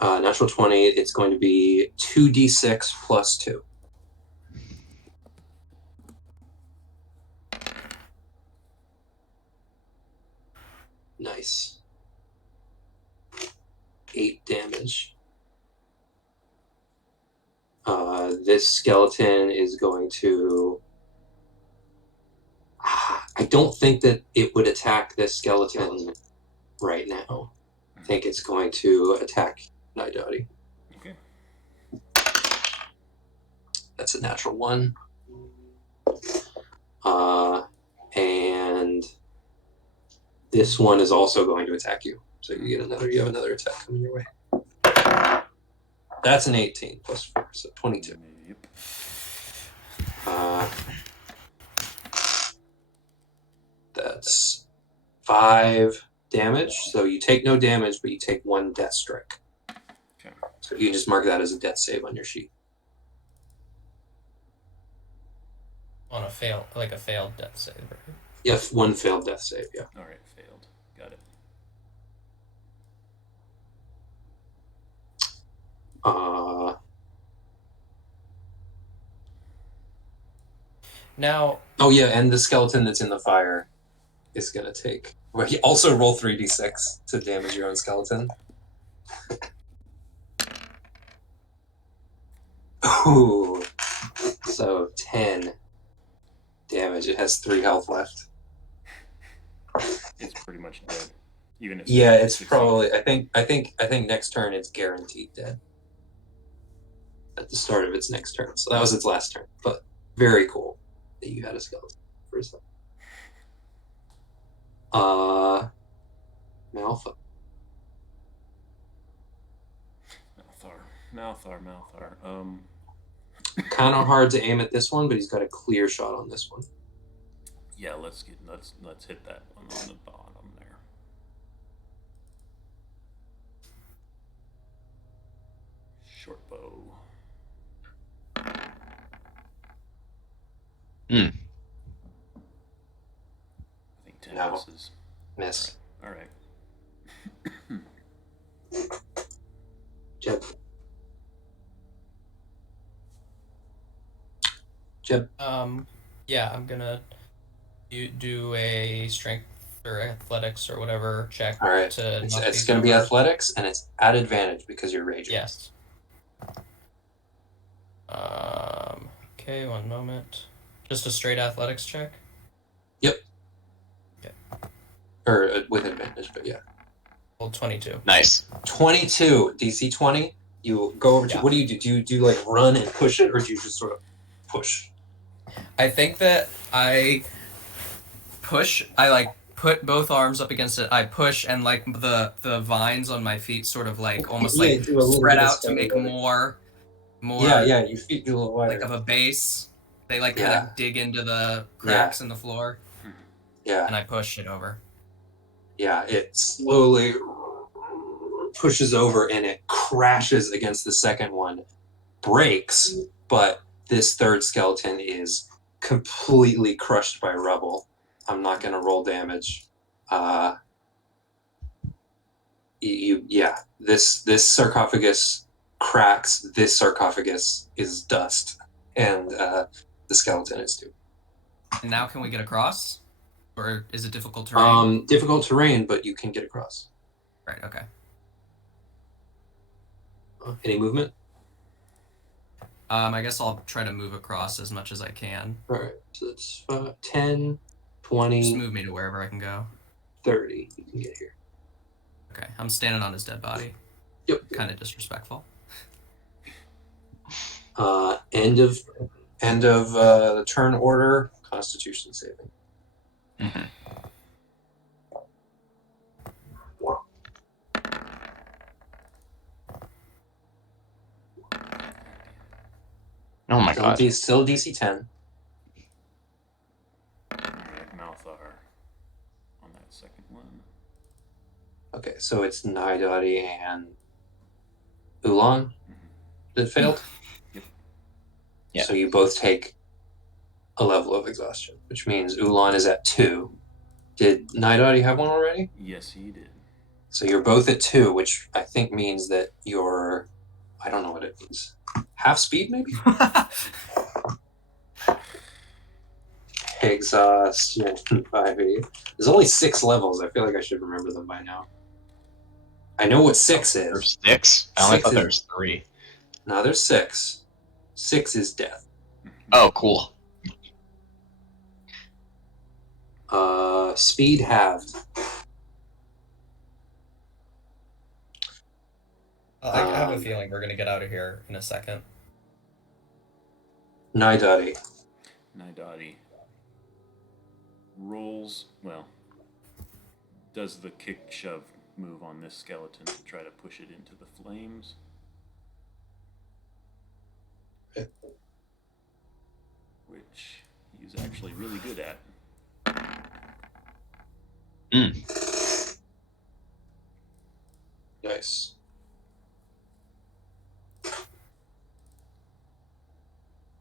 Natural 20, it's going to be 2d6 plus 2. Nice. 8 damage. This skeleton is going to... I don't think that it would attack this skeleton right now. I think it's going to attack Naidaadi. Okay. That's a natural 1. And this one is also going to attack you. So you have another attack coming your way. That's an 18 plus 4, so 22. Yep. That's 5 damage. So you take no damage, but you take 1 death strike. Okay. So you can just mark that as a death save on your sheet. On a failed death save, right? Yeah, 1 failed death save, yeah. All right, failed. Got it. Now. Oh yeah, and the skeleton that's in the fire is gonna take. Well, he also roll 3d6 to damage your own skeleton. Ooh, so 10 damage. It has 3 health left. It's pretty much dead. Even if Yeah, it's succeeds. probably. I think next turn it's guaranteed dead. At the start of its next turn, so that was its last turn. But very cool that you had a skeleton for a second. Malthar. Malthar. Kind of hard to aim at this one, but he's got a clear shot on this one. Yeah, let's hit that one on the bottom there. Short bow. Hmm. I think 10 No. misses. Miss. All right. Jeb. Jeb. Yeah, I'm gonna do a strength or athletics or whatever check. All right. To It's knock these going to be over. athletics, and it's at advantage because you're raging. Yes. Okay, one moment. Just a straight athletics check? Yep. Okay. Or with advantage, but yeah. Well, 22. Nice. 22, DC 20. You go over to, Yeah. what do you do? Do you like run and push it, or do you just sort of push? I think that I push, I like put both arms up against it, I push, and like the vines on my feet sort of like almost Yeah, like do a little spread bit of out to make skeleton. more Yeah, your feet do a little wider. like of a base. They like kind of dig into the cracks in the floor. Yeah. And I push it over. Yeah, it slowly pushes over and it crashes against the second one, breaks, but this third skeleton is completely crushed by rubble. I'm not going to roll damage. This sarcophagus cracks. This sarcophagus is dust, and the skeleton is too. And now can we get across? Or is it difficult terrain? Difficult terrain, but you can get across. Right, okay. Any movement? I guess I'll try to move across as much as I can. Alright, so it's 10, 20... Just move me to wherever I can go. 30, you can get here. Okay, I'm standing on his dead body. Yep. Kind of disrespectful. End of the turn order, Constitution saving. Mm-hmm. Oh my god. Still DC 10. Alright, Malthar on that second one. Okay, so it's Naidaadi and Oolon that failed? Yep. Yeah. So you both take a level of exhaustion, which means Oolon is at 2. Did Naidaadi have one already? Yes, he did. So you're both at 2, which I think means that you're... I don't know what it means. Half speed, maybe? Exhaustion 5e. There's only 6 levels. I feel like I should remember them by now. I know what 6 is. There's 6? I only thought there was 3. No, there's 6. 6 is death. Oh, cool. Speed halved. I have a feeling we're gonna get out of here in a second. Naidaadi. Rolls, well, does the kick shove move on this skeleton to try to push it into the flames. Which he's actually really good at. Nice.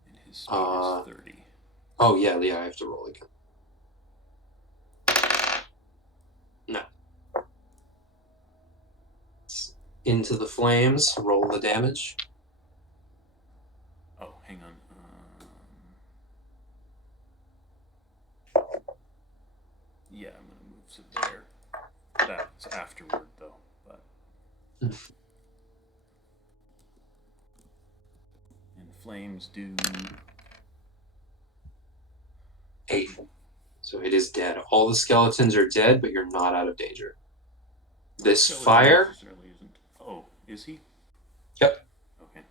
And his speed is 30. Oh, yeah, I have to roll again. No. Into the flames, roll the damage. Oh, hang on. puts it there. That's afterward, though. But and flames do 8. So it is dead. All the skeletons are dead, but you're not out of danger. This fire... necessarily isn't. Oh, is he? Yep. Okay.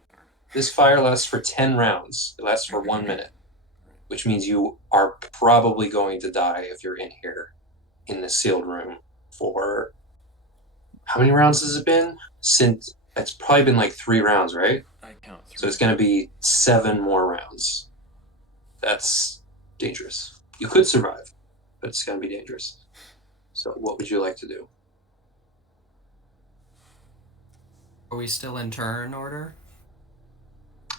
This fire lasts for 10 rounds. It lasts for 1 minute, which means you are probably going to die if you're in here in the sealed room for... How many rounds has it been? Since it's probably been like 3 rounds, right? I count 3. So it's going to be 7 more rounds. That's dangerous. You could survive, but it's going to be dangerous. So what would you like to do? Are we still in turn order?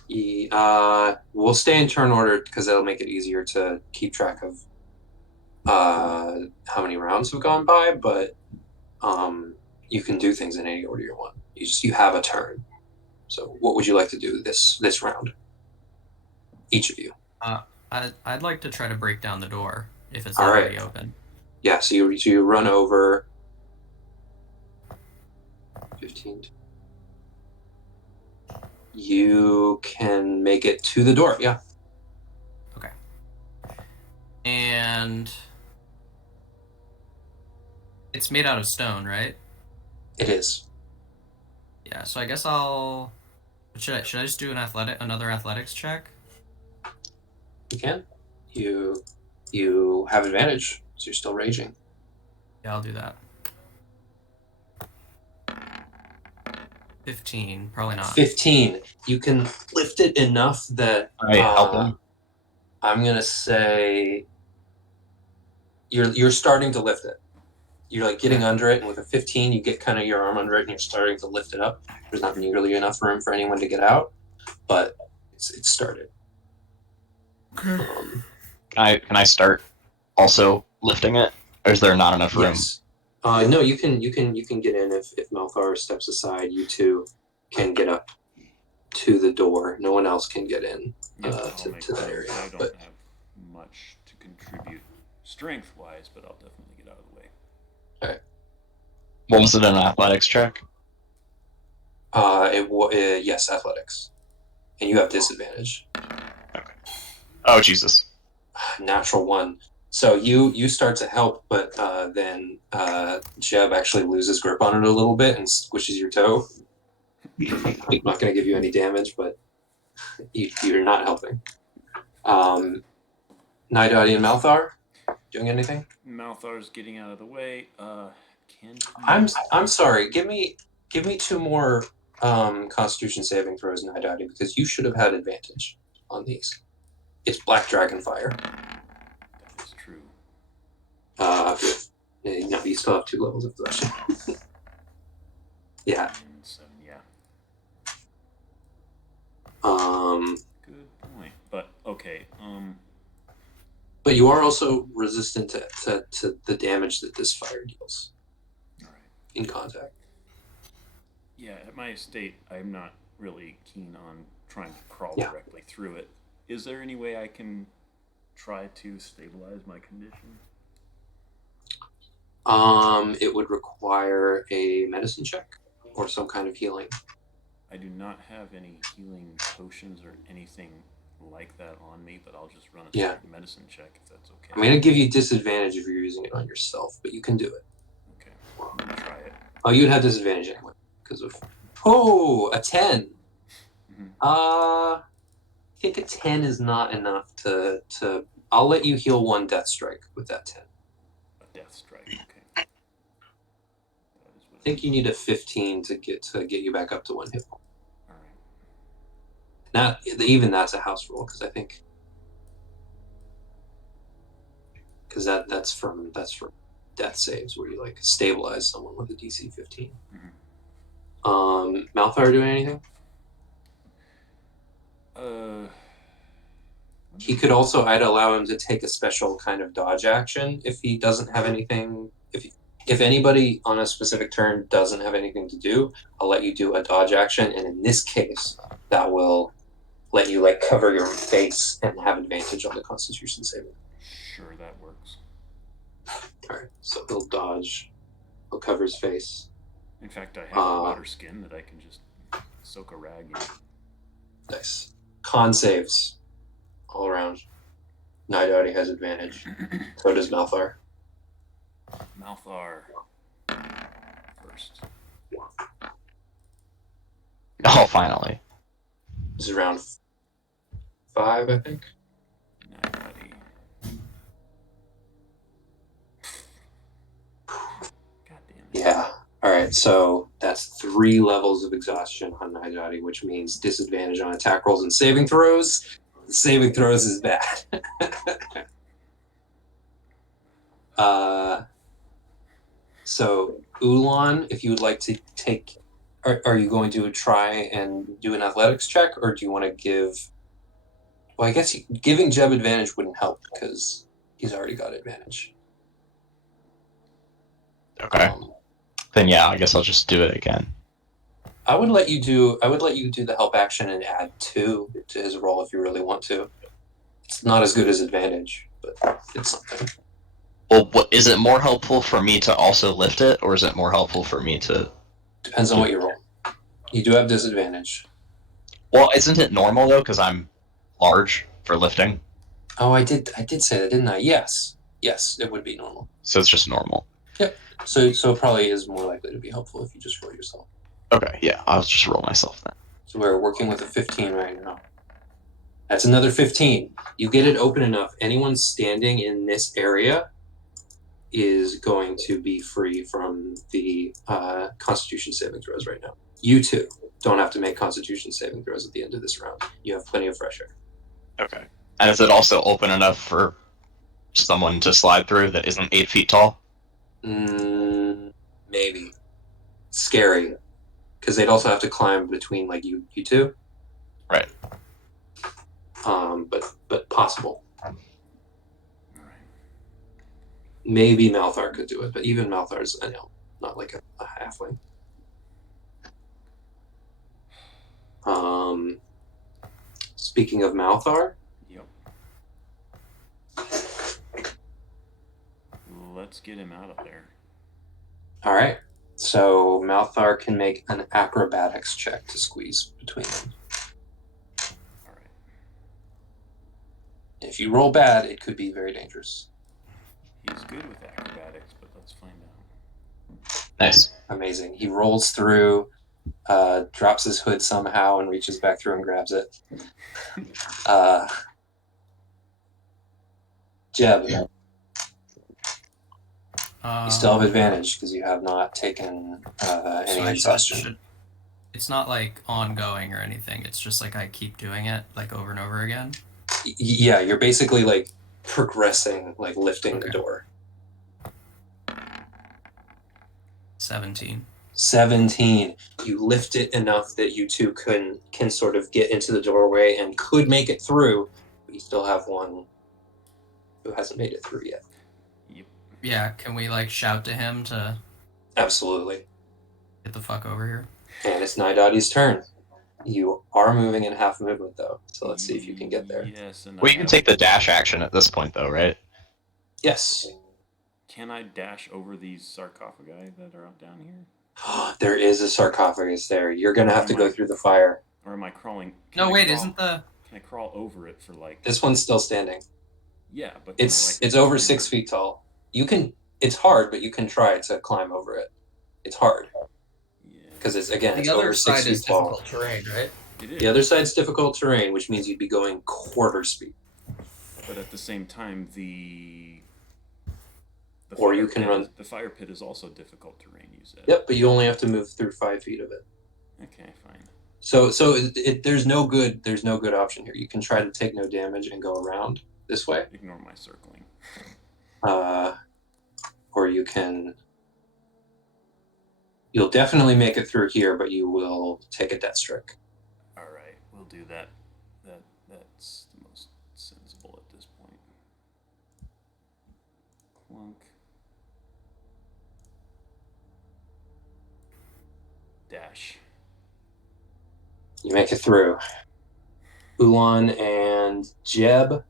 We'll stay in turn order because that'll make it easier to keep track of how many rounds have gone by, but you can do things in any order you want. You have a turn. So what would you like to do this round? Each of you. I'd like to try to break down the door if it's All already right. open. Yeah, so you run over 15. You can make it to the door, yeah. Okay. And it's made out of stone, right? It is. Yeah, so I guess I'll... Should I just do another athletics check? You can. You have advantage, so you're still raging. Yeah, I'll do that. 15, probably not. 15. You can lift it enough that help him. I'm gonna say you're starting to lift it. You're like getting under it, and with a 15, you get kind of your arm under it, and you're starting to lift it up. There's not nearly enough room for anyone to get out, but it's started. Okay. Can I start also lifting it, or is there not enough room? Yes. No, you can get in if Malthar steps aside. You two can get up to the door. No one else can get in to that area. I don't but have much to contribute strength-wise, but I'll definitely get out of the way. all right. What was it, an athletics check? Yes, athletics, and you have disadvantage. Okay. Oh Jesus. Natural 1. So you start to help, but then Jeb actually loses grip on it a little bit and squishes your toe. I'm not going to give you any damage, but you're not helping. Naidaadi and Malthar, doing anything? Malthar's getting out of the way. I'm sorry. Give me 2 more Constitution saving throws, Naidaadi, because you should have had advantage on these. It's Black Dragonfire. That is true. No, you still have 2 levels of possession. Yeah. And 7, yeah. Good point. But okay. But you are also resistant to the damage that this fire deals. All right. In contact. Yeah, at my estate, I'm not really keen on trying to crawl Yeah. directly through it. Is there any way I can try to stabilize my condition? It would require a medicine check or some kind of healing. I do not have any healing potions or anything like that on me, but I'll just run a straight medicine check if that's okay. I'm going to give you disadvantage if you're using it on yourself, but you can do it. Okay, I'm going to try it. Oh, you'd have disadvantage anyway because of... Oh, a 10! Mm-hmm. I think a 10 is not enough to... I'll let you heal 1 death strike with that 10. A death strike, okay. I think you need a 15 to get you back up to 1 hit point. All right. Not even that's a house rule because I think that's from death saves where you like stabilize someone with a DC 15. Mm-hmm. Malthar doing anything? He could also, I'd allow him to take a special kind of dodge action if he doesn't have anything. If anybody on a specific turn doesn't have anything to do, I'll let you do a dodge action, and in this case, that will let you like cover your face and have advantage on the Constitution saving. Sure, that works. Alright, so he'll dodge. He'll cover his face. In fact, I have a water skin that I can just soak a rag in. Nice. Con saves. All around. Naidaadi has advantage. So does Malthar. Malthar first. Oh, finally. This is round 5, I think. Naidaadi. God damn it. Yeah. Alright, so that's 3 levels of exhaustion on Naidaadi, which means disadvantage on attack rolls and saving throws. Saving throws is bad. So, Oolon, if you would like to take... Are you going to try and do an athletics check, or do you want to give... Well, I guess giving Jeb advantage wouldn't help, because he's already got advantage. Okay. Then yeah, I guess I'll just do it again. I would let you do the help action and add 2 to his roll if you really want to. It's not as good as advantage, but it's something. Well, is it more helpful for me to also lift it, or is it more helpful for me to... Depends on what you roll. You do have disadvantage. Well, isn't it normal, though, because I'm large for lifting? Oh, I did say that, didn't I? Yes. Yes, it would be normal. So it's just normal. Yep. So it probably is more likely to be helpful if you just roll yourself. Okay, yeah, I'll just roll myself then. So we're working with a 15 right now. That's another 15. You get it open enough. Anyone standing in this area is going to be free from the Constitution saving throws right now. You two don't have to make Constitution saving throws at the end of this round. You have plenty of fresh air. Okay. And is it also open enough for someone to slide through that isn't 8 feet tall? Maybe. Scary. Because they'd also have to climb between like you two. Right. But possible. Maybe Malthar could do it, but even Malthar's not like a halfling. Speaking of Malthar, Yep. Let's get him out of there. all right. So Malthar can make an acrobatics check to squeeze between them. All right. If you roll bad, it could be very dangerous. He's good with acrobatics, but let's find out. Nice. Amazing. He rolls through, drops his hood somehow, and reaches back through and grabs it. Jeb, you still have advantage because you have not taken any exhaustion. It's not like ongoing or anything. It's just like I keep doing it like over and over again. Yeah, you're basically like progressing, like lifting the door. 17. 17. You lift it enough that you two can sort of get into the doorway and could make it through, but you still have one who hasn't made it through yet. Yep. Yeah, can we like shout to him to Absolutely. get the fuck over here? And it's Naidaadi's turn. You are moving in half movement though, so let's see if you can get there. Yes, and Well, you can take the dash action at this point, though, right? Yes. Can I dash over these sarcophagi that are out down here? There is a sarcophagus there. You're gonna have to go through the fire. Or am I crawling? No, wait, isn't the... Can I crawl over it for like... This one's still standing. Yeah, but... It's over 6 feet tall. You can... It's hard, but you can try to climb over it. It's hard. Yeah. Because it's over 6 feet tall. The other side is difficult terrain, right? It is. The other side's difficult terrain, which means you'd be going quarter speed. But at the same time, the or you can run... The fire pit is also difficult terrain, you said. Yep, but you only have to move through 5 feet of it. Okay, fine. So there's no good option here. You can try to take no damage and go around this way. Ignore my circling. Or you can... You'll definitely make it through here, but you will take a death strike. All right, we'll do that. That's the most sensible at this point. Clunk. Dash. You make it through. Oolon and Jeb,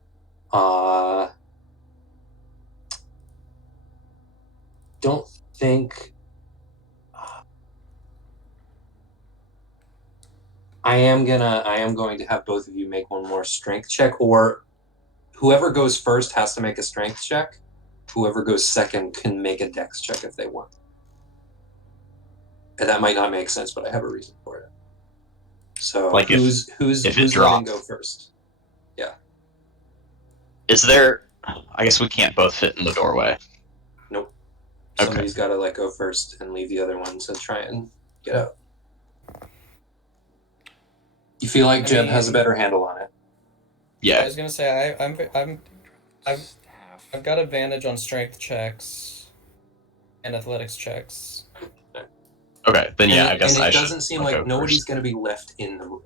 don't think I am going to have both of you make one more strength check, or whoever goes first has to make a strength check. Whoever goes second can make a dex check if they want. And that might not make sense, but I have a reason for it. So Like who's letting go first? Yeah. Is there? I guess we can't both fit in the doorway. Nope. Okay. Somebody's got to go first and leave the other one to try and get out. You feel like Jeb has a better handle on it? Yeah. I was gonna say I've got advantage on strength checks and athletics checks. Okay, then yeah, I guess and I it should. doesn't seem like nobody's going to be left in the room.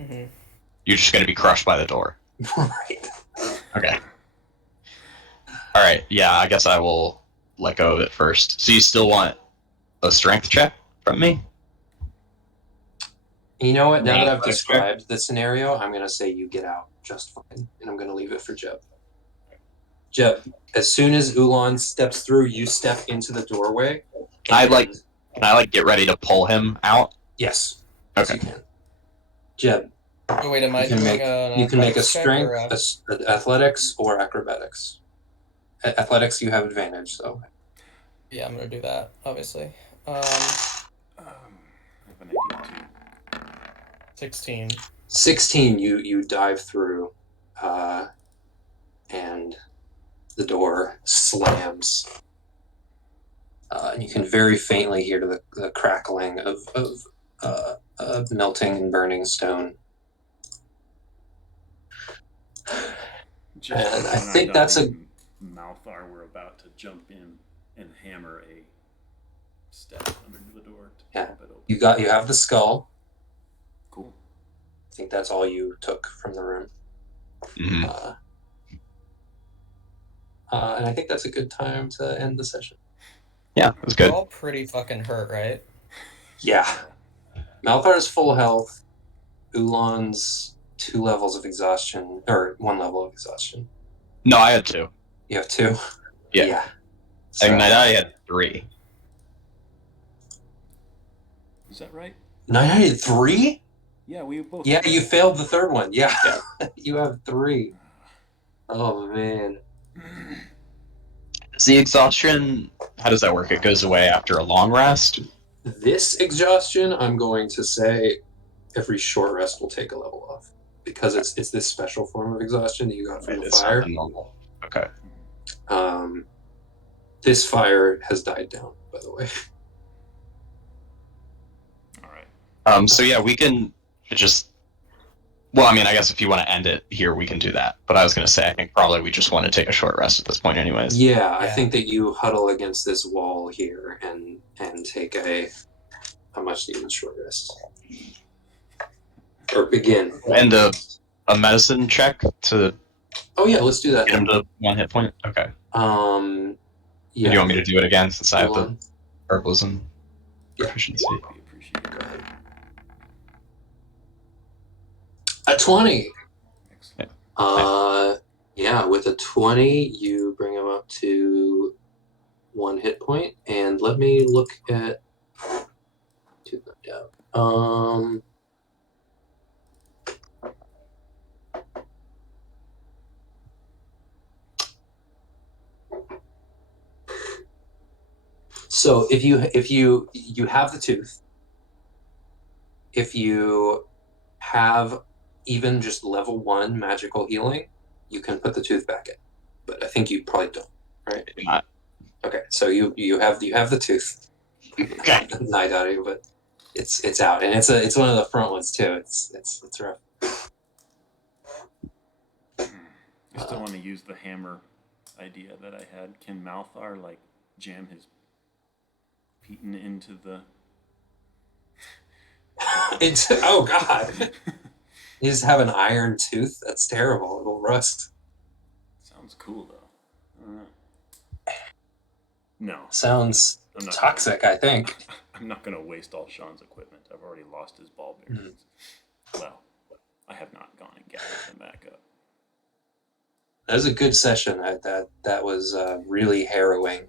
Mm-hmm. You're just going to be crushed by the door. Right. Okay. All right. Yeah, I guess I will let go of it first. So you still want a strength check from me? You know what? Now that I've Athletics described the scenario, I'm going to say you get out just fine, and I'm going to leave it for Jeb. Jeb, as soon as Oolon steps through, you step into the doorway. Can I get ready to pull him out? Yes. Okay. Yes, you can. Jeb. Oh wait, am I doing you can make a strength, athletics, or acrobatics. Athletics, you have advantage, so. Yeah, I'm gonna do that, obviously. I have an idea too. 16. 16, you dive through, and the door slams. And you can very faintly hear the crackling of melting and burning stone. And I think that's a Malthar. We're about to jump in and hammer a staff under the door to pop it open. You have the skull. Cool. I think that's all you took from the room. Mm-hmm. And I think that's a good time to end the session. Yeah, that's good. We're all pretty fucking hurt, right? Yeah. Malthar's full health. Oolon's 2 levels of exhaustion, or 1 level of exhaustion. No, I had 2. You have 2? Yeah. So, Naidaadi had 3. Is that right? Naidaadi had 3? Yeah, we both. Yeah, you failed the 3rd one. Yeah. You have 3. Oh, man. Is the exhaustion, how does that work? It goes away after a long rest? This exhaustion, I'm going to say every short rest will take a level off. Because it's this special form of exhaustion that you got from the fire. Not the normal. Okay. This fire has died down, by the way. All right. So yeah, we can just... Well, I mean, I guess if you want to end it here, we can do that. But I was going to say, I think probably we just want to take a short rest at this point anyways. Yeah, I think that you huddle against this wall here and take a much needed short rest. Or begin. And a medicine check to... Oh yeah, let's do that. Get him to 1 hit point? Okay. Yeah. Do you want me to do it again since I have the Oolon? herbalism proficiency? We appreciate it. A 20! Excellent. Yeah, with a 20, you bring him up to 1 hit point, and let me look at... Tooth knocked out. So if you have the tooth, if you have even just level 1 magical healing, you can put the tooth back in. But I think you probably don't, right? Not. Okay, so you have the tooth. Okay. Naidaadi, but it's out, and it's one of the front ones too. It's rough. I still want to use the hammer idea that I had. Can Malthar jam his Peyton into the... Oh god! You just have an iron tooth? That's terrible. It'll rust. Sounds cool though. No. Sounds toxic, I think. I'm not going to waste all Sean's equipment. I've already lost his ball bearings. Well, I have not gone and gathered them back up. That was a good session. That was really harrowing.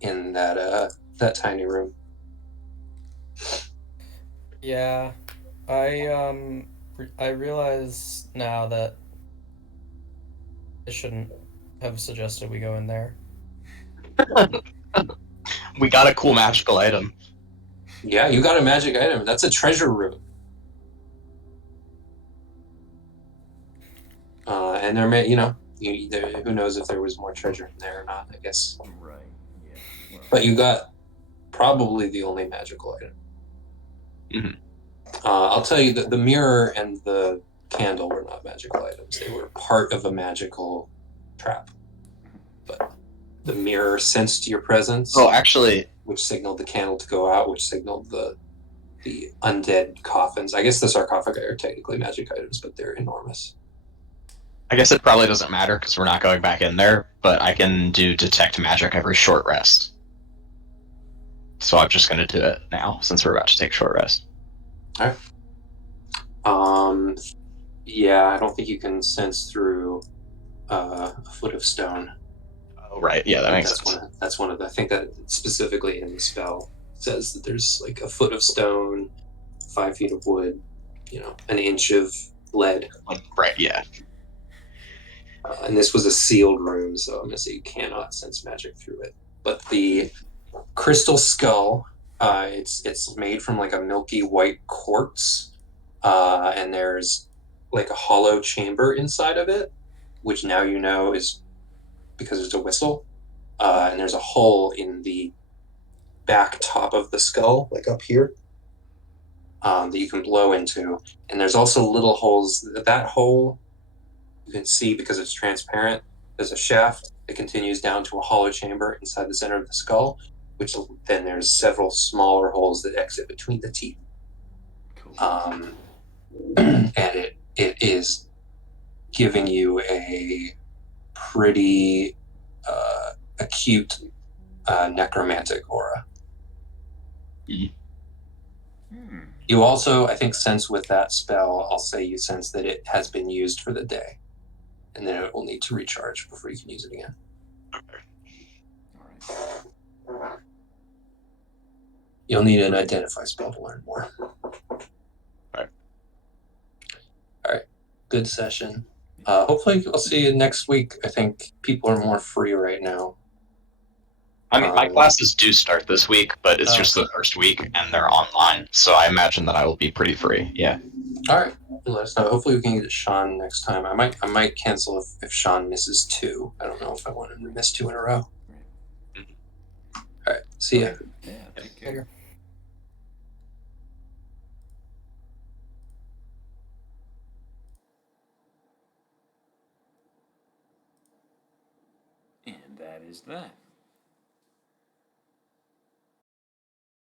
in that tiny room. Yeah, I realize now that I shouldn't have suggested we go in there. We got a cool magical item. Yeah, you got a magic item. That's a treasure room. And there may, who knows if there was more treasure in there or not, I guess. Right. Yeah. Well, But you got probably the only magical item. Mhm. I'll tell you that the mirror and the candle were not magical items. They were part of a magical trap. But the mirror sensed your presence. Oh, actually, which signaled the candle to go out, which signaled the undead coffins. I guess the sarcophagi are technically magic items, but they're enormous. I guess it probably doesn't matter because we're not going back in there, but I can do detect magic every short rest. So I'm just going to do it now since we're about to take short rest. All right. Yeah, I don't think you can sense through a foot of stone. Oh, right. Yeah, that makes sense. That's one of the. I think that specifically in the spell says that there's like a foot of stone, 5 feet of wood, an inch of lead. Right. Yeah. And this was a sealed room, so I'm gonna say you cannot sense magic through it. But the crystal skull, it's made from like a milky white quartz, and there's like a hollow chamber inside of it, which now you know is because it's a whistle. And there's a hole in the back top of the skull, like up here, that you can blow into. And there's also little holes. That hole you can see because it's transparent. There's a shaft that continues down to a hollow chamber inside the center of the skull, which then there's several smaller holes that exit between the teeth. cool. And it is giving you a pretty acute necromantic aura. Hmm. You also, I think, sense with that spell, I'll say you sense that it has been used for the day, and then it will need to recharge before you can use it again. All right. You'll need an identify spell to learn more. All right. Good session. Hopefully I'll see you next week. I think people are more free right now. I mean, my classes do start this week, but it's just the first week, and they're online, so I imagine that I will be pretty free. Yeah. All right. Let us know. Hopefully we can get Sean next time. I might cancel if Sean misses 2. I don't know if I want him to miss 2 in a row. All right. See ya. Yeah. Take care. And that is that.